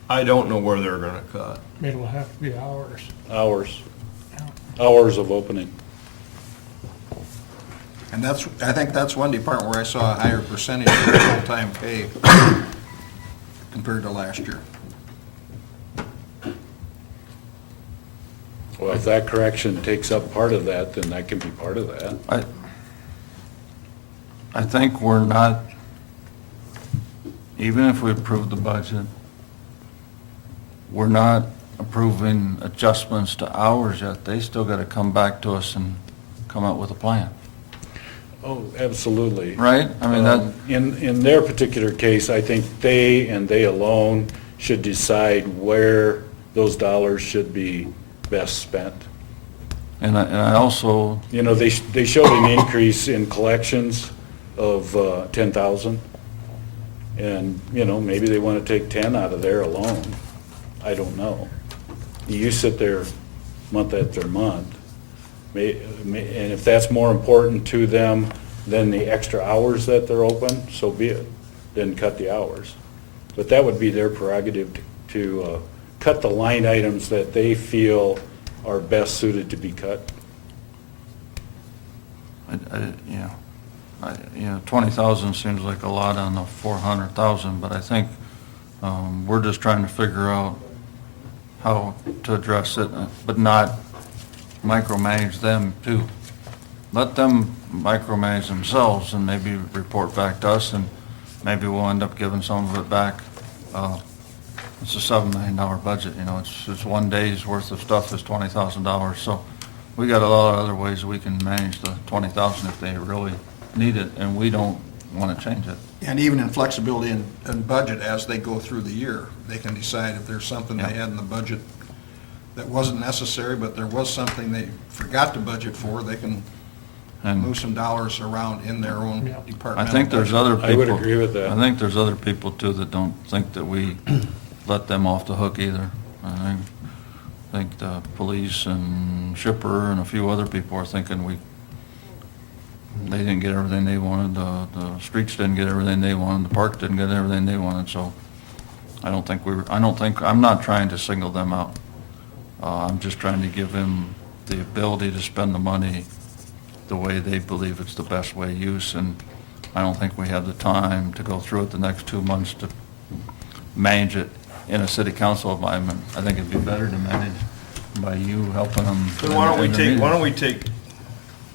I don't know where they're gonna cut. It'll have to be ours. Hours of opening. And I think that's one department where I saw a higher percentage of full-time pay compared to last year. Well, if that correction takes up part of that, then that can be part of that. I think we're not, even if we approve the budget, we're not approving adjustments to hours yet. They still got to come back to us and come up with a plan. Oh, absolutely. Right? I mean, that, In their particular case, I think they and they alone should decide where those dollars should be best spent. and I also, You know, they showed an increase in collections of 10,000. And, you know, maybe they want to take 10 out of there alone. I don't know. You sit there month after month. And if that's more important to them than the extra hours that they're open, so be it. Then cut the hours. But that would be their prerogative to cut the line items that they feel are best suited to be cut. 20,000 seems like a lot on the 400,000, but I think we're just trying to figure out how to address it, but not micromanage them too. Let them micromanage themselves and maybe report back to us, and maybe we'll end up giving some of it back. It's a $7 million budget, you know, it's one day's worth of stuff is $20,000. So we got a lot of other ways we can manage the 20,000 if they really need it, and we don't want to change it. And even in flexibility in budget, as they go through the year, they can decide if there's something they had in the budget that wasn't necessary, but there was something they forgot to budget for, they can move some dollars around in their own I departmental think there's budget. other people. I would agree with that. I think there's other people too that don't think that we let them off the hook either. I think the police and Shipper and a few other people are thinking they didn't get everything they wanted, the streets didn't get everything they wanted, the park didn't get everything they wanted, so I'm not trying to single them out. I'm just trying to give them the ability to spend the money the way they believe it's the best way use, and I don't think we have the time to go through it the next 2 months to manage it in a city council environment. I think it'd be better to manage by you helping them. Then why don't we take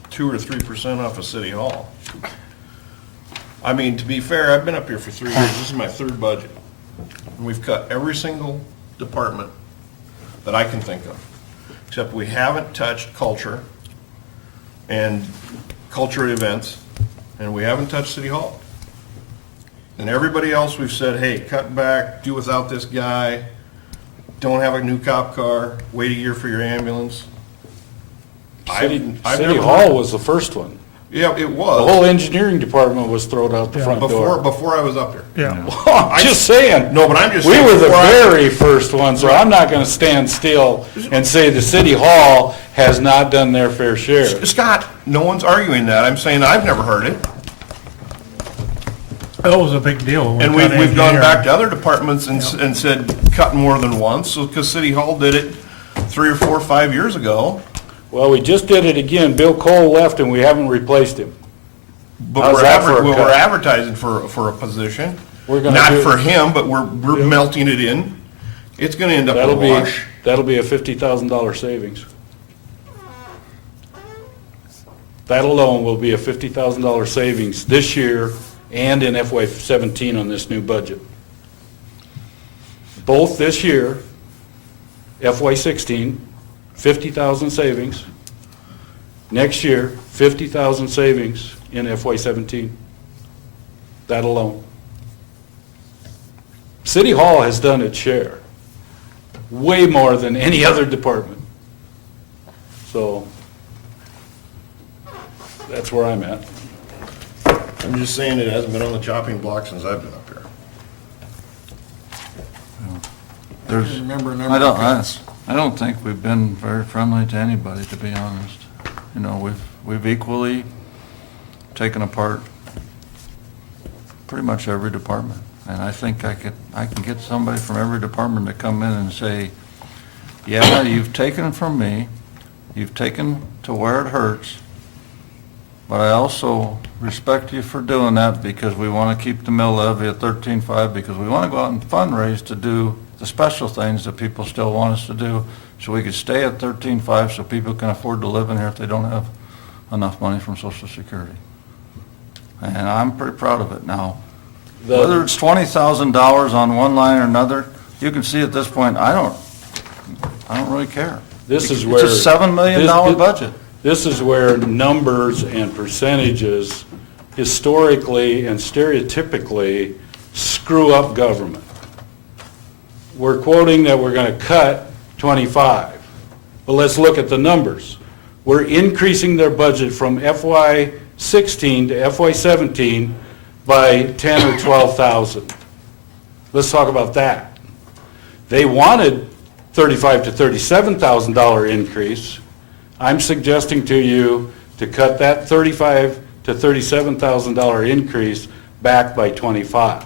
2 or 3% off of City Hall? I mean, to be fair, I've been up here for 3 years, this is my third budget. And we've cut every single department that I can think of, except we haven't touched culture and culture events, and we haven't touched City Hall. And everybody else, we've said, hey, cut back, do without this guy, don't have a new cop car, wait a year for your ambulance. City never Hall heard- was the first one. Yeah, it The was. whole engineering department was thrown out the front door. Before I was up here. Yeah. I'm just saying. No, but I'm just We saying. were the before I- very first one, so I'm not gonna stand still and say the City Hall has not done their fair share. Scott, no one's arguing that. I'm saying I've never heard it. That was a big deal. when And we we've got gone engineering. back to other departments and said cut more than once, so, because City Hall did it 3 or 4 or 5 years ago. Well, we just did it again. Bill Cole left and we haven't replaced him. But How's that for a cut? we're advertising for a position. We're gonna Not do- for him, but we're melting it in. It's gonna end up in a wash. That'll be a $50,000 savings. That alone will be a $50,000 savings this year and in FY17 on this new budget. Both this year, FY16, 50,000 savings. Next year, 50,000 savings in FY17. That alone. City Hall has done its share, way more than any other department. So, that's where I'm at. I'm just saying it hasn't been on the chopping block since I've been up here. There's, Remember a number of cuts. I don't think we've been very friendly to anybody, to be honest. You know, we've equally taken apart pretty much every department. And I think I can get somebody from every department to come in and say, yeah, you've taken from me, you've taken to where it hurts, but I also respect you for doing that because we want to keep the mill levy at 13.5 because we want to go out and fundraise to do the special things that people still want us to do, so we could stay at 13.5 so people can afford to live in here if they don't have enough money from Social Security. And I'm pretty proud of it. Now, whether it's $20,000 on one line or another, you can see at this point, I don't really care. This is where. It's a $7 million budget. This is where numbers and percentages historically and stereotypically screw up government. We're quoting that we're going to cut 25, but let's look at the numbers. We're increasing their budget from FY16 to FY17 by 10 or 12,000. Let's talk about that. They wanted $35,000 to $37,000 increase. I'm suggesting to you to cut that $35,000 to $37,000 increase back by 25.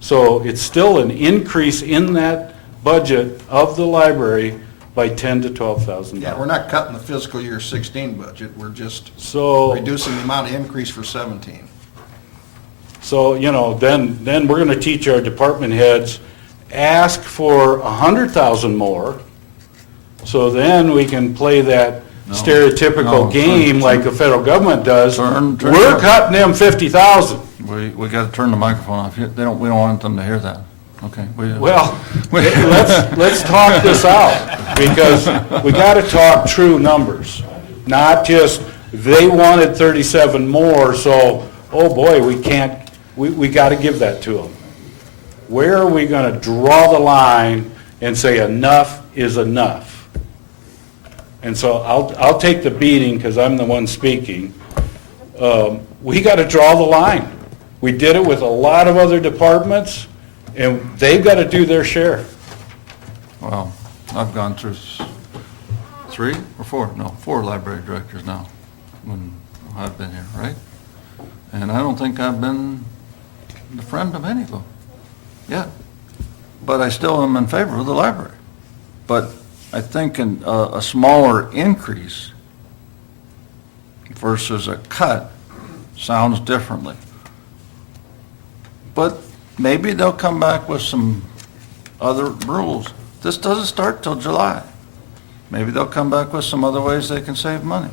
So it's still an increase in that budget of the library by $10,000 to $12,000. Yeah, we're not cutting the fiscal year 16 budget, we're just So, reducing the amount of increase for 17. so, you know, then we're gonna teach our department heads, ask for 100,000 more, so then we can play that stereotypical game like the federal government does. We're cutting them 50,000. We got to turn the microphone off. We don't want them to hear that. Okay. Well, let's talk this out, because we got to talk true numbers, not just, they wanted 37 more, so oh boy, we can't, we got to give that to them. Where are we going to draw the line and say enough is enough? And so I'll take the beating because I'm the one speaking. We got to draw the line. We did it with a lot of other departments, and they've got to do their share. Well, I've gone through 3 or 4, no, 4 library directors now, when I've been here, right? And I don't think I've been the friend of any of them yet. But I still am in favor of the library. But I think a smaller increase versus a cut sounds differently. But maybe they'll come back with some other rules. This doesn't start till July. Maybe they'll come back with some other ways they can save money.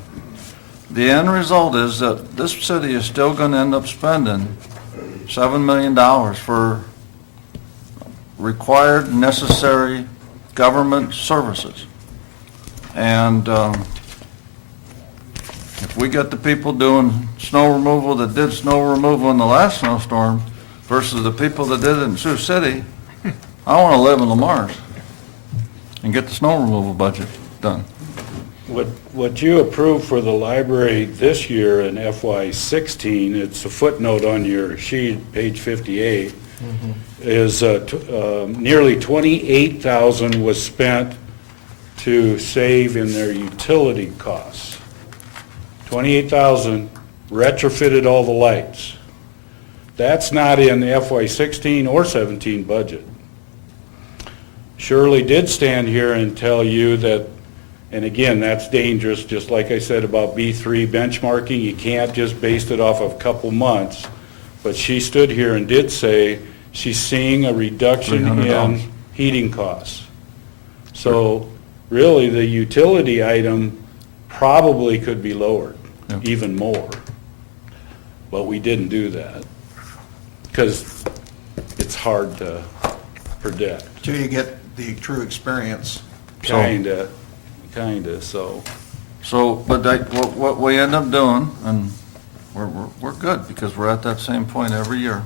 The end result is that this city is still going to end up spending $7 million for required, necessary government services. And if we get the people doing snow removal that did snow removal in the last snowstorm versus the people that did it in Sioux City, I want to live in Lamar's and get the snow removal budget done. What you approved for the library this year in FY16, it's a footnote on your sheet, page 58, is nearly $28,000 was spent to save in their utility costs. $28,000 retrofitted all the lights. That's not in the FY16 or 17 budget. Shirley did stand here and tell you that, and again, that's dangerous, just like I said about B3 benchmarking, you can't just base it off of a couple months. But she stood here and did say she's seeing a reduction in heating costs. So really, the utility item probably could be lowered even more. But we didn't do that because it's hard to predict. Till you get the true experience. Kinda, so. So, but what we end up doing, and we're good, because we're at that same point every year,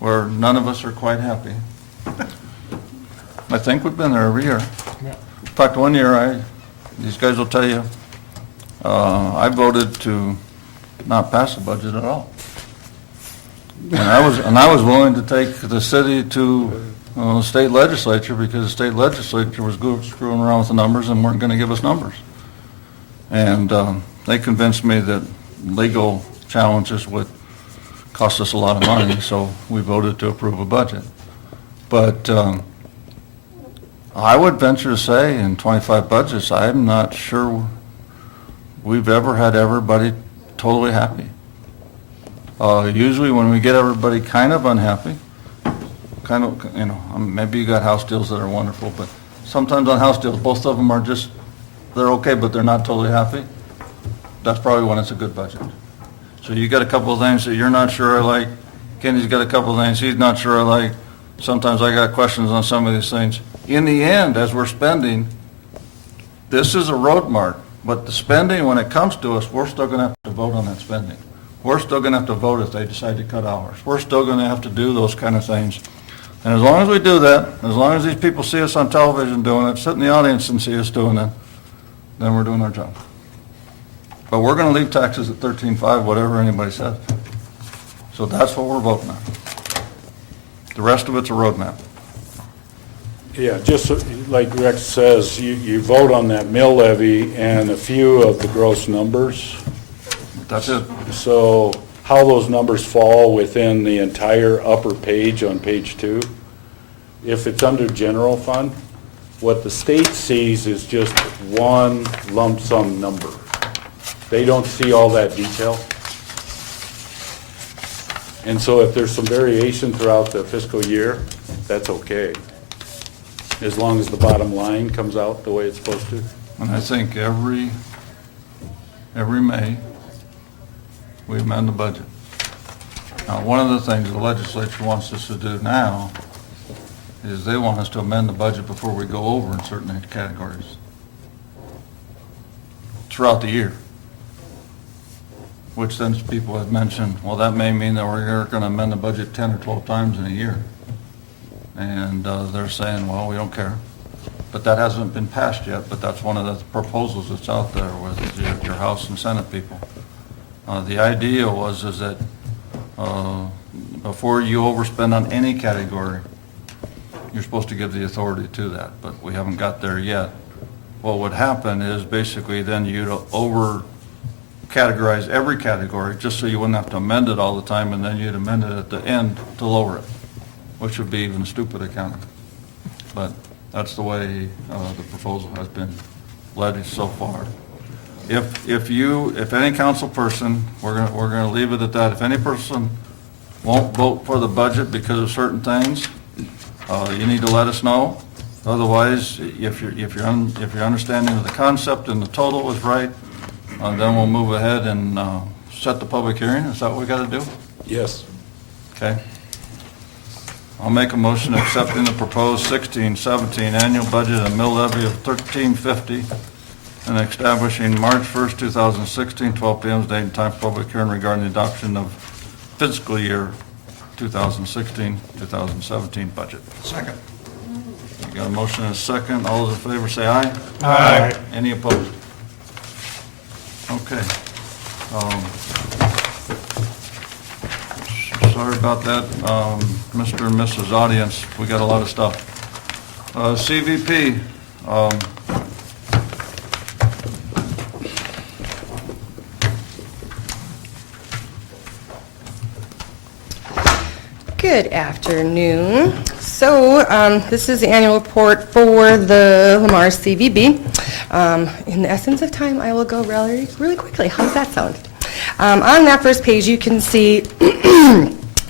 where none of us are quite happy. I think we've been there every year. In fact, one year, these guys will tell you, I voted to not pass the budget at all. And I was willing to take the city to the state legislature, because the state legislature was screwing around with the numbers and weren't going to give us numbers. And they convinced me that legal challenges would cost us a lot of money, so we voted to approve a budget. But I would venture to say, in 25 budgets, I'm not sure we've ever had everybody totally happy. Usually when we get everybody kind of unhappy, maybe you got house deals that are wonderful, but sometimes on house deals, both of them are just, they're okay, but they're not totally happy. That's probably when it's a good budget. So you got a couple of things that you're not sure I like. Kenny's got a couple of things he's not sure I like. Sometimes I got questions on some of these things. In the end, as we're spending, this is a road mark, but the spending, when it comes to us, we're still going to have to vote on that spending. We're still going to have to vote if they decide to cut hours. We're still going to have to do those kind of things. And as long as we do that, as long as these people see us on television doing it, sit in the audience and see us doing it, then we're doing our job. But we're going to leave taxes at 13.5, whatever anybody says. So that's what we're voting on. The rest of it's a roadmap. Yeah, just like Rex says, you vote on that mill levy and a few of the gross numbers. That's it. So how those numbers fall within the entire upper page on page 2. If it's under general fund, what the state sees is just one lump sum number. They don't see all that detail. And so if there's some variation throughout the fiscal year, that's okay, as long as the bottom line comes out the way it's supposed to. And I think every May, we amend the budget. Now, one of the things the legislature wants us to do now is they want us to amend the budget before we go over in certain categories throughout the year. which then people have mentioned, well, that may mean that we're going to amend the budget 10 or 12 times in a year. And they're saying, well, we don't care. But that hasn't been passed yet, but that's one of the proposals that's out there with your House and Senate people. The idea is that before you overspend on any category, you're supposed to give the authority to that, but we haven't got there yet. What would happen is basically then you'd over-categorize every category, just so you wouldn't have to amend it all the time, and then you'd amend it at the end to lower it, which would be even stupid accounting. But that's the way the proposal has been led so far. If any council person, we're gonna leave it at that, if any person won't vote for the budget because of certain things, you need to let us know. Otherwise, if your understanding of the concept and the total is right, then we'll move ahead and set the public hearing. Is that what we got to do? Yes. Okay. I'll make a motion accepting the proposed 16-17 annual budget and mill levy of $13.50 and establishing March 1st, 2016, 12 p.m. date and time for public hearing regarding the adoption of fiscal year 2016-2017 budget. Second. You got a motion and a second. All those in favor say aye. Aye. Any opposed? Okay. Sorry about that, Mr. and Mrs. Audience. We got a lot of stuff. CVP. Good afternoon. So this is the annual report for the Lamar CVB. In the essence of time, I will go really quickly. How does that sound? On that first page, you can see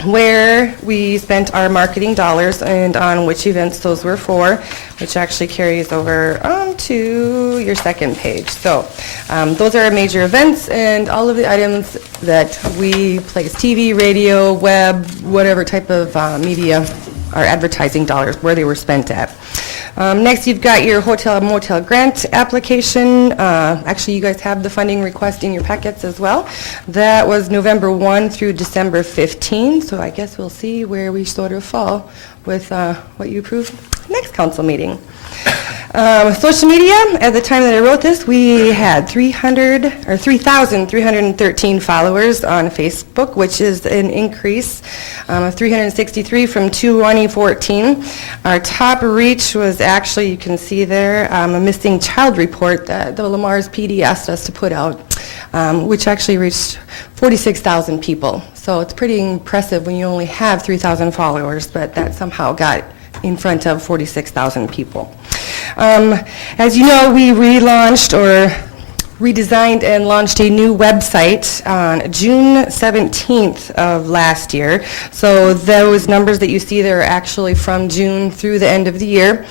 where we spent our marketing dollars and on which events those were for, which actually carries over onto your second page. So those are our major events and all of the items that we place, TV, radio, web, whatever type of media, our advertising dollars, where they were spent at. Next, you've got your hotel and motel grant application. Actually, you guys have the funding request in your packets as well. That was November 1 through December 15, so I guess we'll see where we sort of fall with what you approve next council meeting. Social media, at the time that I wrote this, we had 3,313 followers on Facebook, which is an increase of 363 from 2014. Our top reach was actually, you can see there, a missing child report that the Lamar's PD asked us to put out, which actually reached 46,000 people. So it's pretty impressive when you only have 3,000 followers, but that somehow got in front of 46,000 people. As you know, we relaunched or redesigned and launched a new website on June 17th of last year. So those numbers that you see there are actually from June through the end of the year.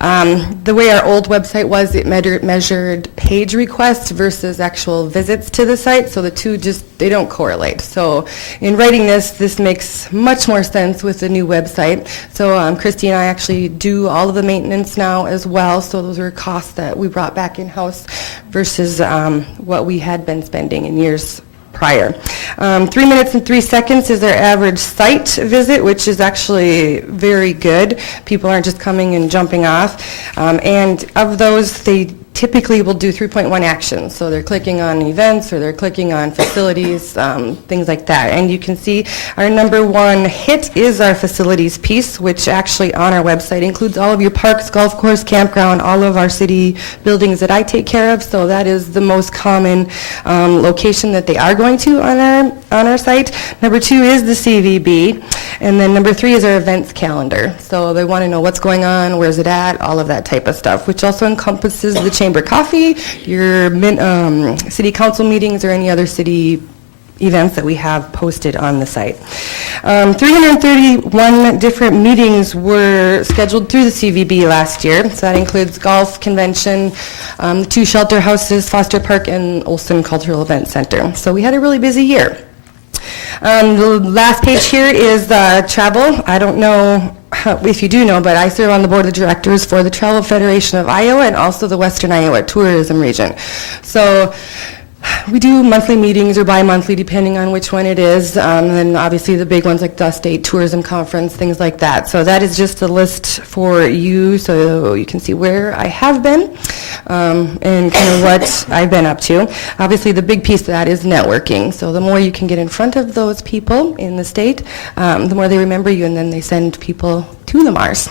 The way our old website was, it measured page requests versus actual visits to the site, so the two they don't correlate. So in writing this makes much more sense with the new website. So Christy and I actually do all of the maintenance now as well, so those are costs that we brought back in-house versus what we had been spending in years prior. 3 minutes and 3 seconds is our average site visit, which is actually very good. People aren't just coming and jumping off. And of those, they typically will do 3.1 actions. So they're clicking on events or they're clicking on facilities, things like that. And you can see our number one hit is our facilities piece, which actually on our website includes all of your parks, golf course, campground, all of our city buildings that I take care of. So that is the most common location that they are going to on our site. Number 2 is the CVB. And then number 3 is our events calendar. So they want to know what's going on, where's it at, all of that type of stuff, which also encompasses the chamber coffee, your city council meetings, or any other city events that we have posted on the site. 331 different meetings were scheduled through the CVB last year. So that includes golf, convention, the 2 shelter houses, Foster Park, and Olson Cultural Event Center. So we had a really busy year. The last page here is travel. I don't know if you do know, but I serve on the board of directors for the Travel Federation of Iowa and also the Western Iowa Tourism Region. So We do monthly meetings or bi-monthly, depending on which one it is. And then obviously the big ones like the State Tourism Conference, things like that. So that is just a list for you so you can see where I have been and kind of what I've been up to. Obviously the big piece of that is networking. So the more you can get in front of those people in the state, the more they remember you, and then they send people to the Mars.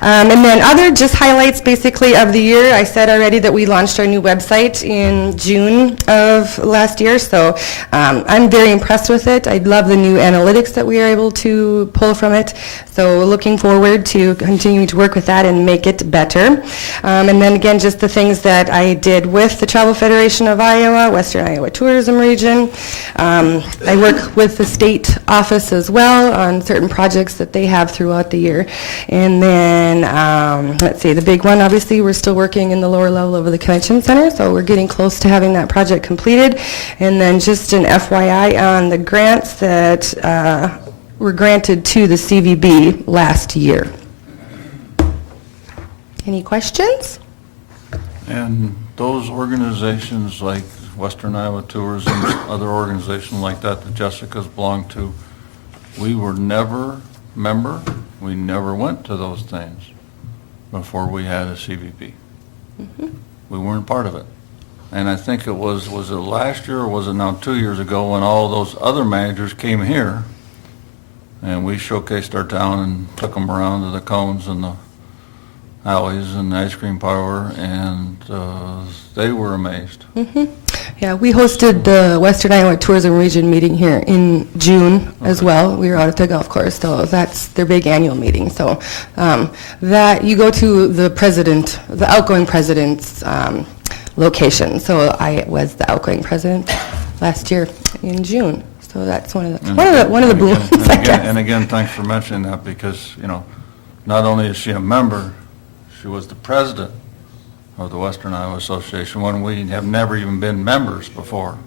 And then other just highlights basically of the year. I said already that we launched our new website in June of last year, so I'm very impressed with it. I love the new analytics that we are able to pull from it, so looking forward to continuing to work with that and make it better. And then again, just the things that I did with the Travel Federation of Iowa, Western Iowa Tourism Region. I work with the state office as well on certain projects that they have throughout the year. And then, let's see, the big one, obviously, we're still working in the lower level of the convention center, so we're getting close to having that project completed. And then just an FYI on the grants that were granted to the CVB last year. Any questions? And those organizations like Western Iowa Tourism, other organizations like that that Jessica's belonged to, we were never member, we never went to those things before we had a CVB. We weren't part of it. And I think it was it last year or was it now 2 years ago when all those other managers came here and we showcased our town and took them around to the cones and the alleys and the ice cream parlor, and they were amazed. Yeah, we hosted the Western Iowa Tourism Region meeting here in June as well. We were out at the golf course, so that's their big annual meeting. So that you go to the outgoing president's location. So I was the outgoing president last year in June. So that's one of the blooms, I guess. And again, thanks for mentioning that, because, you know, not only is she a member, she was the president of the Western Iowa Association when we have never even been members before.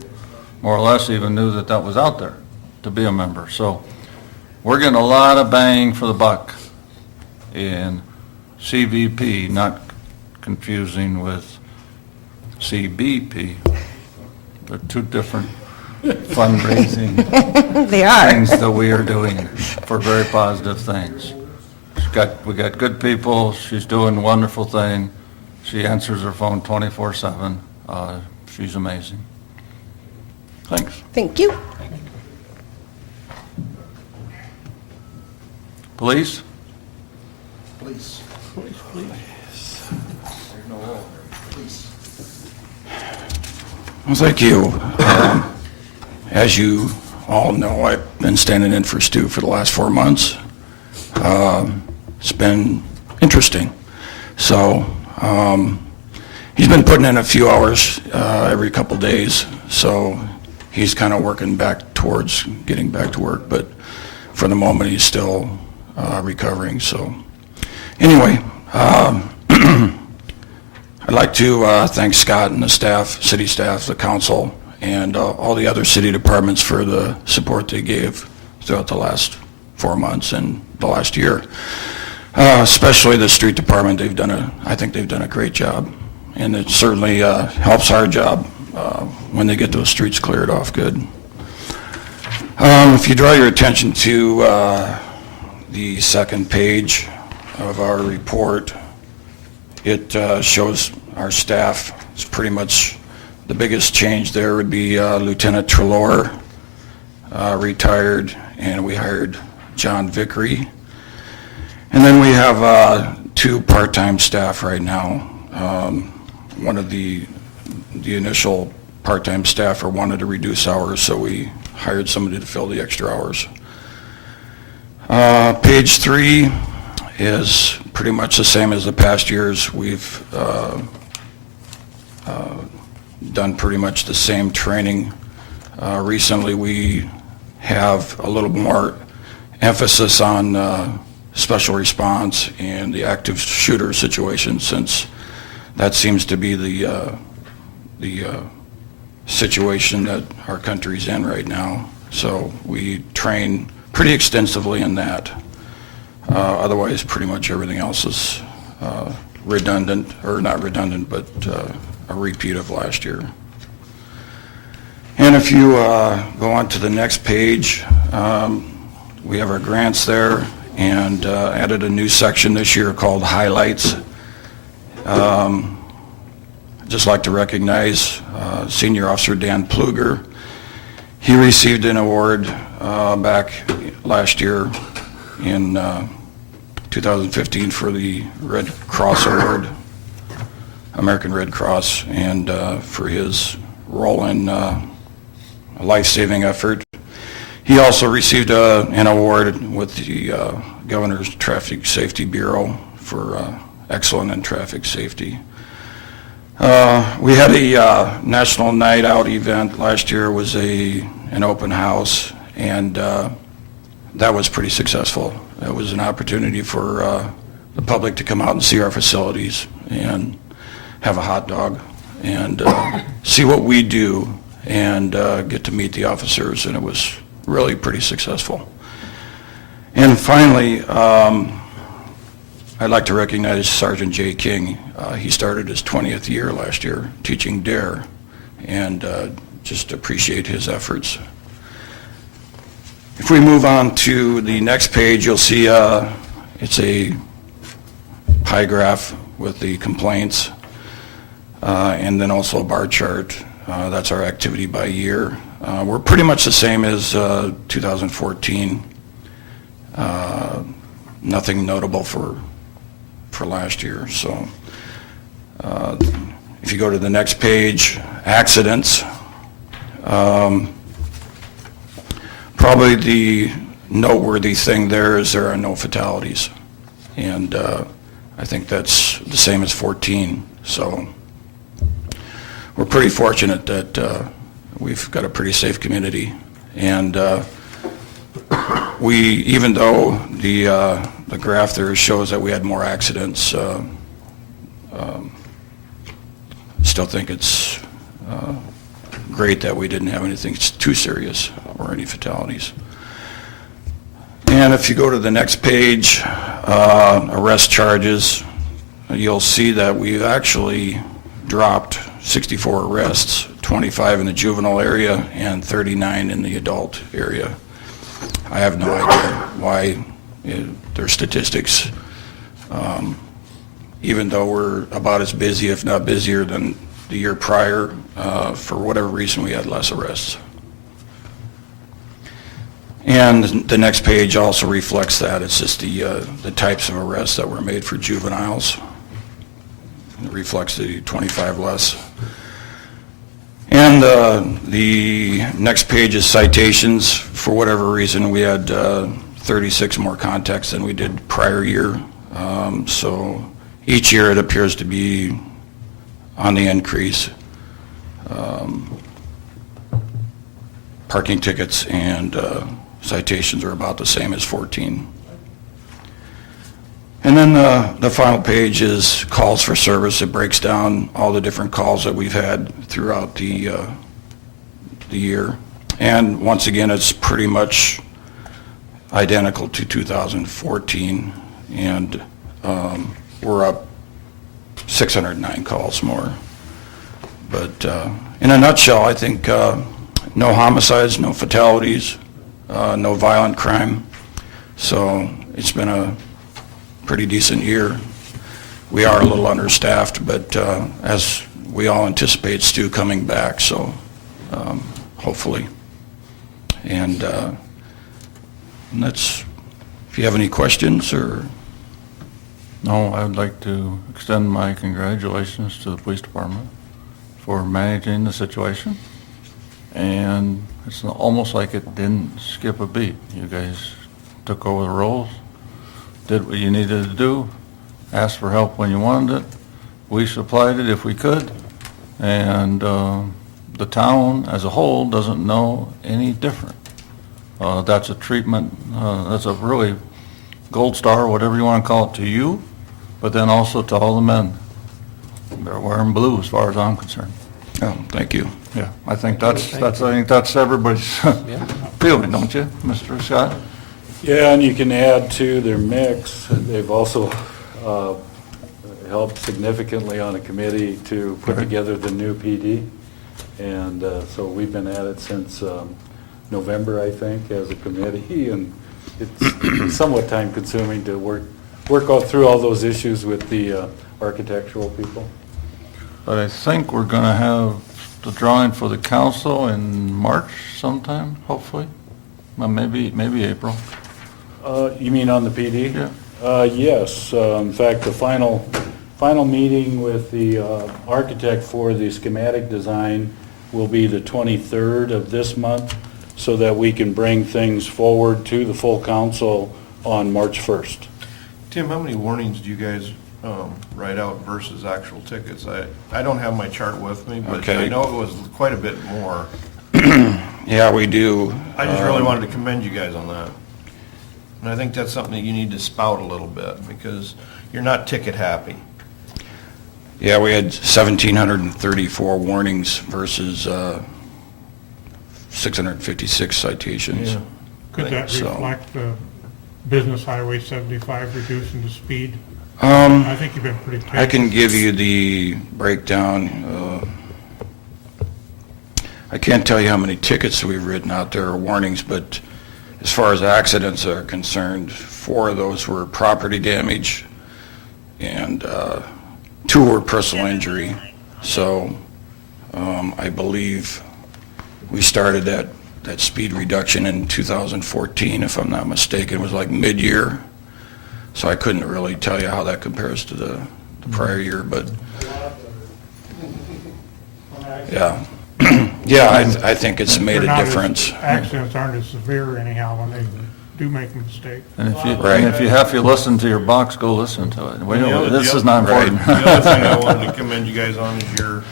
More or less even knew that that was out there to be a member. So we're getting a lot of bang for the buck in CVP, not confusing with CBP. They're two different fundraising They are. things that we are doing for very positive things. We got good people. She's doing a wonderful thing. She answers her phone 24/7. She's amazing. Thanks. Thank you. Police? Please. Well, thank you. As you all know, I've been standing in for Stu for the last 4 months. It's been interesting. So he's been putting in a few hours every couple days, so he's kind of working back towards getting back to work, but for the moment he's still recovering. So anyway, I'd like to thank Scott and the staff, city staff, the council, and all the other city departments for the support they gave throughout the last 4 months and the last year. Especially the street department, I think they've done a great job, and it certainly helps our job when they get those streets cleared off good. If you draw your attention to the second page of our report, it shows our staff. It's pretty much the biggest change there would be Lieutenant Trelaw retired, and we hired John Vickery. And then we have 2 part-time staff right now. One of the initial part-time staffer wanted to reduce hours, so we hired somebody to fill the extra hours. Page 3 is pretty much the same as the past years. We've done pretty much the same training. Recently we have a little more emphasis on special response and the active shooter situation, since that seems to be the situation that our country's in right now. So we train pretty extensively in that. Otherwise, pretty much everything else is redundant, or not redundant, but a repeat of last year. And if you go on to the next page, we have our grants there, and added a new section this year called Highlights. I'd just like to recognize Senior Officer Dan Pluger. He received an award back last year in 2015 for the Red Cross Award, American Red Cross, and for his role in a life-saving effort. He also received an award with the Governor's Traffic Safety Bureau for excellent in traffic safety. We had a National Night Out event last year. It was an open house, and that was pretty successful. It was an opportunity for the public to come out and see our facilities and have a hot dog and see what we do and get to meet the officers, and it was really pretty successful. And finally, I'd like to recognize Sergeant Jay King. He started his 20th year last year teaching DARE, and just appreciate his efforts. If we move on to the next page, you'll see it's a pie graph with the complaints, and then also a bar chart. That's our activity by year. We're pretty much the same as 2014. Nothing notable for last year. So if you go to the next page, accidents. Probably the noteworthy thing there is there are no fatalities. And I think that's the same as 14. So we're pretty fortunate that we've got a pretty safe community. And even though the graph there shows that we had more accidents, still think it's great that we didn't have anything too serious or any fatalities. And if you go to the next page, arrest charges, you'll see that we've actually dropped 64 arrests, 25 in the juvenile area and 39 in the adult area. I have no idea why their statistics, even though we're about as busy, if not busier than the year prior, for whatever reason we had less arrests. And the next page also reflects that. It's just the types of arrests that were made for juveniles. It reflects the 25 less. And the next page is citations. For whatever reason, we had 36 more contacts than we did prior year. So each year it appears to be on the increase. Parking tickets and citations are about the same as 14. And then the final page is calls for service. It breaks down all the different calls that we've had throughout the year. And once again, it's pretty much identical to 2014. And we're up 609 calls more. But in a nutshell, I think no homicides, no fatalities, no violent crime. So it's been a pretty decent year. We are a little understaffed, but as we all anticipate, Stu coming back, so hopefully. And that's, if you have any questions or... No, I would like to extend my congratulations to the police department for managing the situation. And it's almost like it didn't skip a beat. You guys took over the roles, did what you needed to do, asked for help when you wanted it. We supplied it if we could. And the town as a whole doesn't know any different. That's a treatment, that's a really gold star, whatever you want to call it, to you, but then also to all the men. They're wearing blue as far as I'm concerned. Oh, thank you. Yeah, I think that's everybody's feeling, don't you, Mr. Scott? Yeah, and you can add to their mix, they've also helped significantly on a committee to put together the new PD. And so we've been at it since November, I think, as a committee, and it's somewhat time-consuming to work all through all those issues with the architectural people. But I think we're going to have the drawing for the council in March sometime, hopefully. Well, maybe April. You mean on the PD? Yeah. Yes. In fact, the final meeting with the architect for the schematic design will be the 23rd of this month, so that we can bring things forward to the full council on March 1st. Tim, how many warnings do you guys write out versus actual tickets? I don't have my chart with me, but Okay. I know it was quite a bit more. Yeah, we do. I just really wanted to commend you guys on that. And I think that's something that you need to spout a little bit, because you're not ticket happy. Yeah, we had 1,734 warnings versus 656 citations. Yeah. Could that So- reflect the Business Highway 75 reducing the speed? I think you've been pretty patient. I can give you the breakdown. I can't tell you how many tickets we've written out there or warnings, but as far as accidents are concerned, 4 of those were property damage and 2 were personal injury. So I believe we started that speed reduction in 2014, if I'm not mistaken. It was like mid-year. So I couldn't really tell you how that compares to the prior year, but yeah. Yeah, I think it's made They're a not as- difference. Accidents aren't as severe anyhow when they do make a mistake. And if you, Right. and if you have to listen to your box, go listen to it. We know, this is not Right. important. The other thing I wanted to commend you guys on is your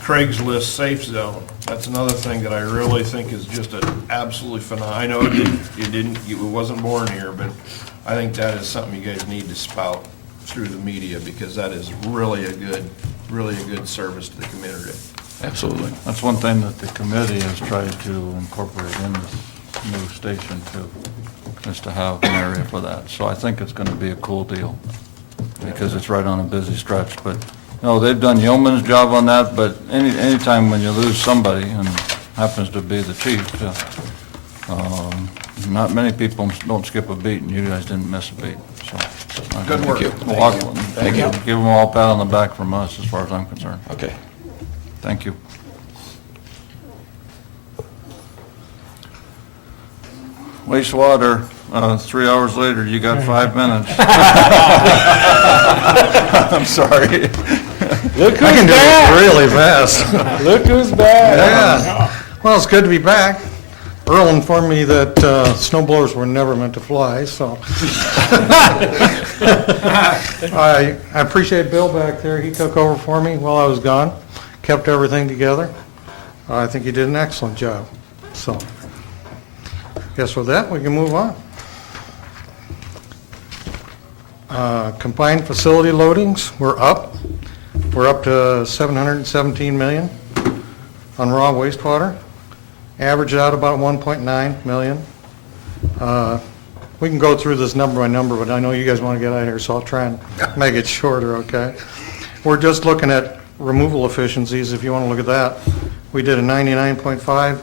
Craigslist safe zone. That's another thing that I really think is just an absolutely phenomenal. I know it wasn't born here, but I think that is something you guys need to spout through the media, because that is really a good service to the community. Absolutely. That's one thing that the committee has tried to incorporate in this new station too, is to have an area for that. So I think it's going to be a cool deal, because it's right on a busy stretch. But, no, they've done yeoman's job on that, but anytime when you lose somebody, and happens to be the chief, not many people don't skip a beat, and you guys didn't miss a beat, so. Good work. Thank you. Give them all a pat on the back from us, as far as I'm concerned. Okay. Thank you. Wastewater, 3 hours later, you got 5 minutes. I'm sorry. Look who's I can do back! it really fast. Look who's back! Yeah. Well, it's good to be back. Earl informed me that snow blowers were never meant to fly, so. I appreciate Bill back there. He took over for me while I was gone, kept everything together. I think he did an excellent job. So, guess with that, we can move on. Combined facility loadings, we're up. We're up to 717 million on raw wastewater. Average out about 1.9 million. We can go through this number by number, but I know you guys want to get out of here, so I'll try and make it shorter, okay? We're just looking at removal efficiencies, if you want to look at that. We did a 99.5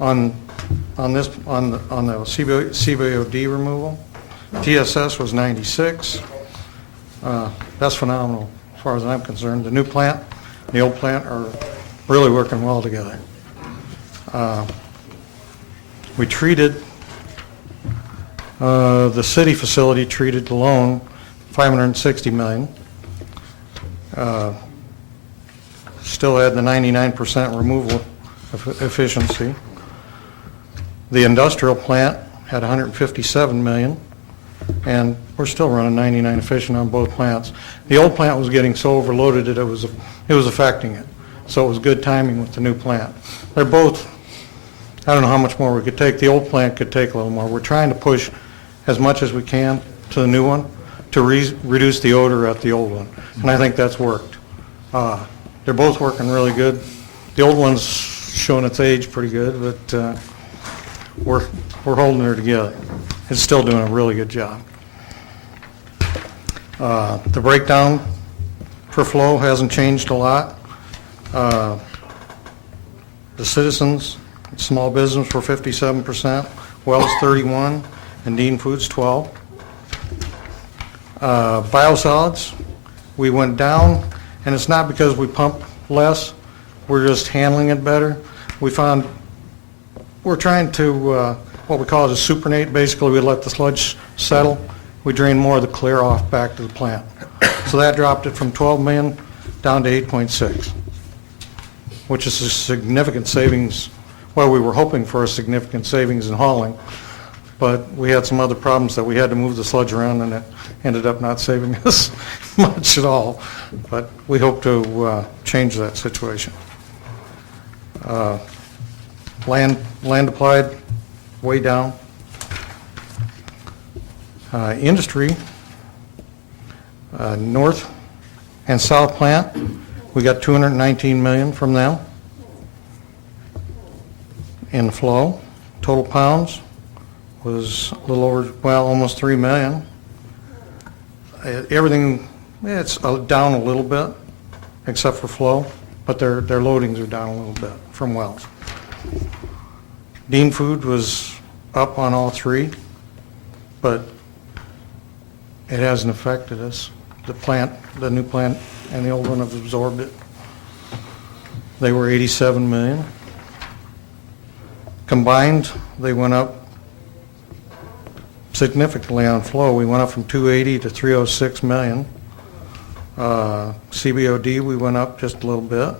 on the CBOD removal. TSS was 96. That's phenomenal as far as I'm concerned. The new plant, the old plant are really working well together. We treated, the city facility treated alone 560 million. Still had the 99% removal efficiency. The industrial plant had 157 million, and we're still running 99 efficient on both plants. The old plant was getting so overloaded that it was affecting it, so it was good timing with the new plant. They're both, I don't know how much more we could take. The old plant could take a little more. We're trying to push as much as we can to the new one to reduce the odor at the old one, and I think that's worked. They're both working really good. The old one's showing its age pretty good, but we're holding her together. It's still doing a really good job. The breakdown per flow hasn't changed a lot. The citizens, small business were 57%, Wells 31, and Dean Foods 12. Biosolids, we went down, and it's not because we pump less, we're just handling it better. We found, we're trying to, what we call it a supernate, basically we let the sludge settle, we drain more of the clear off back to the plant. So that dropped it from 12 million down to 8.6, which is a significant savings. Well, we were hoping for a significant savings in hauling, but we had some other problems that we had to move the sludge around, and it ended up not saving us much at all. But we hope to change that situation. Land applied, way down. Industry, north and south plant, we got 219 million from them. In flow, total pounds was a little over, well, almost 3 million. Everything, it's down a little bit, except for flow, but their loadings are down a little bit from Wells. Dean Food was up on all three, but it hasn't affected us. The plant, the new plant and the old one have absorbed it. They were 87 million. Combined, they went up significantly on flow. We went up from 280 to 306 million. CBOD, we went up just a little bit.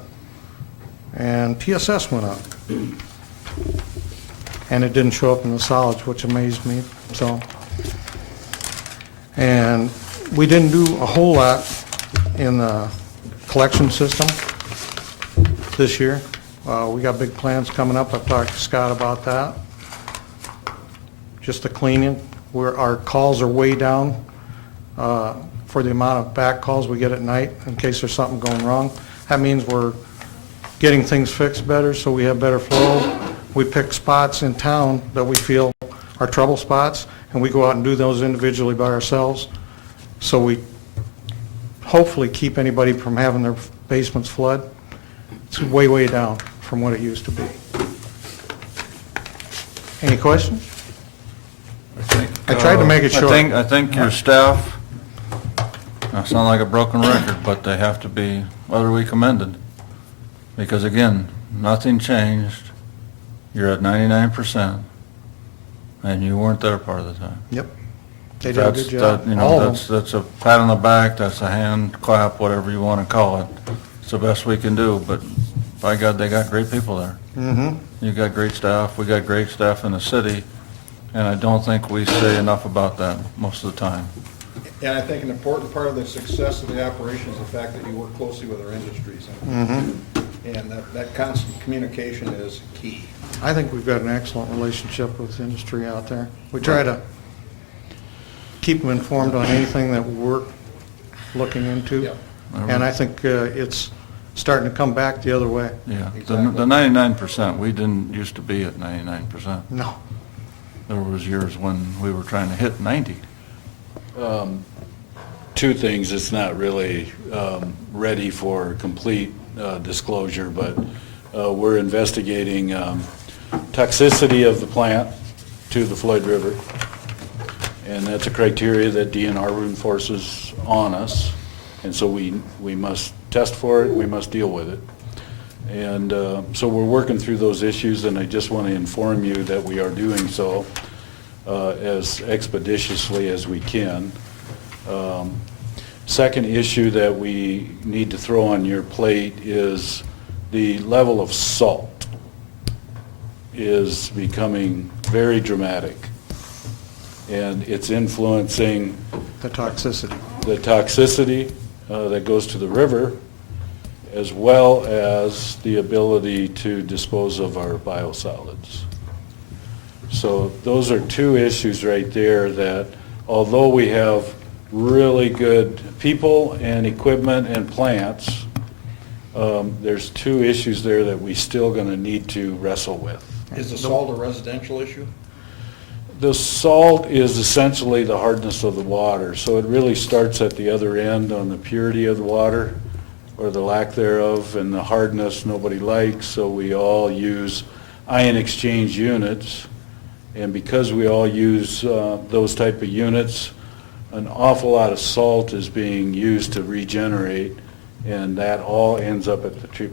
And TSS went up. And it didn't show up in the solids, which amazed me. So, and we didn't do a whole lot in the collection system this year. We got big plans coming up. I've talked to Scott about that. Just the cleaning, where our calls are way down for the amount of back calls we get at night in case there's something going wrong. That means we're getting things fixed better so we have better flow. We pick spots in town that we feel are trouble spots, and we go out and do those individually by ourselves. So we hopefully keep anybody from having their basements flood. It's way, way down from what it used to be. Any questions? I tried to make it short. I think your staff, I sound like a broken record, but they have to be utterly commended. Because again, nothing changed. You're at 99%, and you weren't there part of the time. Yep. They did a good job. That's a pat on the back, that's a hand clap, whatever you want to call it. It's the best we can do, but by God, they got great people there. Mm-hmm. You got great staff, we got great staff in the city, and I don't think we say enough about that most of the time. And I think an important part of the success of the operation is the fact that you work closely with our industries. Mm-hmm. And that constant communication is key. I think we've got an excellent relationship with industry out there. We try to keep them informed on anything that we're looking into. Yep. And I think it's starting to come back the other way. Yeah, Exactly. the 99%, we didn't used to be at 99%. No. There was years when we were trying to hit 90. Two things, it's not really ready for complete disclosure, but we're investigating toxicity of the plant to the Floyd River, and that's a criteria that DNR enforces on us, and so we must test for it, we must deal with it. And so we're working through those issues, and I just want to inform you that we are doing so as expeditiously as we can. Second issue that we need to throw on your plate is the level of salt is becoming very dramatic, and it's influencing The toxicity. the toxicity that goes to the river, as well as the ability to dispose of our biosolids. So those are two issues right there that, although we have really good people and equipment and plants, there's two issues there that we still going to need to wrestle with. Is the salt a residential issue? The salt is essentially the hardness of the water, so it really starts at the other end on the purity of the water. or the lack thereof, and the hardness nobody likes, so we all use ion exchange units. And because we all use those type of units, an awful lot of salt is being used to regenerate, and that all ends up at the treatment